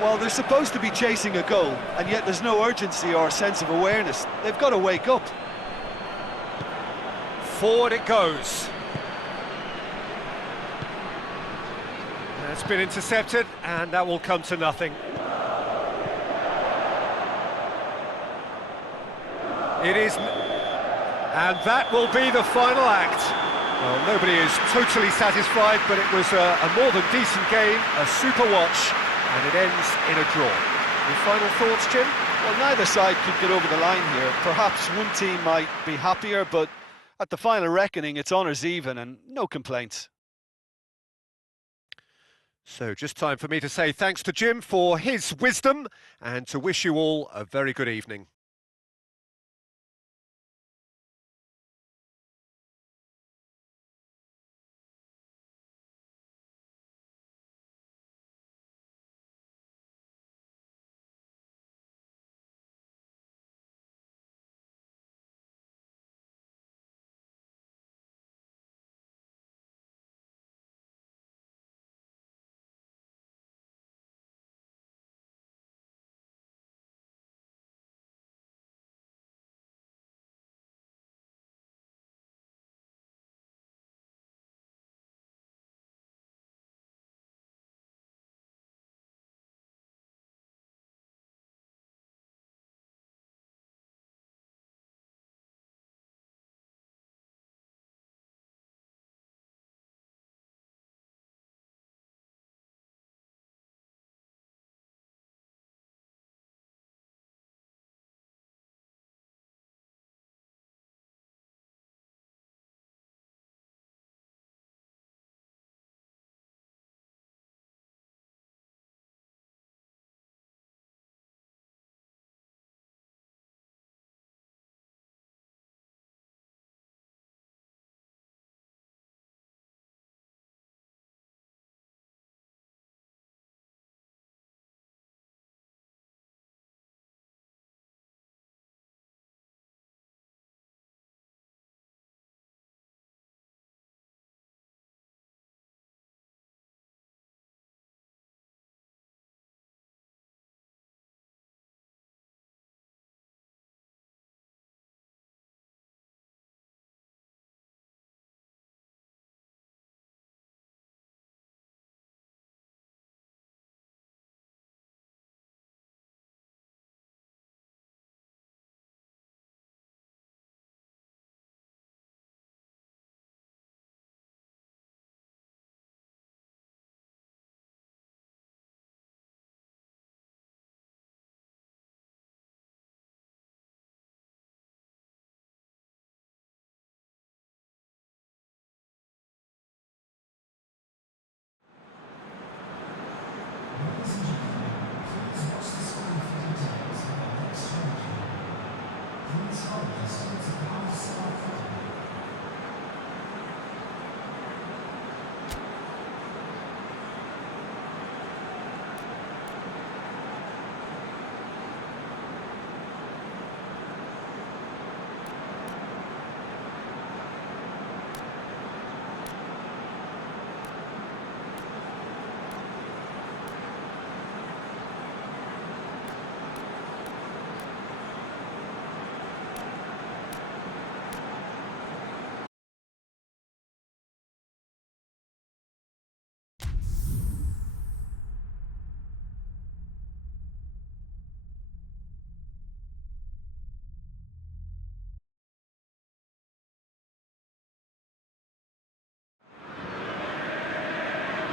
Well, they're supposed to be chasing a goal, and yet there's no urgency or sense of awareness. They've got to wake up. Forward it goes. It's been intercepted, and that will come to nothing. It is... And that will be the final act. Well, nobody is totally satisfied, but it was a more than decent game, a super watch, and it ends in a draw. Your final thoughts, Jim? Well, neither side could get over the line here. Perhaps one team might be happier, but at the final reckoning, it's honours even and no complaints. So just time for me to say thanks to Jim for his wisdom and to wish you all a very good evening.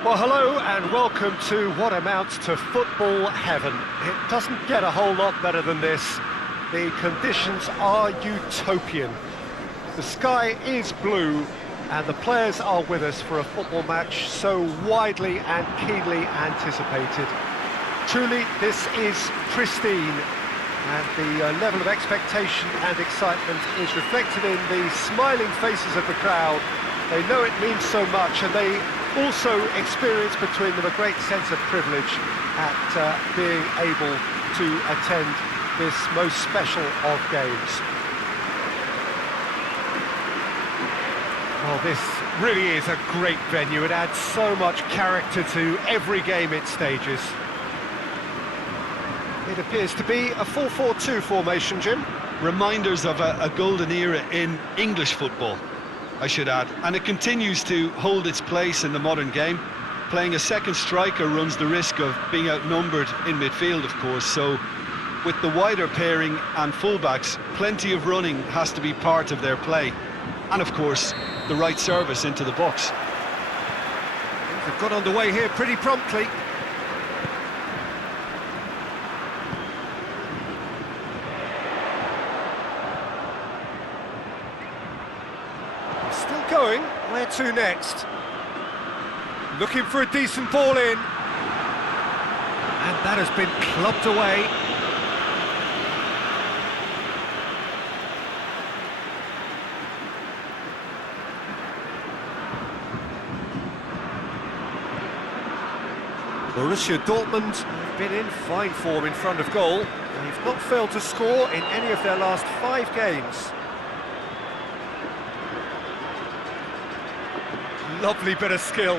Well, hello and welcome to what amounts to football heaven. It doesn't get a whole lot better than this. The conditions are utopian. The sky is blue and the players are with us for a football match so widely and keenly anticipated. Truly, this is pristine, and the level of expectation and excitement is reflected in the smiling faces of the crowd. They know it means so much, and they also experience between them a great sense of privilege at being able to attend this most special of games. Well, this really is a great venue. It adds so much character to every game it stages. It appears to be a 4-4-2 formation, Jim. Reminders of a golden era in English football, I should add, and it continues to hold its place in the modern game. Playing a second striker runs the risk of being outnumbered in midfield, of course, so with the wider pairing and fullbacks, plenty of running has to be part of their play, and of course the right service into the box. Things have got underway here pretty promptly. Still going. Where to next? Looking for a decent ball in. And that has been clubbed away. Borussia Dortmund have been in fine form in front of goal. They've not failed to score in any of their last 5 games. Lovely bit of skill.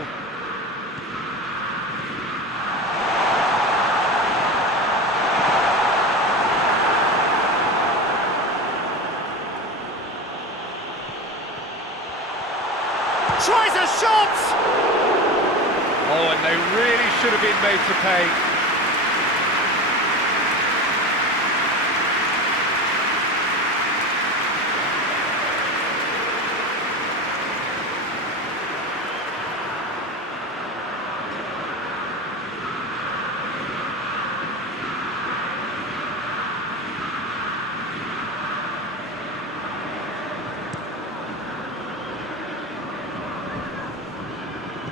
Tries a shot! Oh, and they really should have been made to pay.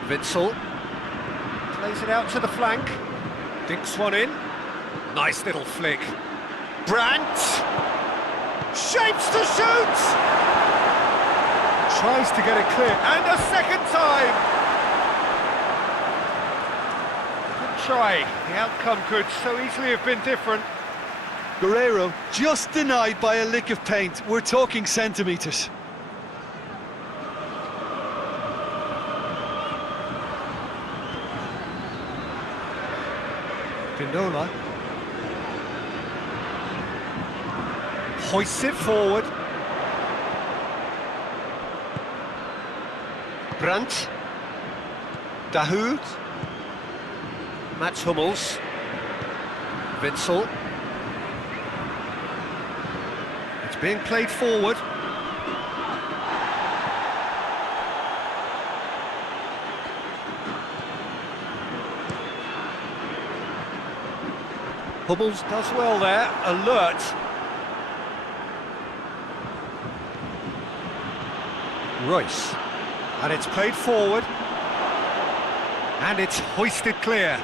Witsel plays it out to the flank, dinks one in, nice little flick. Brandt shapes to shoot, tries to get it clear, and a second time. Good try, the outcome could so easily have been different. Guerrero just denied by a lick of paint. We're talking centimetres. Pinola hoists it forward. Brandt, Dahoud, Mats Hummels, Witsel. It's being played forward. Hummels does well there, alert. Royce, and it's played forward, and it's hoisted clear.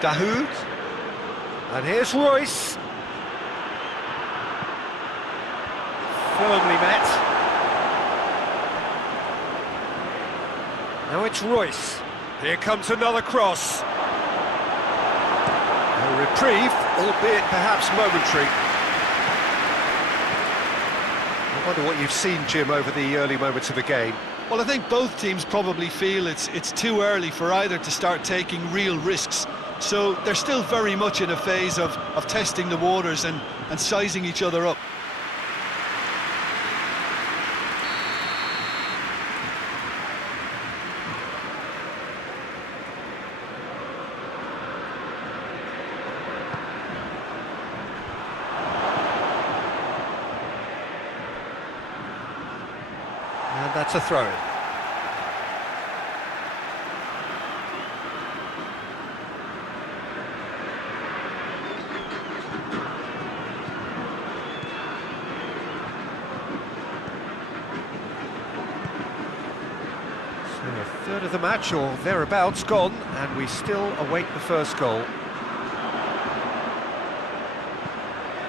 Dahoud, and here's Royce. Firmly met. Now it's Royce. Here comes another cross. A reprieve, albeit perhaps momentary. I wonder what you've seen, Jim, over the early moments of the game. Well, I think both teams probably feel it's too early for either to start taking real risks. So they're still very much in a phase of testing the waters and sizing each other up. that's a throw. So a third of the match, or thereabouts, gone, and we still await the first goal.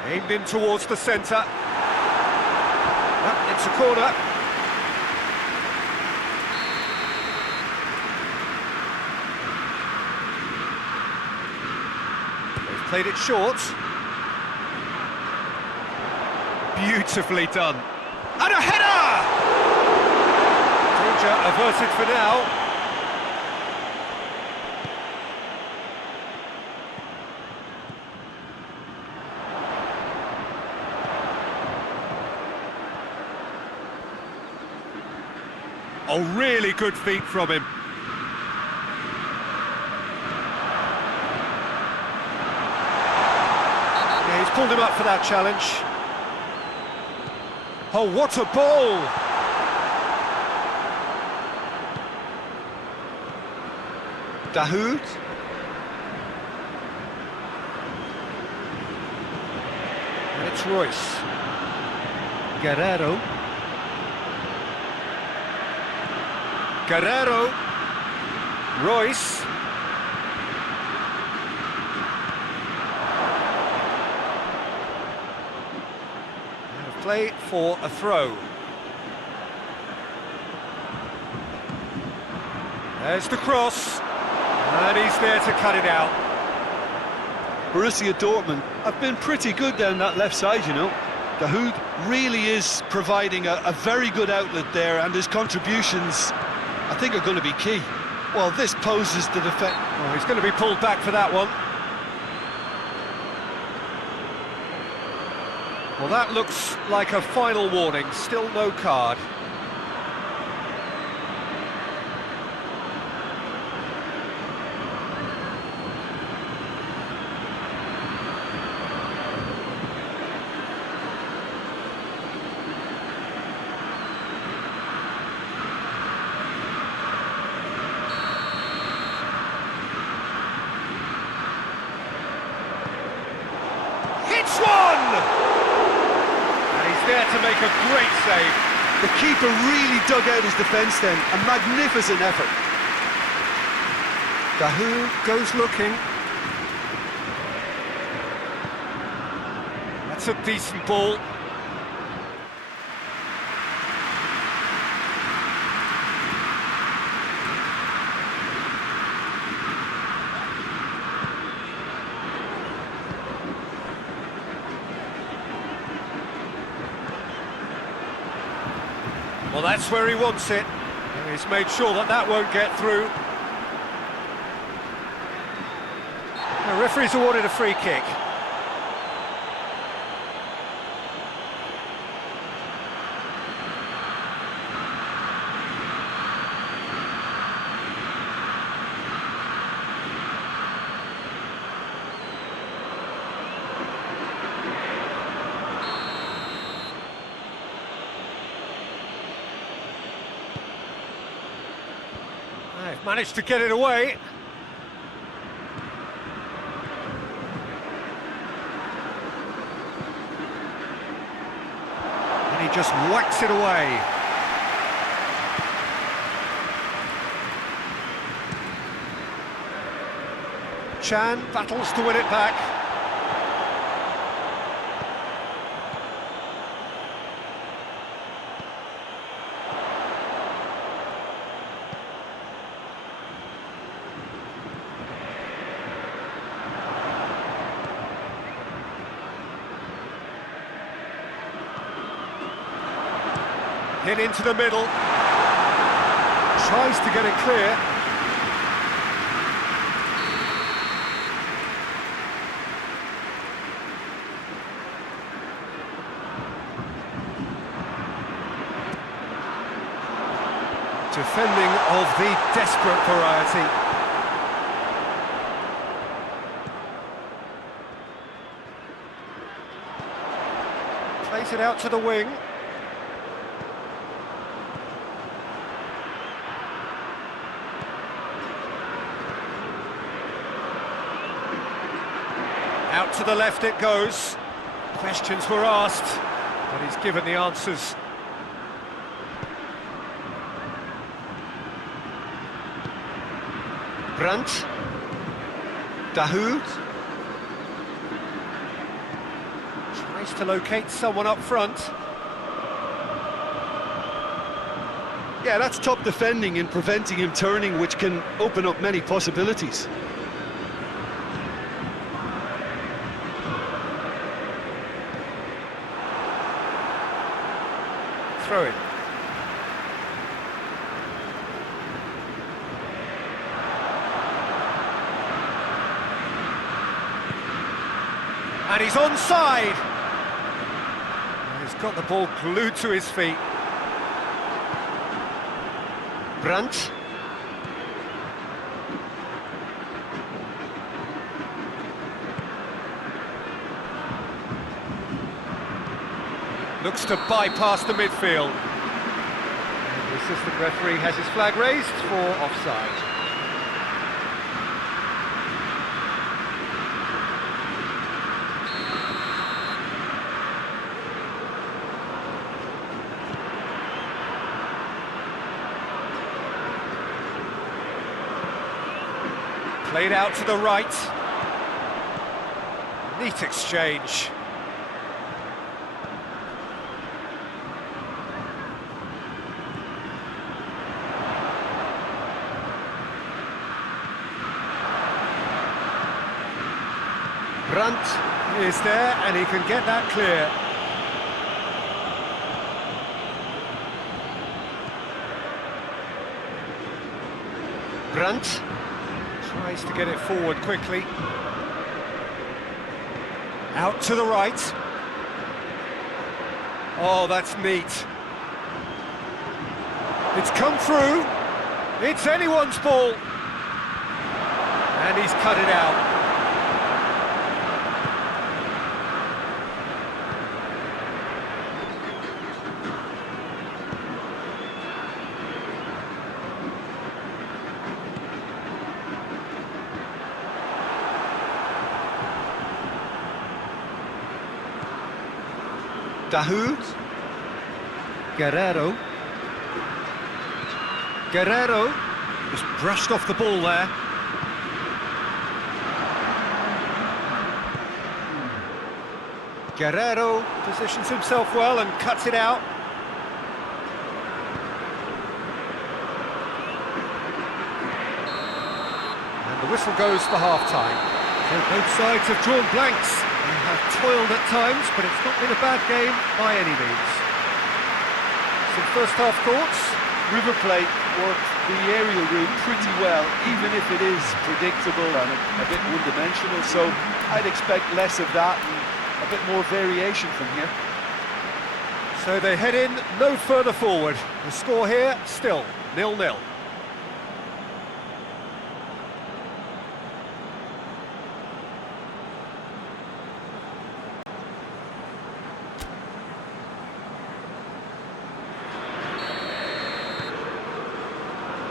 Aimed in towards the centre. It's a corner. They've played it short. Beautifully done. And a header! Danger averted for now. Oh, really good feet from him. Yeah, he's pulled him up for that challenge. Oh, what a ball! Dahoud. And it's Royce. Guerrero. Guerrero, Royce, and a play for a throw. There's the cross, and he's there to cut it out. Borussia Dortmund have been pretty good down that left side, you know. Dahoud really is providing a very good outlet there, and his contributions, I think, are going to be key. Well, this poses the defence. Oh, he's going to be pulled back for that one. Well, that looks like a final warning. Still no card. There to make a great save. The keeper really dug out his defence then. A magnificent effort. Dahoud goes looking. That's a decent ball. Well, that's where he wants it. He's made sure that that won't get through. The referee's awarded a free kick. They've managed to get it away. And he just whacks it away. Chan battles to win it back. Hit into the middle. Tries to get it clear. Defending of the desperate variety. Plays it out to the wing. to the left it goes. Questions were asked, but he's given the answers. Brandt. Dahoud. Tries to locate someone up front. Yeah, that's top defending and preventing him turning, which can open up many possibilities. Throw it. And he's onside. He's got the ball glued to his feet. Brandt. Looks to bypass the midfield. And the assistant referee has his flag raised for offside. Played out to the right. Neat exchange. Brandt Is there, and he can get that clear. Brandt. Tries to get it forward quickly. Out to the right. Oh, that's neat. It's come through. It's anyone's ball. And he's cut it out. Dahoud. Guerrero. Guerrero just brushed off the ball there. Guerrero positions himself well and cuts it out. And the whistle goes for half-time. So both sides have drawn blanks. They have toiled at times, but it's not been a bad game by any means. Some first-half thoughts? River Plate worked the aerial route pretty well, even if it is predictable and a bit one-dimensional, so I'd expect less of that and a bit more variation from here. So they head in no further forward. The score here, still 0-0.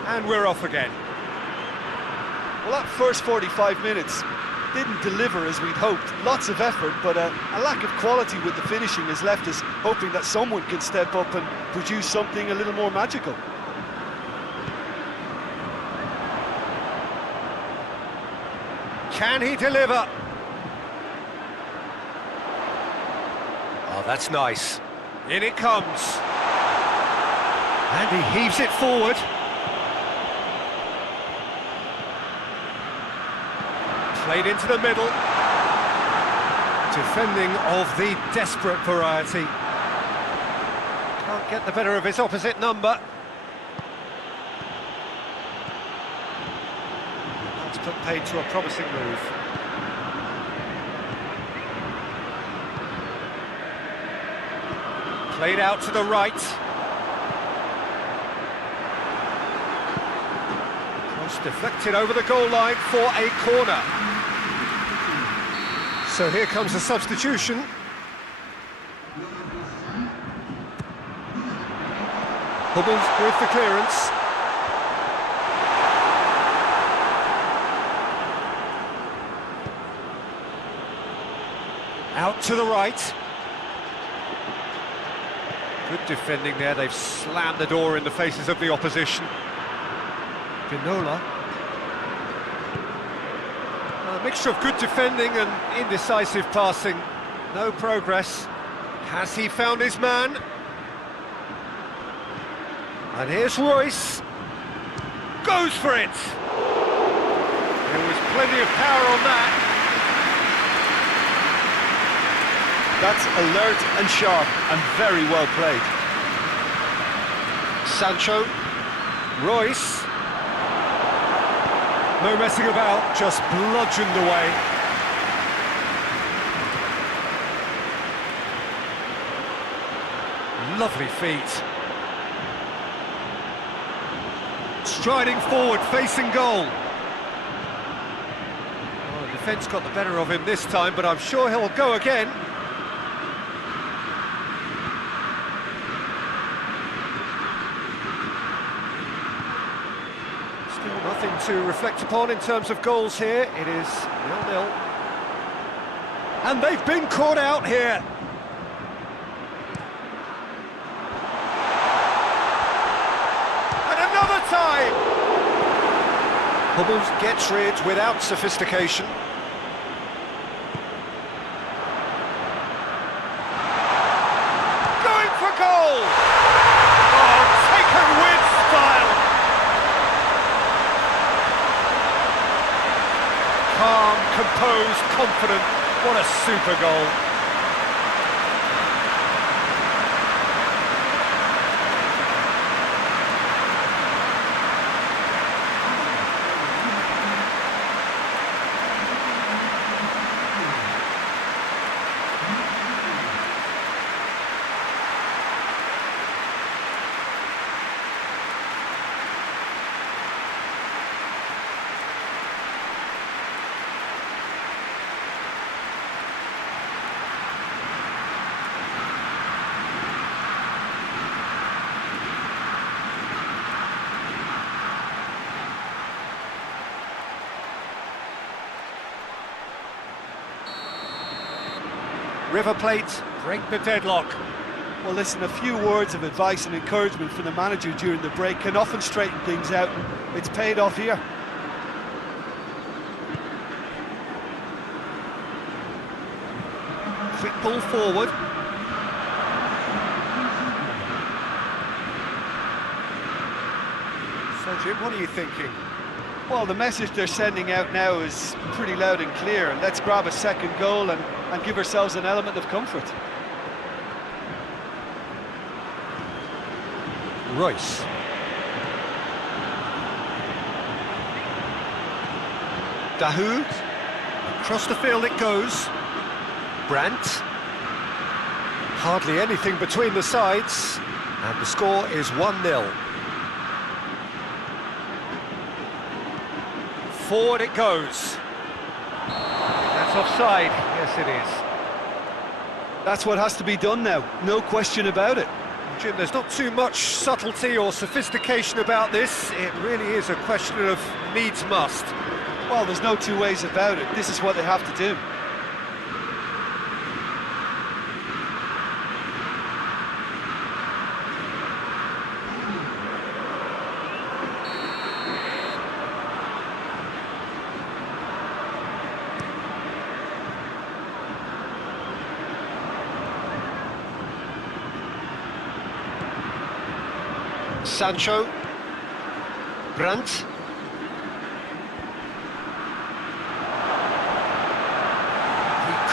And we're off again. Well, that first 45 minutes didn't deliver as we'd hoped. Lots of effort, but a lack of quality with the finishing has left us hoping that someone can step up and produce something a little more magical. Can he deliver? Oh, that's nice. In it comes. And he heaves it forward. Played into the middle. Defending of the desperate variety. Can't get the better of his opposite number. That's put paid to a promising move. Played out to the right. Cross deflected over the goal line for a corner. So here comes a substitution. Hummels with the clearance. Out to the right. Good defending there, they've slammed the door in the faces of the opposition. Pinola. A mixture of good defending and indecisive passing. No progress. Has he found his man? And here's Royce. Goes for it! There was plenty of power on that. That's alert and sharp and very well played. Sancho. Royce. No messing about, just bludgeoned away. Lovely feet. Striding forward, facing goal. Well, the defence got the better of him this time, but I'm sure he'll go again. Still nothing to reflect upon in terms of goals here. It is 0-0. And they've been caught out here. Time! Hubbles gets rid without sophistication. Going for goal! Oh, taken with style! Calm, composed, confident. What a super goal. River Plate break the deadlock. Well, listen, a few words of advice and encouragement from the manager during the break can often straighten things out. It's paid off here. Quick ball forward. So, Jim, what are you thinking? Well, the message they're sending out now is pretty loud and clear. Let's grab a second goal and give ourselves an element of comfort. Royce. Dahoud. Across the field it goes. Brandt. Hardly anything between the sides. And the score is 1-0. Forward it goes. That's offside. Yes, it is. That's what has to be done now. No question about it. Jim, there's not too much subtlety or sophistication about this. It really is a question of needs must. Well, there's no two ways about it. This is what they have to do. Sancho. Brandt. He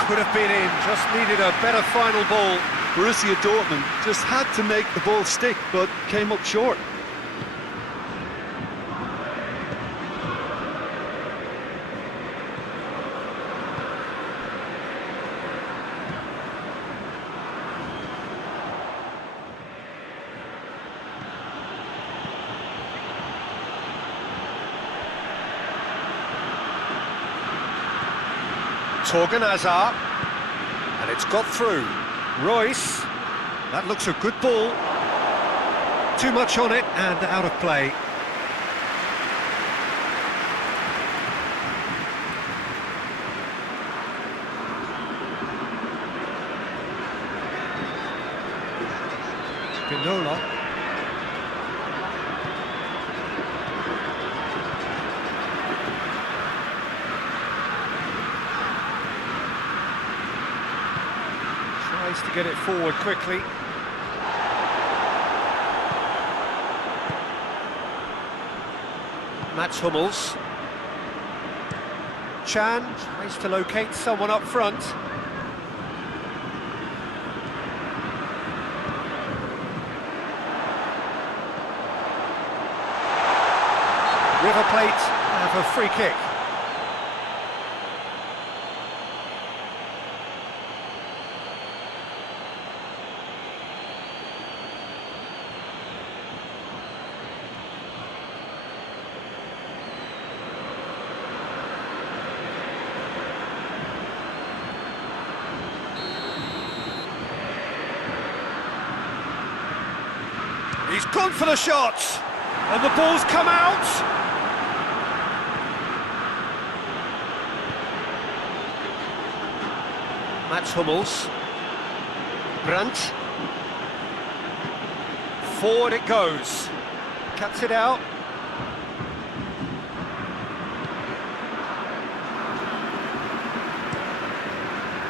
could have been in, just needed a better final ball. Borussia Dortmund just had to make the ball stick, but came up short. Torgan Hazard, and it's got through. Royce, that looks a good ball. Too much on it and out of play. Spinola. Tries to get it forward quickly. Mats Hummels. Chan tries to locate someone up front. River Plate have a free kick. He's gone for the shot, and the ball's come out. Mats Hummels. Brandt. Forward it goes. Cuts it out.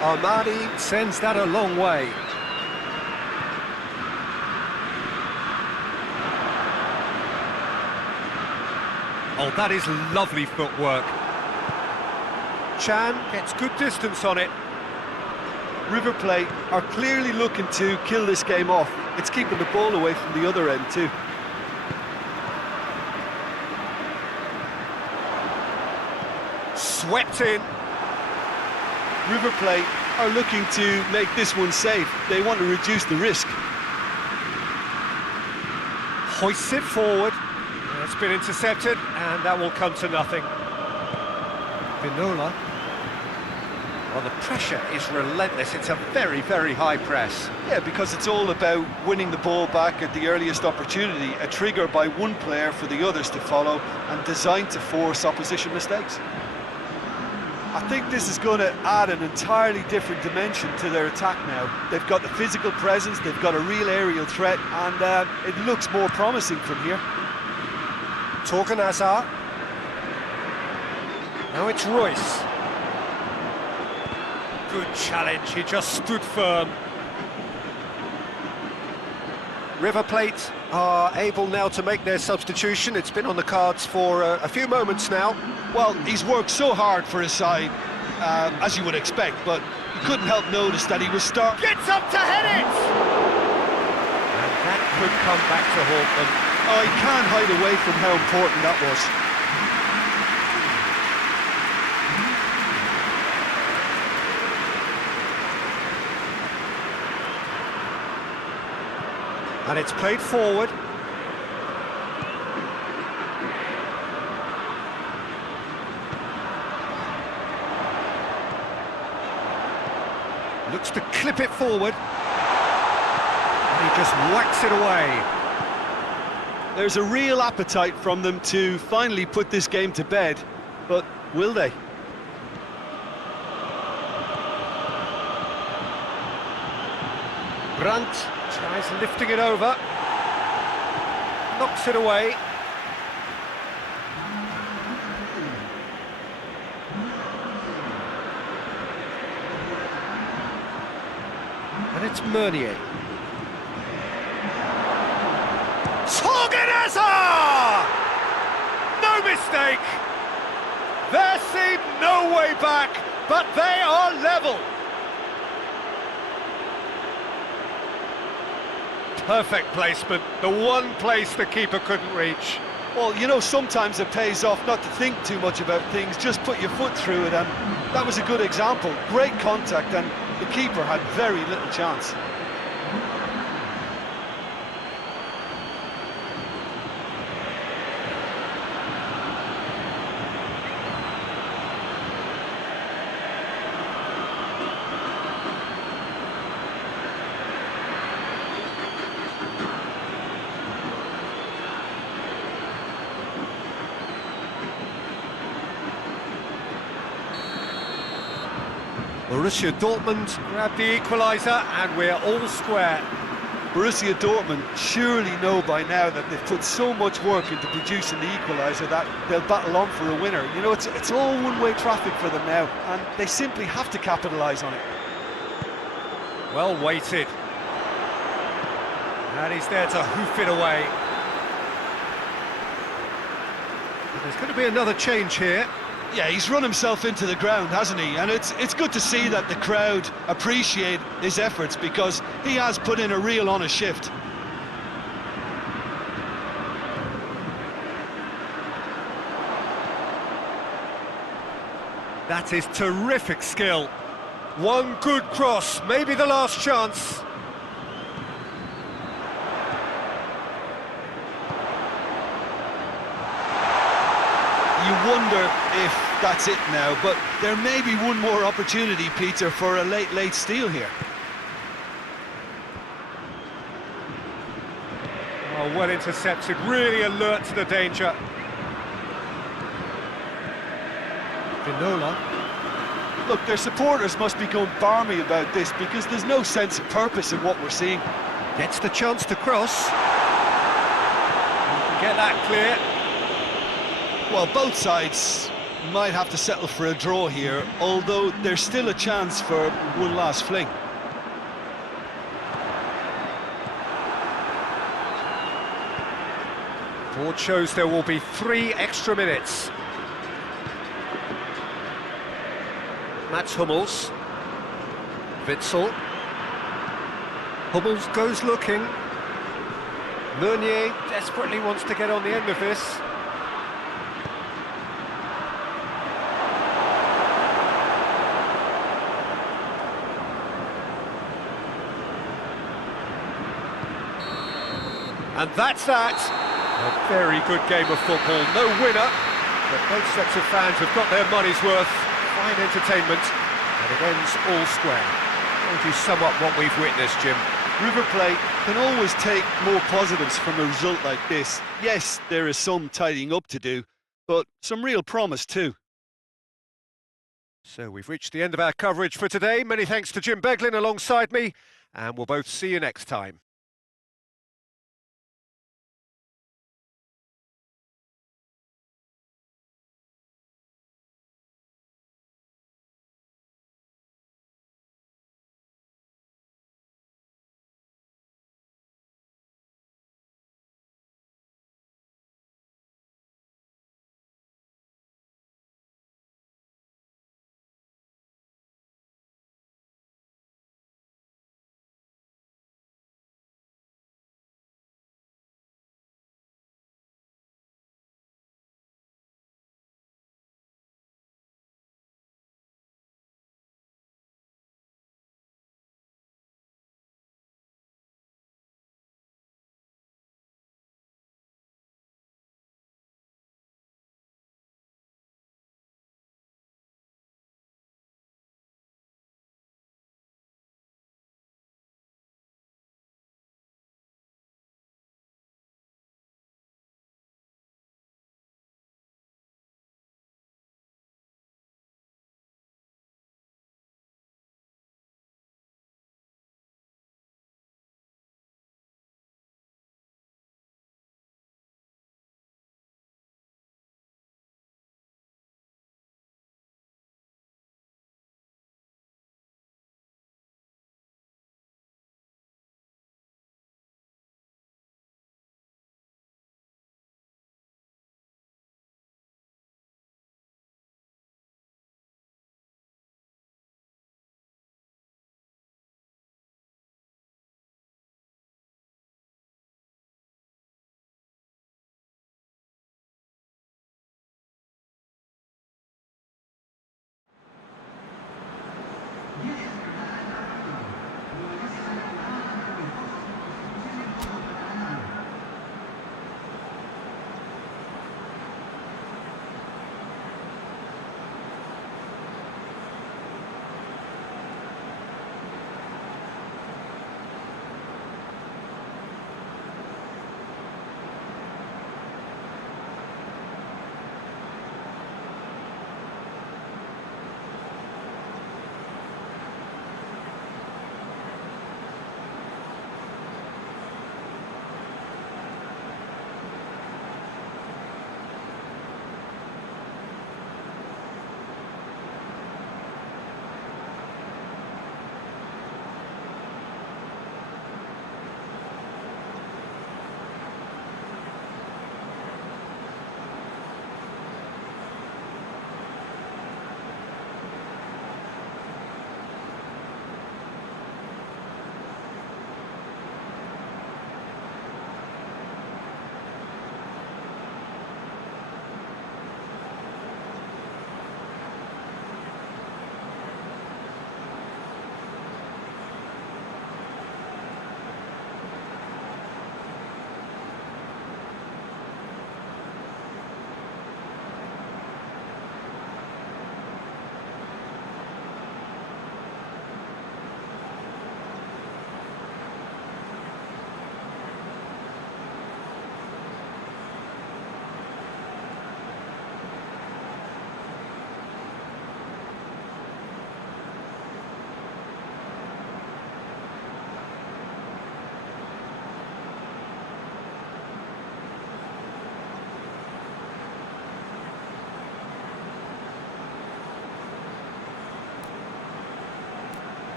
Armani sends that a long way. Oh, that is lovely footwork. Chan gets good distance on it. River Plate are clearly looking to kill this game off. It's keeping the ball away from the other end too. Swept in. River Plate are looking to make this one safe. They want to reduce the risk. Hoists it forward. It's been intercepted, and that will come to nothing. Spinola. Well, the pressure is relentless. It's a very, very high press. Yeah, because it's all about winning the ball back at the earliest opportunity, a trigger by one player for the others to follow, and designed to force opposition mistakes. I think this is going to add an entirely different dimension to their attack now. They've got the physical presence, they've got a real aerial threat, and it looks more promising from here. Torgan Hazard. Now it's Royce. Good challenge, he just stood firm. River Plate are able now to make their substitution. It's been on the cards for a few moments now. Well, he's worked so hard for his side, as you would expect, but you couldn't help notice that he was starting. Gets up to head it! And that could come back to haunt them. Oh, he can't hide away from how important that was. And it's played forward. Looks to clip it forward. And he just whacks it away. There's a real appetite from them to finally put this game to bed, but will they? Brandt tries lifting it over. Knocks it away. And it's Meunier. Torgan Hazard! No mistake! There seemed no way back, but they are level. Perfect placement, the one place the keeper couldn't reach. Well, you know, sometimes it pays off not to think too much about things, just put your foot through it, and that was a good example. Great contact, and the keeper had very little chance. Borussia Dortmund grab the equaliser, and we're all square. Borussia Dortmund surely know by now that they've put so much work into producing the equaliser that they'll battle on for a winner. You know, it's all one-way traffic for them now, and they simply have to capitalise on it. Well weighted. And he's there to hoof it away. There's going to be another change here. Yeah, he's run himself into the ground, hasn't he? And it's good to see that the crowd appreciate his efforts, because he has put in a real honest shift. That is terrific skill. One good cross, maybe the last chance. You wonder if that's it now, but there may be one more opportunity, Peter, for a late steal here. Oh, well intercepted, really alert to the danger. Vinola. Look, their supporters must be going barmy about this, because there's no sense of purpose in what we're seeing. Gets the chance to cross. Get that clear. Well, both sides might have to settle for a draw here, although there's still a chance for one last fling. Board shows there will be 3 extra minutes. Mats Hummels. Witsel. Hummels goes looking. Meunier desperately wants to get on the end of this. And that's that. A very good game of football. No winner, but both sets of fans have got their money's worth. Fine entertainment, and it ends all square. Told you somewhat what we've witnessed, Jim. River Plate can always take more positives from a result like this. Yes, there is some tidying up to do, but some real promise too. So we've reached the end of our coverage for today. Many thanks to Jim Beglin alongside me, and we'll both see you next time.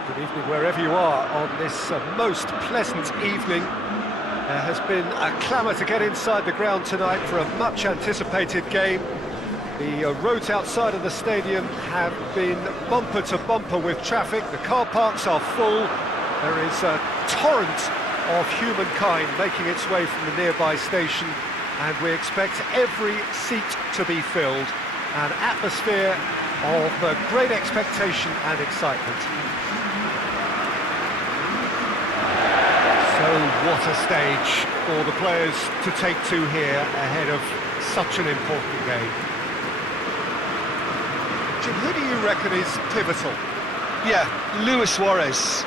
Well, good evening wherever you are on this most pleasant evening. There has been a clamour to get inside the ground tonight for a much anticipated game. The roads outside of the stadium have been bumper to bumper with traffic. The car parks are full. There is a torrent of humankind making its way from the nearby station, and we expect every seat to be filled. An atmosphere of great expectation and excitement. So what a stage for the players to take to here ahead of such an important game. Jim, who do you reckon is pivotal? Yeah, Luis Suarez.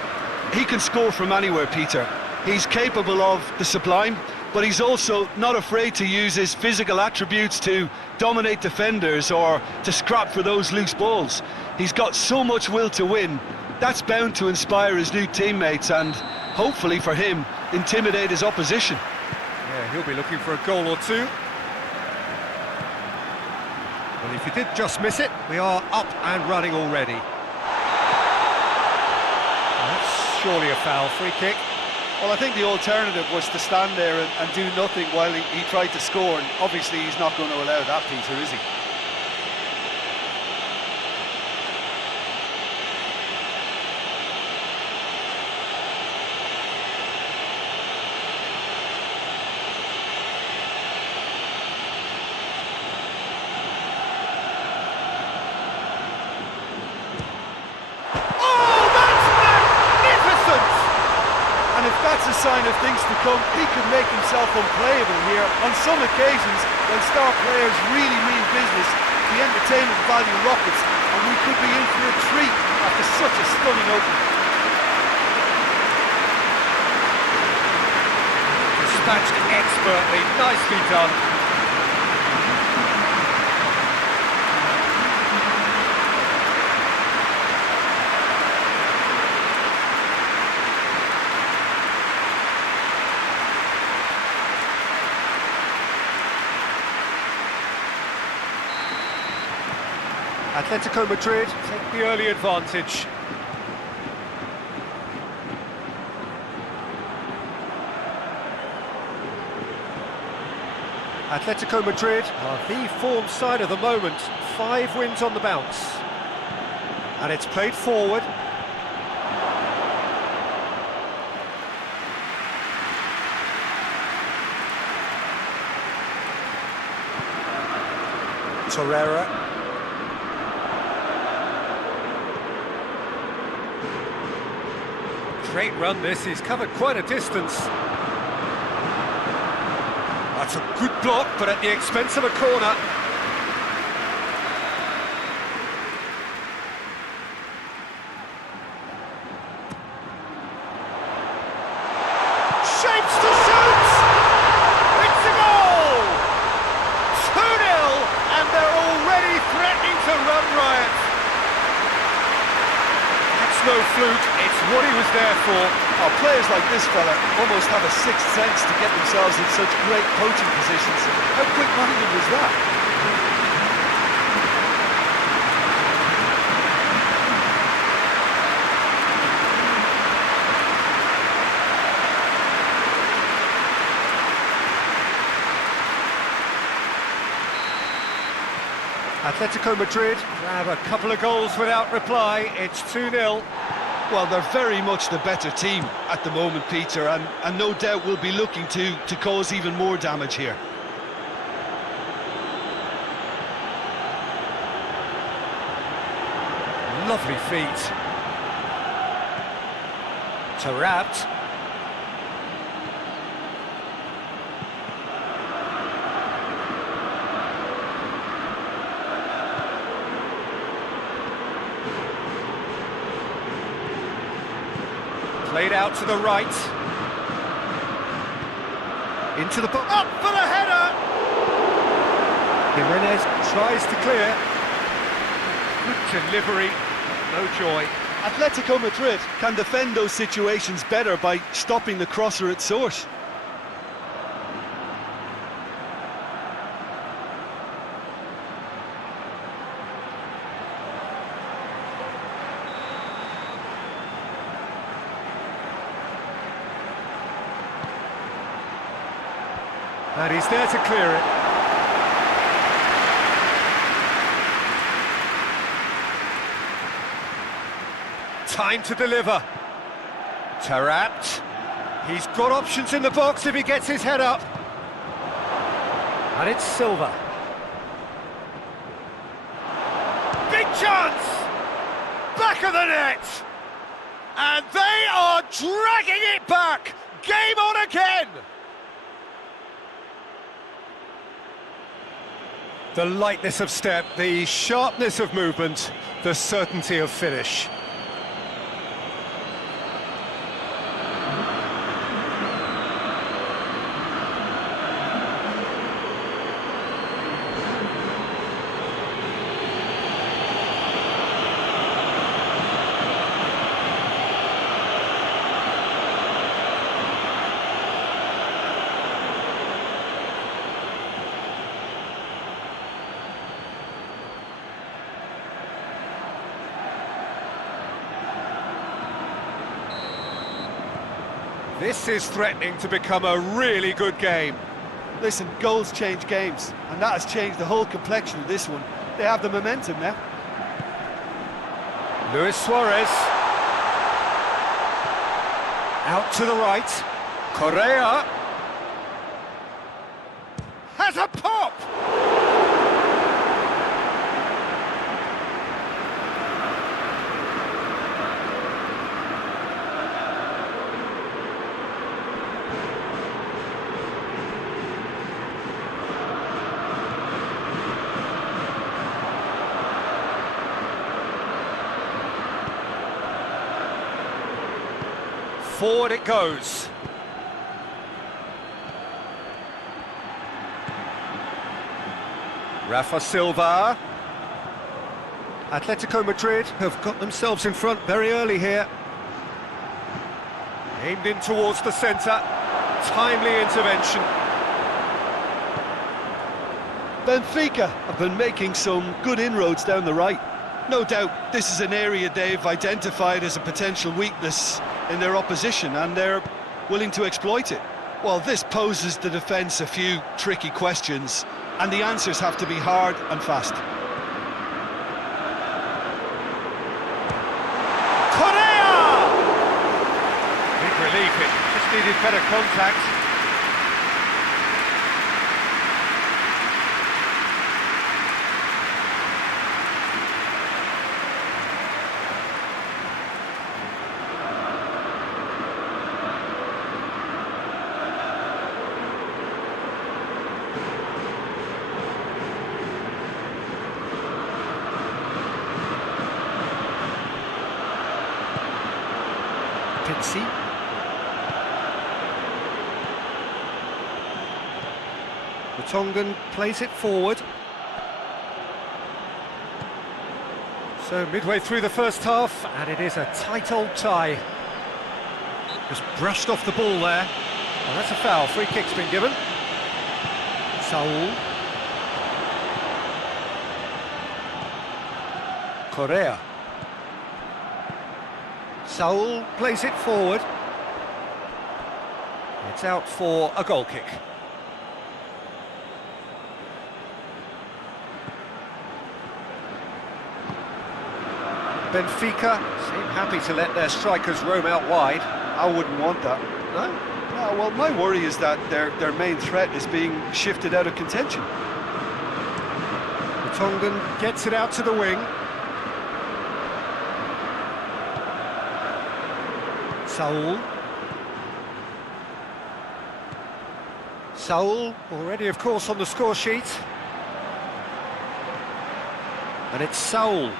He can score from anywhere, Peter. He's capable of the sublime, but he's also not afraid to use his physical attributes to dominate defenders or to scrap for those loose balls. He's got so much will to win. That's bound to inspire his new teammates and, hopefully for him, intimidate his opposition. Yeah, he'll be looking for a goal or two. Well, if he did just miss it, we are up and running already. That's surely a foul. Free kick. Well, I think the alternative was to stand there and do nothing while he tried to score, and obviously he's not going to allow that, Peter, is he? That's a sign of things to come. He could make himself unplayable here. On some occasions, when star players really mean business, the entertainment value rockets, and we could be in for a treat after such a stunning opening. Dispatched expertly, nicely done. Atletico Madrid take the early advantage. Atletico Madrid are the form side of the moment. 5 wins on the bounce. And it's played forward. Torreira. Great run this, he's covered quite a distance. That's a good block, but at the expense of a corner. Shapes to shoot! It's a goal! 2-0, and they're already threatening to run riot. No fluke, it's what he was there for. Oh, players like this fella almost have a sixth sense to get themselves in such great coaching positions. How quick-minded was that? Atletico Madrid grab a couple of goals without reply. It's 2-0. Well, they're very much the better team at the moment, Peter, and no doubt will be looking to cause even more damage here. Lovely feet. Taarabt. Played out to the right. Into the box. Up for the header! Jimenez tries to clear. Good delivery. No joy. Atletico Madrid can defend those situations better by stopping the crosser at source. And he's there to clear it. Time to deliver. Taarabt. He's got options in the box if he gets his head up. And it's Silva. Big chance! Back of the net! And they are dragging it back! Game on again! The lightness of step, the sharpness of movement, the certainty of finish. This is threatening to become a really good game. Listen, goals change games, and that has changed the whole complexion of this one. They have the momentum now. Luis Suarez. Out to the right. Correa. Has a pop! Forward it goes. Rafa Silva. Atletico Madrid have got themselves in front very early here. Aimed in towards the centre. Timely intervention. Benfica have been making some good inroads down the right. No doubt this is an area they've identified as a potential weakness in their opposition, and they're willing to exploit it. Well, this poses the defence a few tricky questions, and the answers have to be hard and fast. Correa! Big relief, it just needed better contact. Pizzi. The Tongan plays it forward. So midway through the first half, and it is a tight old tie. Just brushed off the ball there. And that's a foul. Free kick's been given. Saul. Correa. Saul plays it forward. It's out for a goal kick. Benfica seem happy to let their strikers roam out wide. I wouldn't want that. No? No, well, my worry is that their main threat is being shifted out of contention. The Tongan gets it out to the wing. Saul. Saul, already of course on the score sheet. And it's Saul.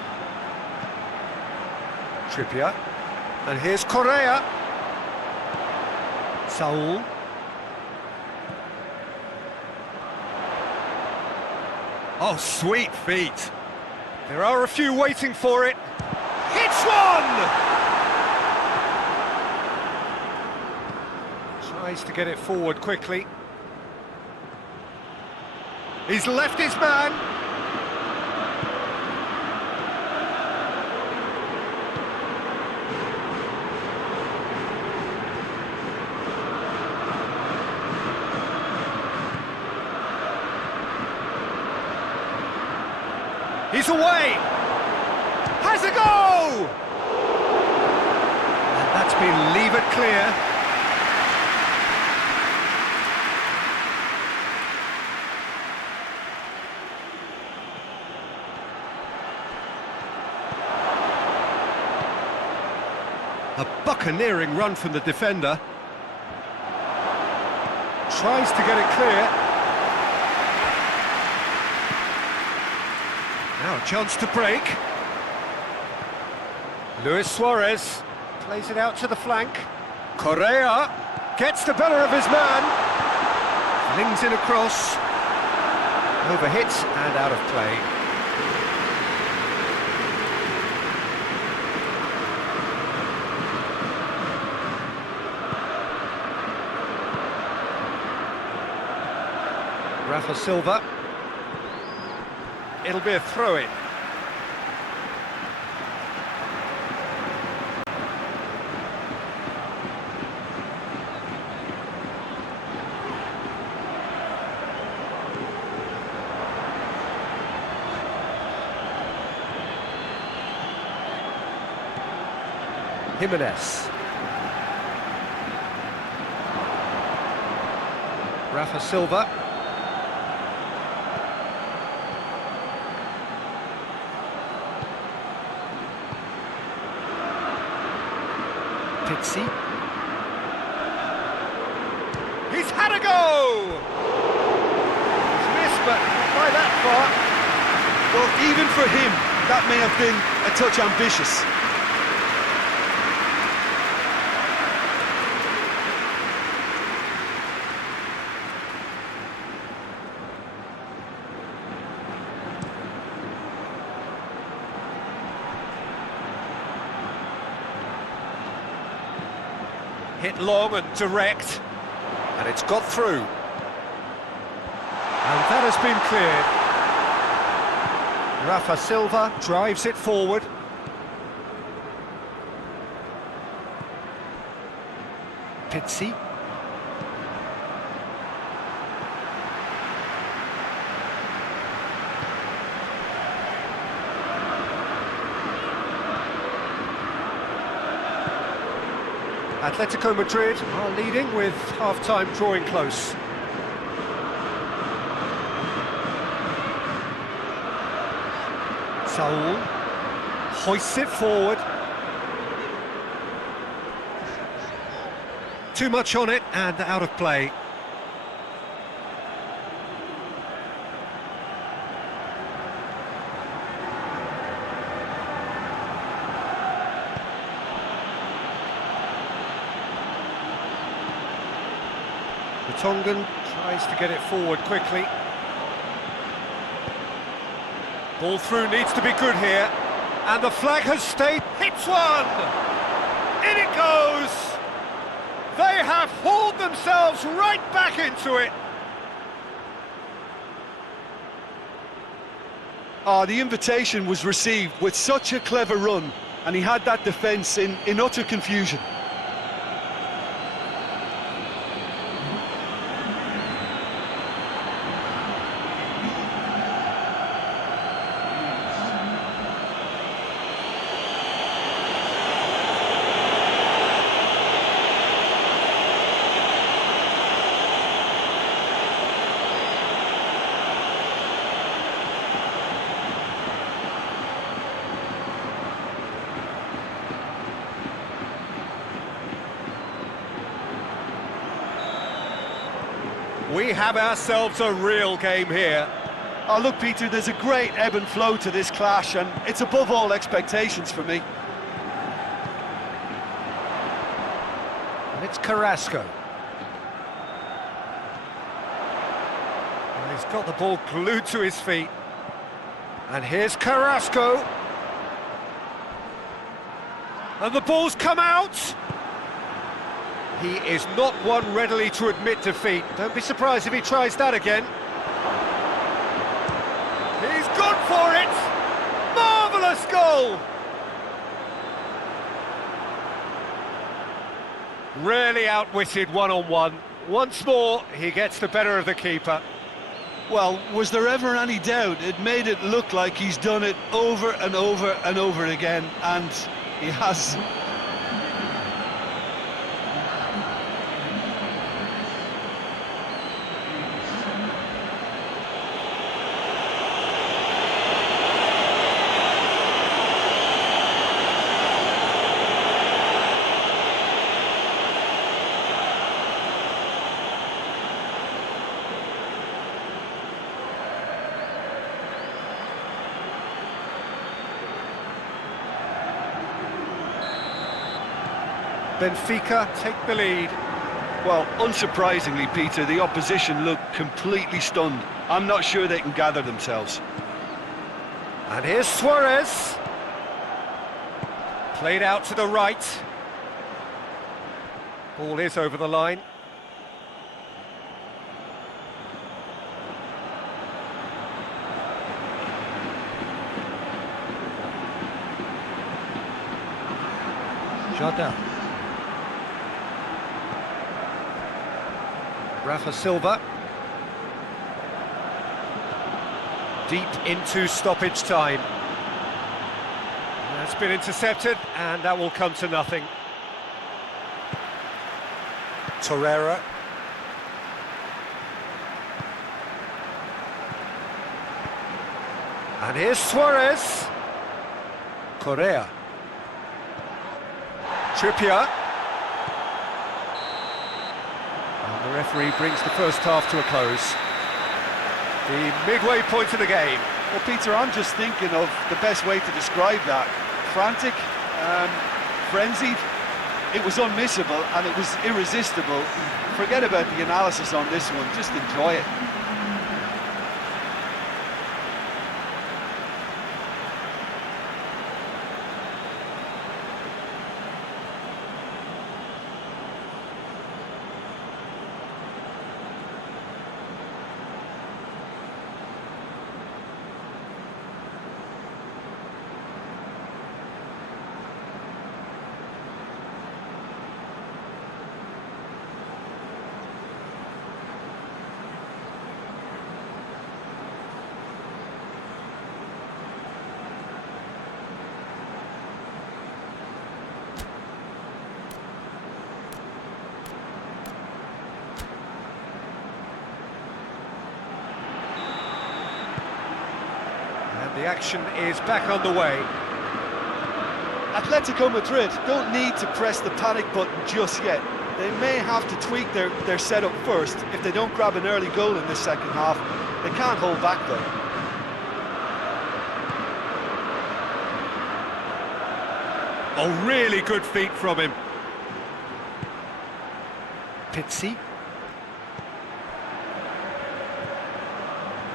Trippier. And here's Correa. Saul. Oh, sweet feet. There are a few waiting for it. Hits one! Tries to get it forward quickly. He's left his man. He's away! Has a go! And that's been levered clear. A buccaneering run from the defender. Tries to get it clear. Now a chance to break. Luis Suarez plays it out to the flank. Correa gets the better of his man. Flings in across. Overhits and out of play. Rafa Silva. It'll be a throw-in. Jimenez. Rafa Silva. Pizzi. He's had a go! He's missed, but not by that far. Well, even for him, that may have been a touch ambitious. Hit long and direct, and it's got through. And that has been cleared. Rafa Silva drives it forward. Pizzi. Atletico Madrid are leading with half-time drawing close. Saul hoists it forward. Too much on it and out of play. The Tongan tries to get it forward quickly. Ball through needs to be good here. And the flag has stayed. Hits one! In it goes! They have hauled themselves right back into it. The invitation was received with such a clever run, and he had that defence in utter confusion. We have ourselves a real game here. Oh, look, Peter, there's a great ebb and flow to this clash, and it's above all expectations for me. And it's Carrasco. And he's got the ball glued to his feet. And here's Carrasco. And the ball's come out. He is not one readily to admit defeat. Don't be surprised if he tries that again. He's gone for it! Marvellous goal! Really outwitted one-on-one. Once more, he gets the better of the keeper. Well, was there ever any doubt? It made it look like he's done it over and over and over again, and he has. Benfica take the lead. Well, unsurprisingly, Peter, the opposition look completely stunned. I'm not sure they can gather themselves. And here's Suarez. Played out to the right. Ball is over the line. Jardin. Rafa Silva. Deep into stoppage time. That's been intercepted, and that will come to nothing. Torreira. And here's Suarez. Correa. Trippier. And the referee brings the first half to a close. The midway point of the game. Well, Peter, I'm just thinking of the best way to describe that. Frantic, frenzied. It was unmissable and it was irresistible. Forget about the analysis on this one, just enjoy it. The action is back on the way. Atletico Madrid don't need to press the panic button just yet. They may have to tweak their setup first. If they don't grab an early goal in this second half, they can't hold back though. Oh, really good feet from him. Pizzi.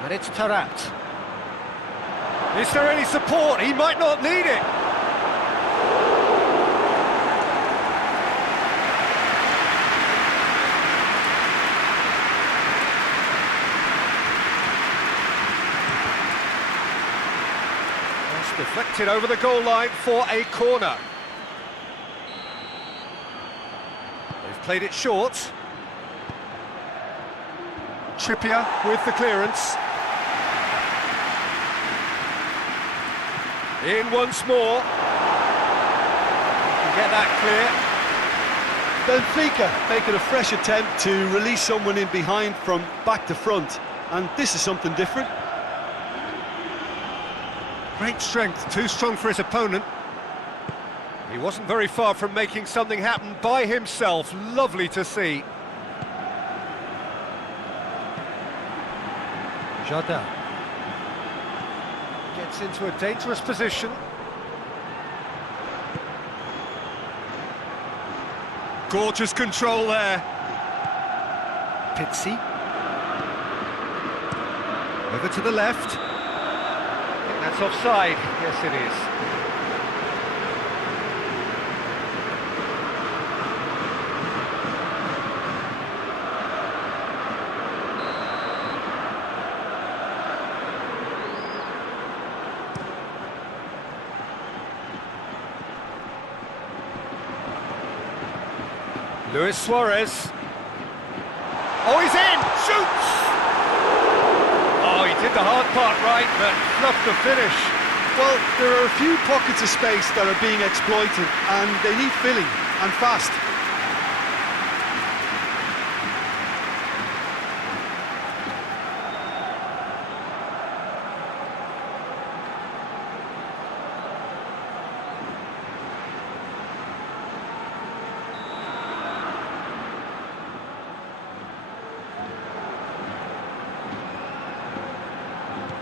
And it's Tarat. Is there any support? He might not need it. That's deflected over the goal line for a corner. They've played it short. Trippier with the clearance. In once more. Can get that clear. Benfica making a fresh attempt to release someone in behind from back to front. And this is something different. Great strength, too strong for his opponent. He wasn't very far from making something happen by himself. Lovely to see. Jardin. Gets into a dangerous position. Gorgeous control there. Pizzi. Over to the left. I think that's offside. Yes, it is. Luis Suarez. Oh, he's in! Shoots! did the hard part right, but fluffed the finish. Well, there are a few pockets of space that are being exploited, and they need filling, and fast.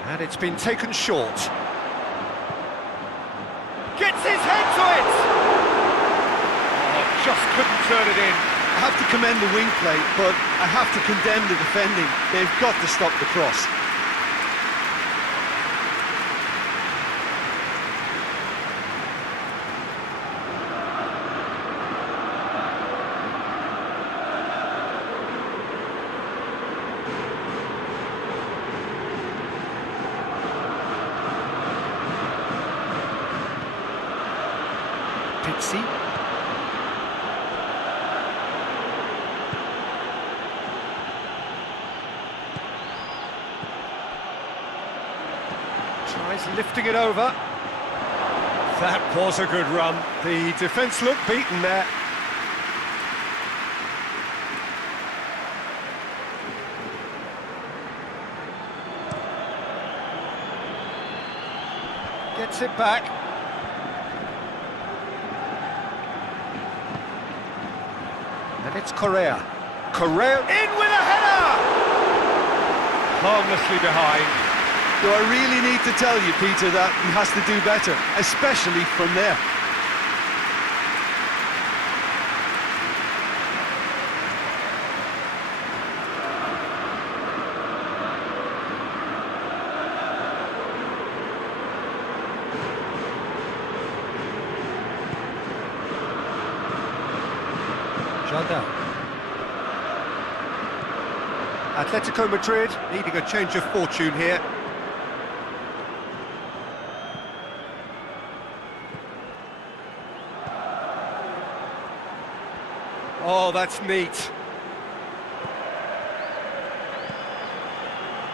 And it's been taken short. Gets his head to it! Oh, just couldn't turn it in. I have to commend the wing play, but I have to condemn the defending. They've got to stop the cross. Pixie. Tries lifting it over. That was a good run. The defence looked beaten there. Gets it back. And it's Correa. Correa in with a header! Harmlessly behind. Do I really need to tell you, Peter, that he has to do better, especially from there? Atletico Madrid needing a change of fortune here. Oh, that's neat.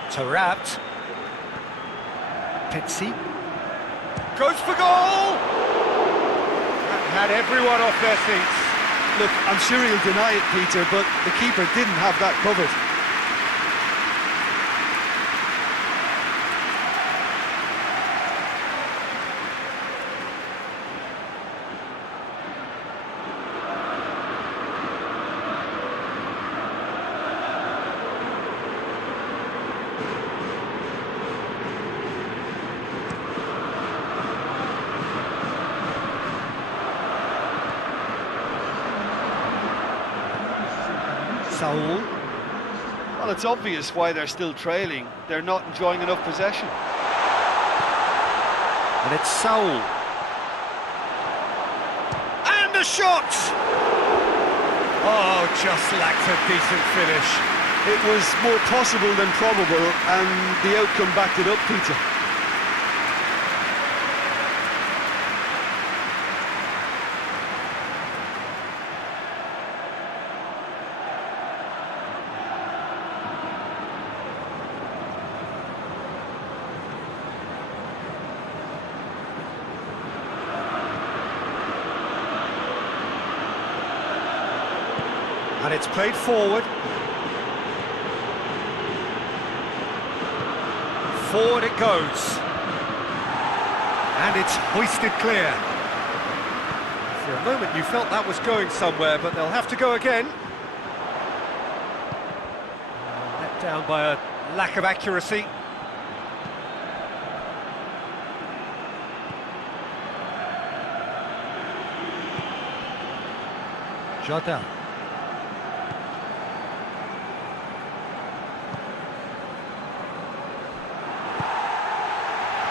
Taarabt. Pixie. Goes for goal! That had everyone off their seats. Look, I'm sure he'll deny it, Peter, but the keeper didn't have that covered. Saul. Well, it's obvious why they're still trailing. They're not enjoying enough possession. And it's Saul. And the shot! Oh, just lacked a decent finish. It was more possible than probable, and the outcome backed it up, Peter. And it's played forward. Forward it goes. And it's hoisted clear. For a moment you felt that was going somewhere, but they'll have to go again. Let down by a lack of accuracy. Jardin.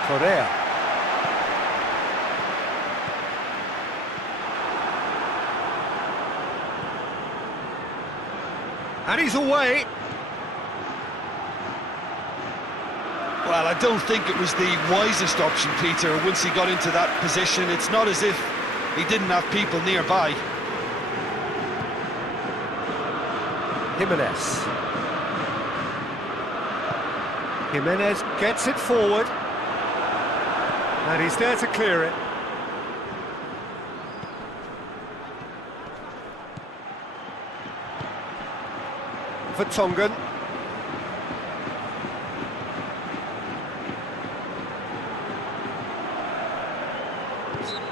Correa. And he's away. Well, I don't think it was the wisest option, Peter, once he got into that position. It's not as if he didn't have people nearby. Jimenez. Jimenez gets it forward. And he's there to clear it. Vertonghen.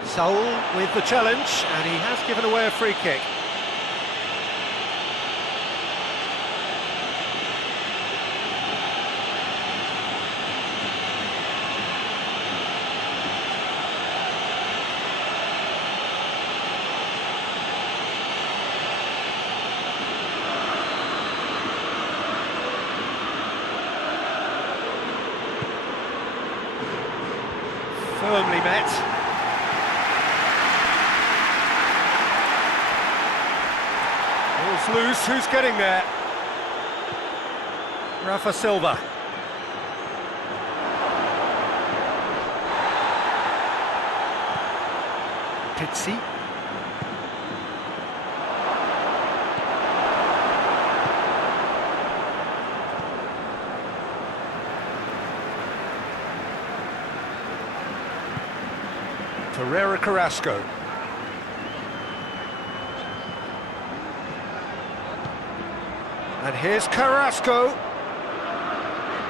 Saul with the challenge, and he has given away a free kick. Firmly met. Ball's loose, who's getting there? Rafa Silva. Pizzi. Ferreira Carrasco. And here's Carrasco.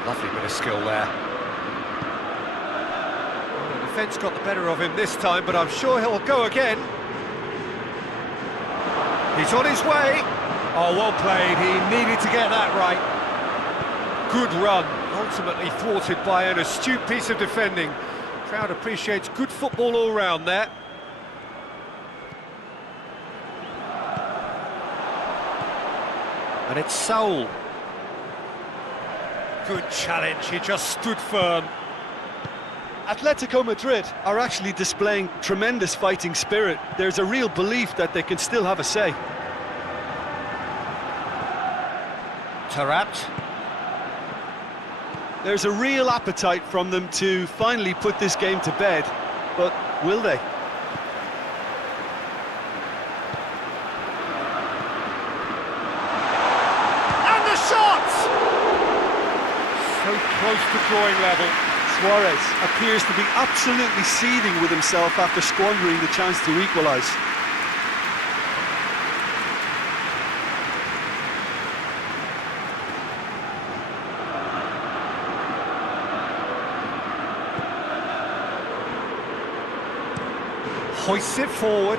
Lovely bit of skill there. Well, the defence got the better of him this time, but I'm sure he'll go again. He's on his way. Oh, well played. He needed to get that right. Good run. Ultimately thwarted by an astute piece of defending. Crowd appreciates good football all round there. And it's Saul. Good challenge, he just stood firm. Atletico Madrid are actually displaying tremendous fighting spirit. There's a real belief that they can still have a say. Tarat. There's a real appetite from them to finally put this game to bed, but will they? And the shot! So close to drawing level. Suarez appears to be absolutely seething with himself after squandering the chance to equalise. Hoists it forward.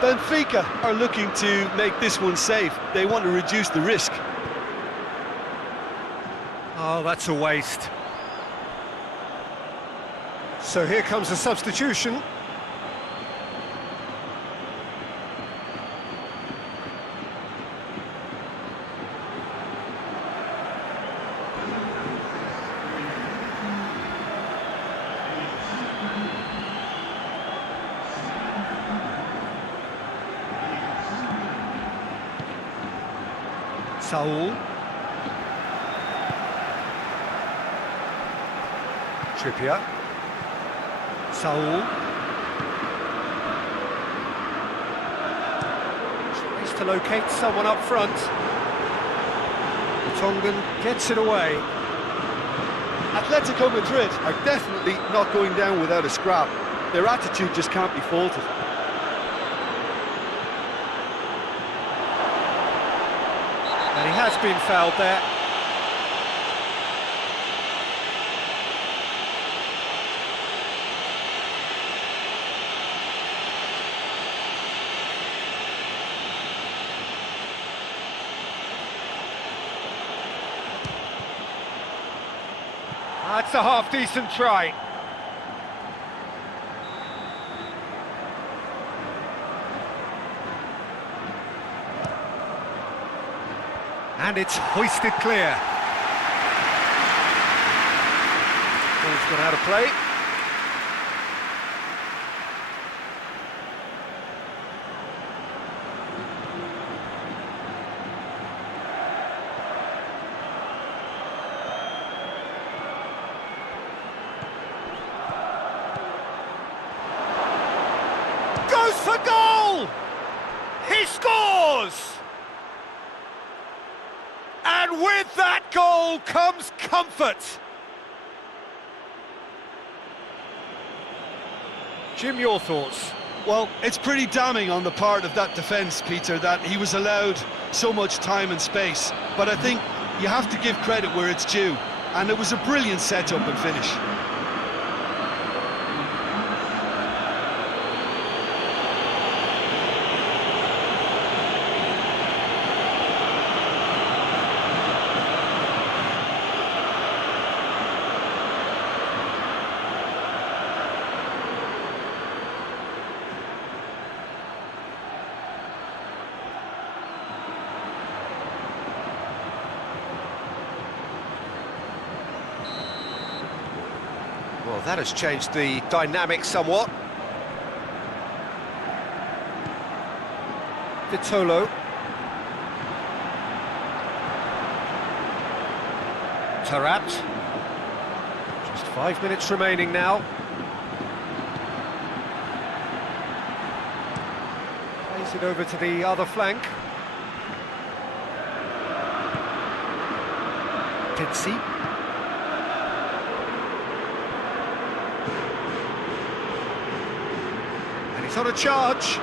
Benfica are looking to make this one safe. They want to reduce the risk. Oh, that's a waste. So here comes a substitution. Saul. Trippier. Saul. Tries to locate someone up front. Vertonghen gets it away. Atletico Madrid are definitely not going down without a scrap. Their attitude just can't be faulted. And he has been fouled there. That's a half-decent try. And it's hoisted clear. Ball's gone out of play. Goes for goal! He scores! And with that goal comes comfort. Jim, your thoughts? Well, it's pretty damning on the part of that defence, Peter, that he was allowed so much time and space. But I think you have to give credit where it's due. And it was a brilliant set-up and finish. Well, that has changed the dynamic somewhat. Vitolo. Tarat. Just 5 minutes remaining now. Plays it over to the other flank. Pizzi. He's on a charge.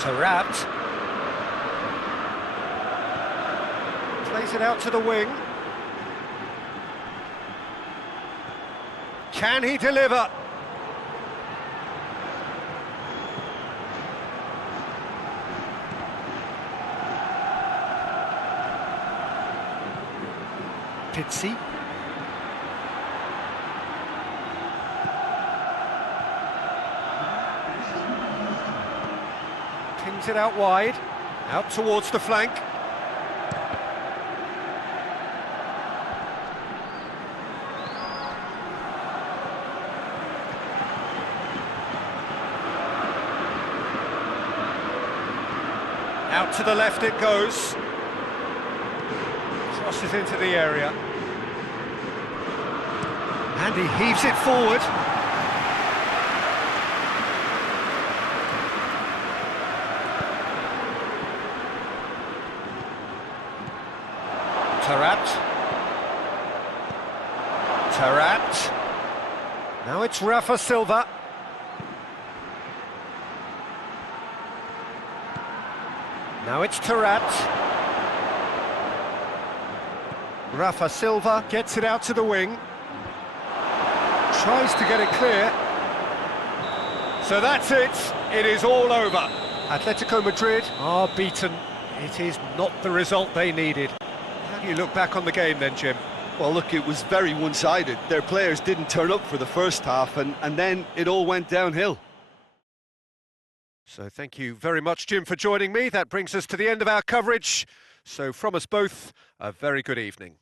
Tarat. Plays it out to the wing. Can he deliver? Pizzi. Pings it out wide, out towards the flank. Out to the left it goes. Crosses into the area. And he heaves it forward. Tarat. Now it's Rafa Silva. Now it's Tarat. Rafa Silva gets it out to the wing. Tries to get it clear. So that's it. It is all over. Atletico Madrid are beaten. It is not the result they needed. How do you look back on the game then, Jim? Well, look, it was very one-sided. Their players didn't turn up for the first half, and then it all went downhill. So thank you very much, Jim, for joining me. That brings us to the end of our coverage. So from us both, a very good evening.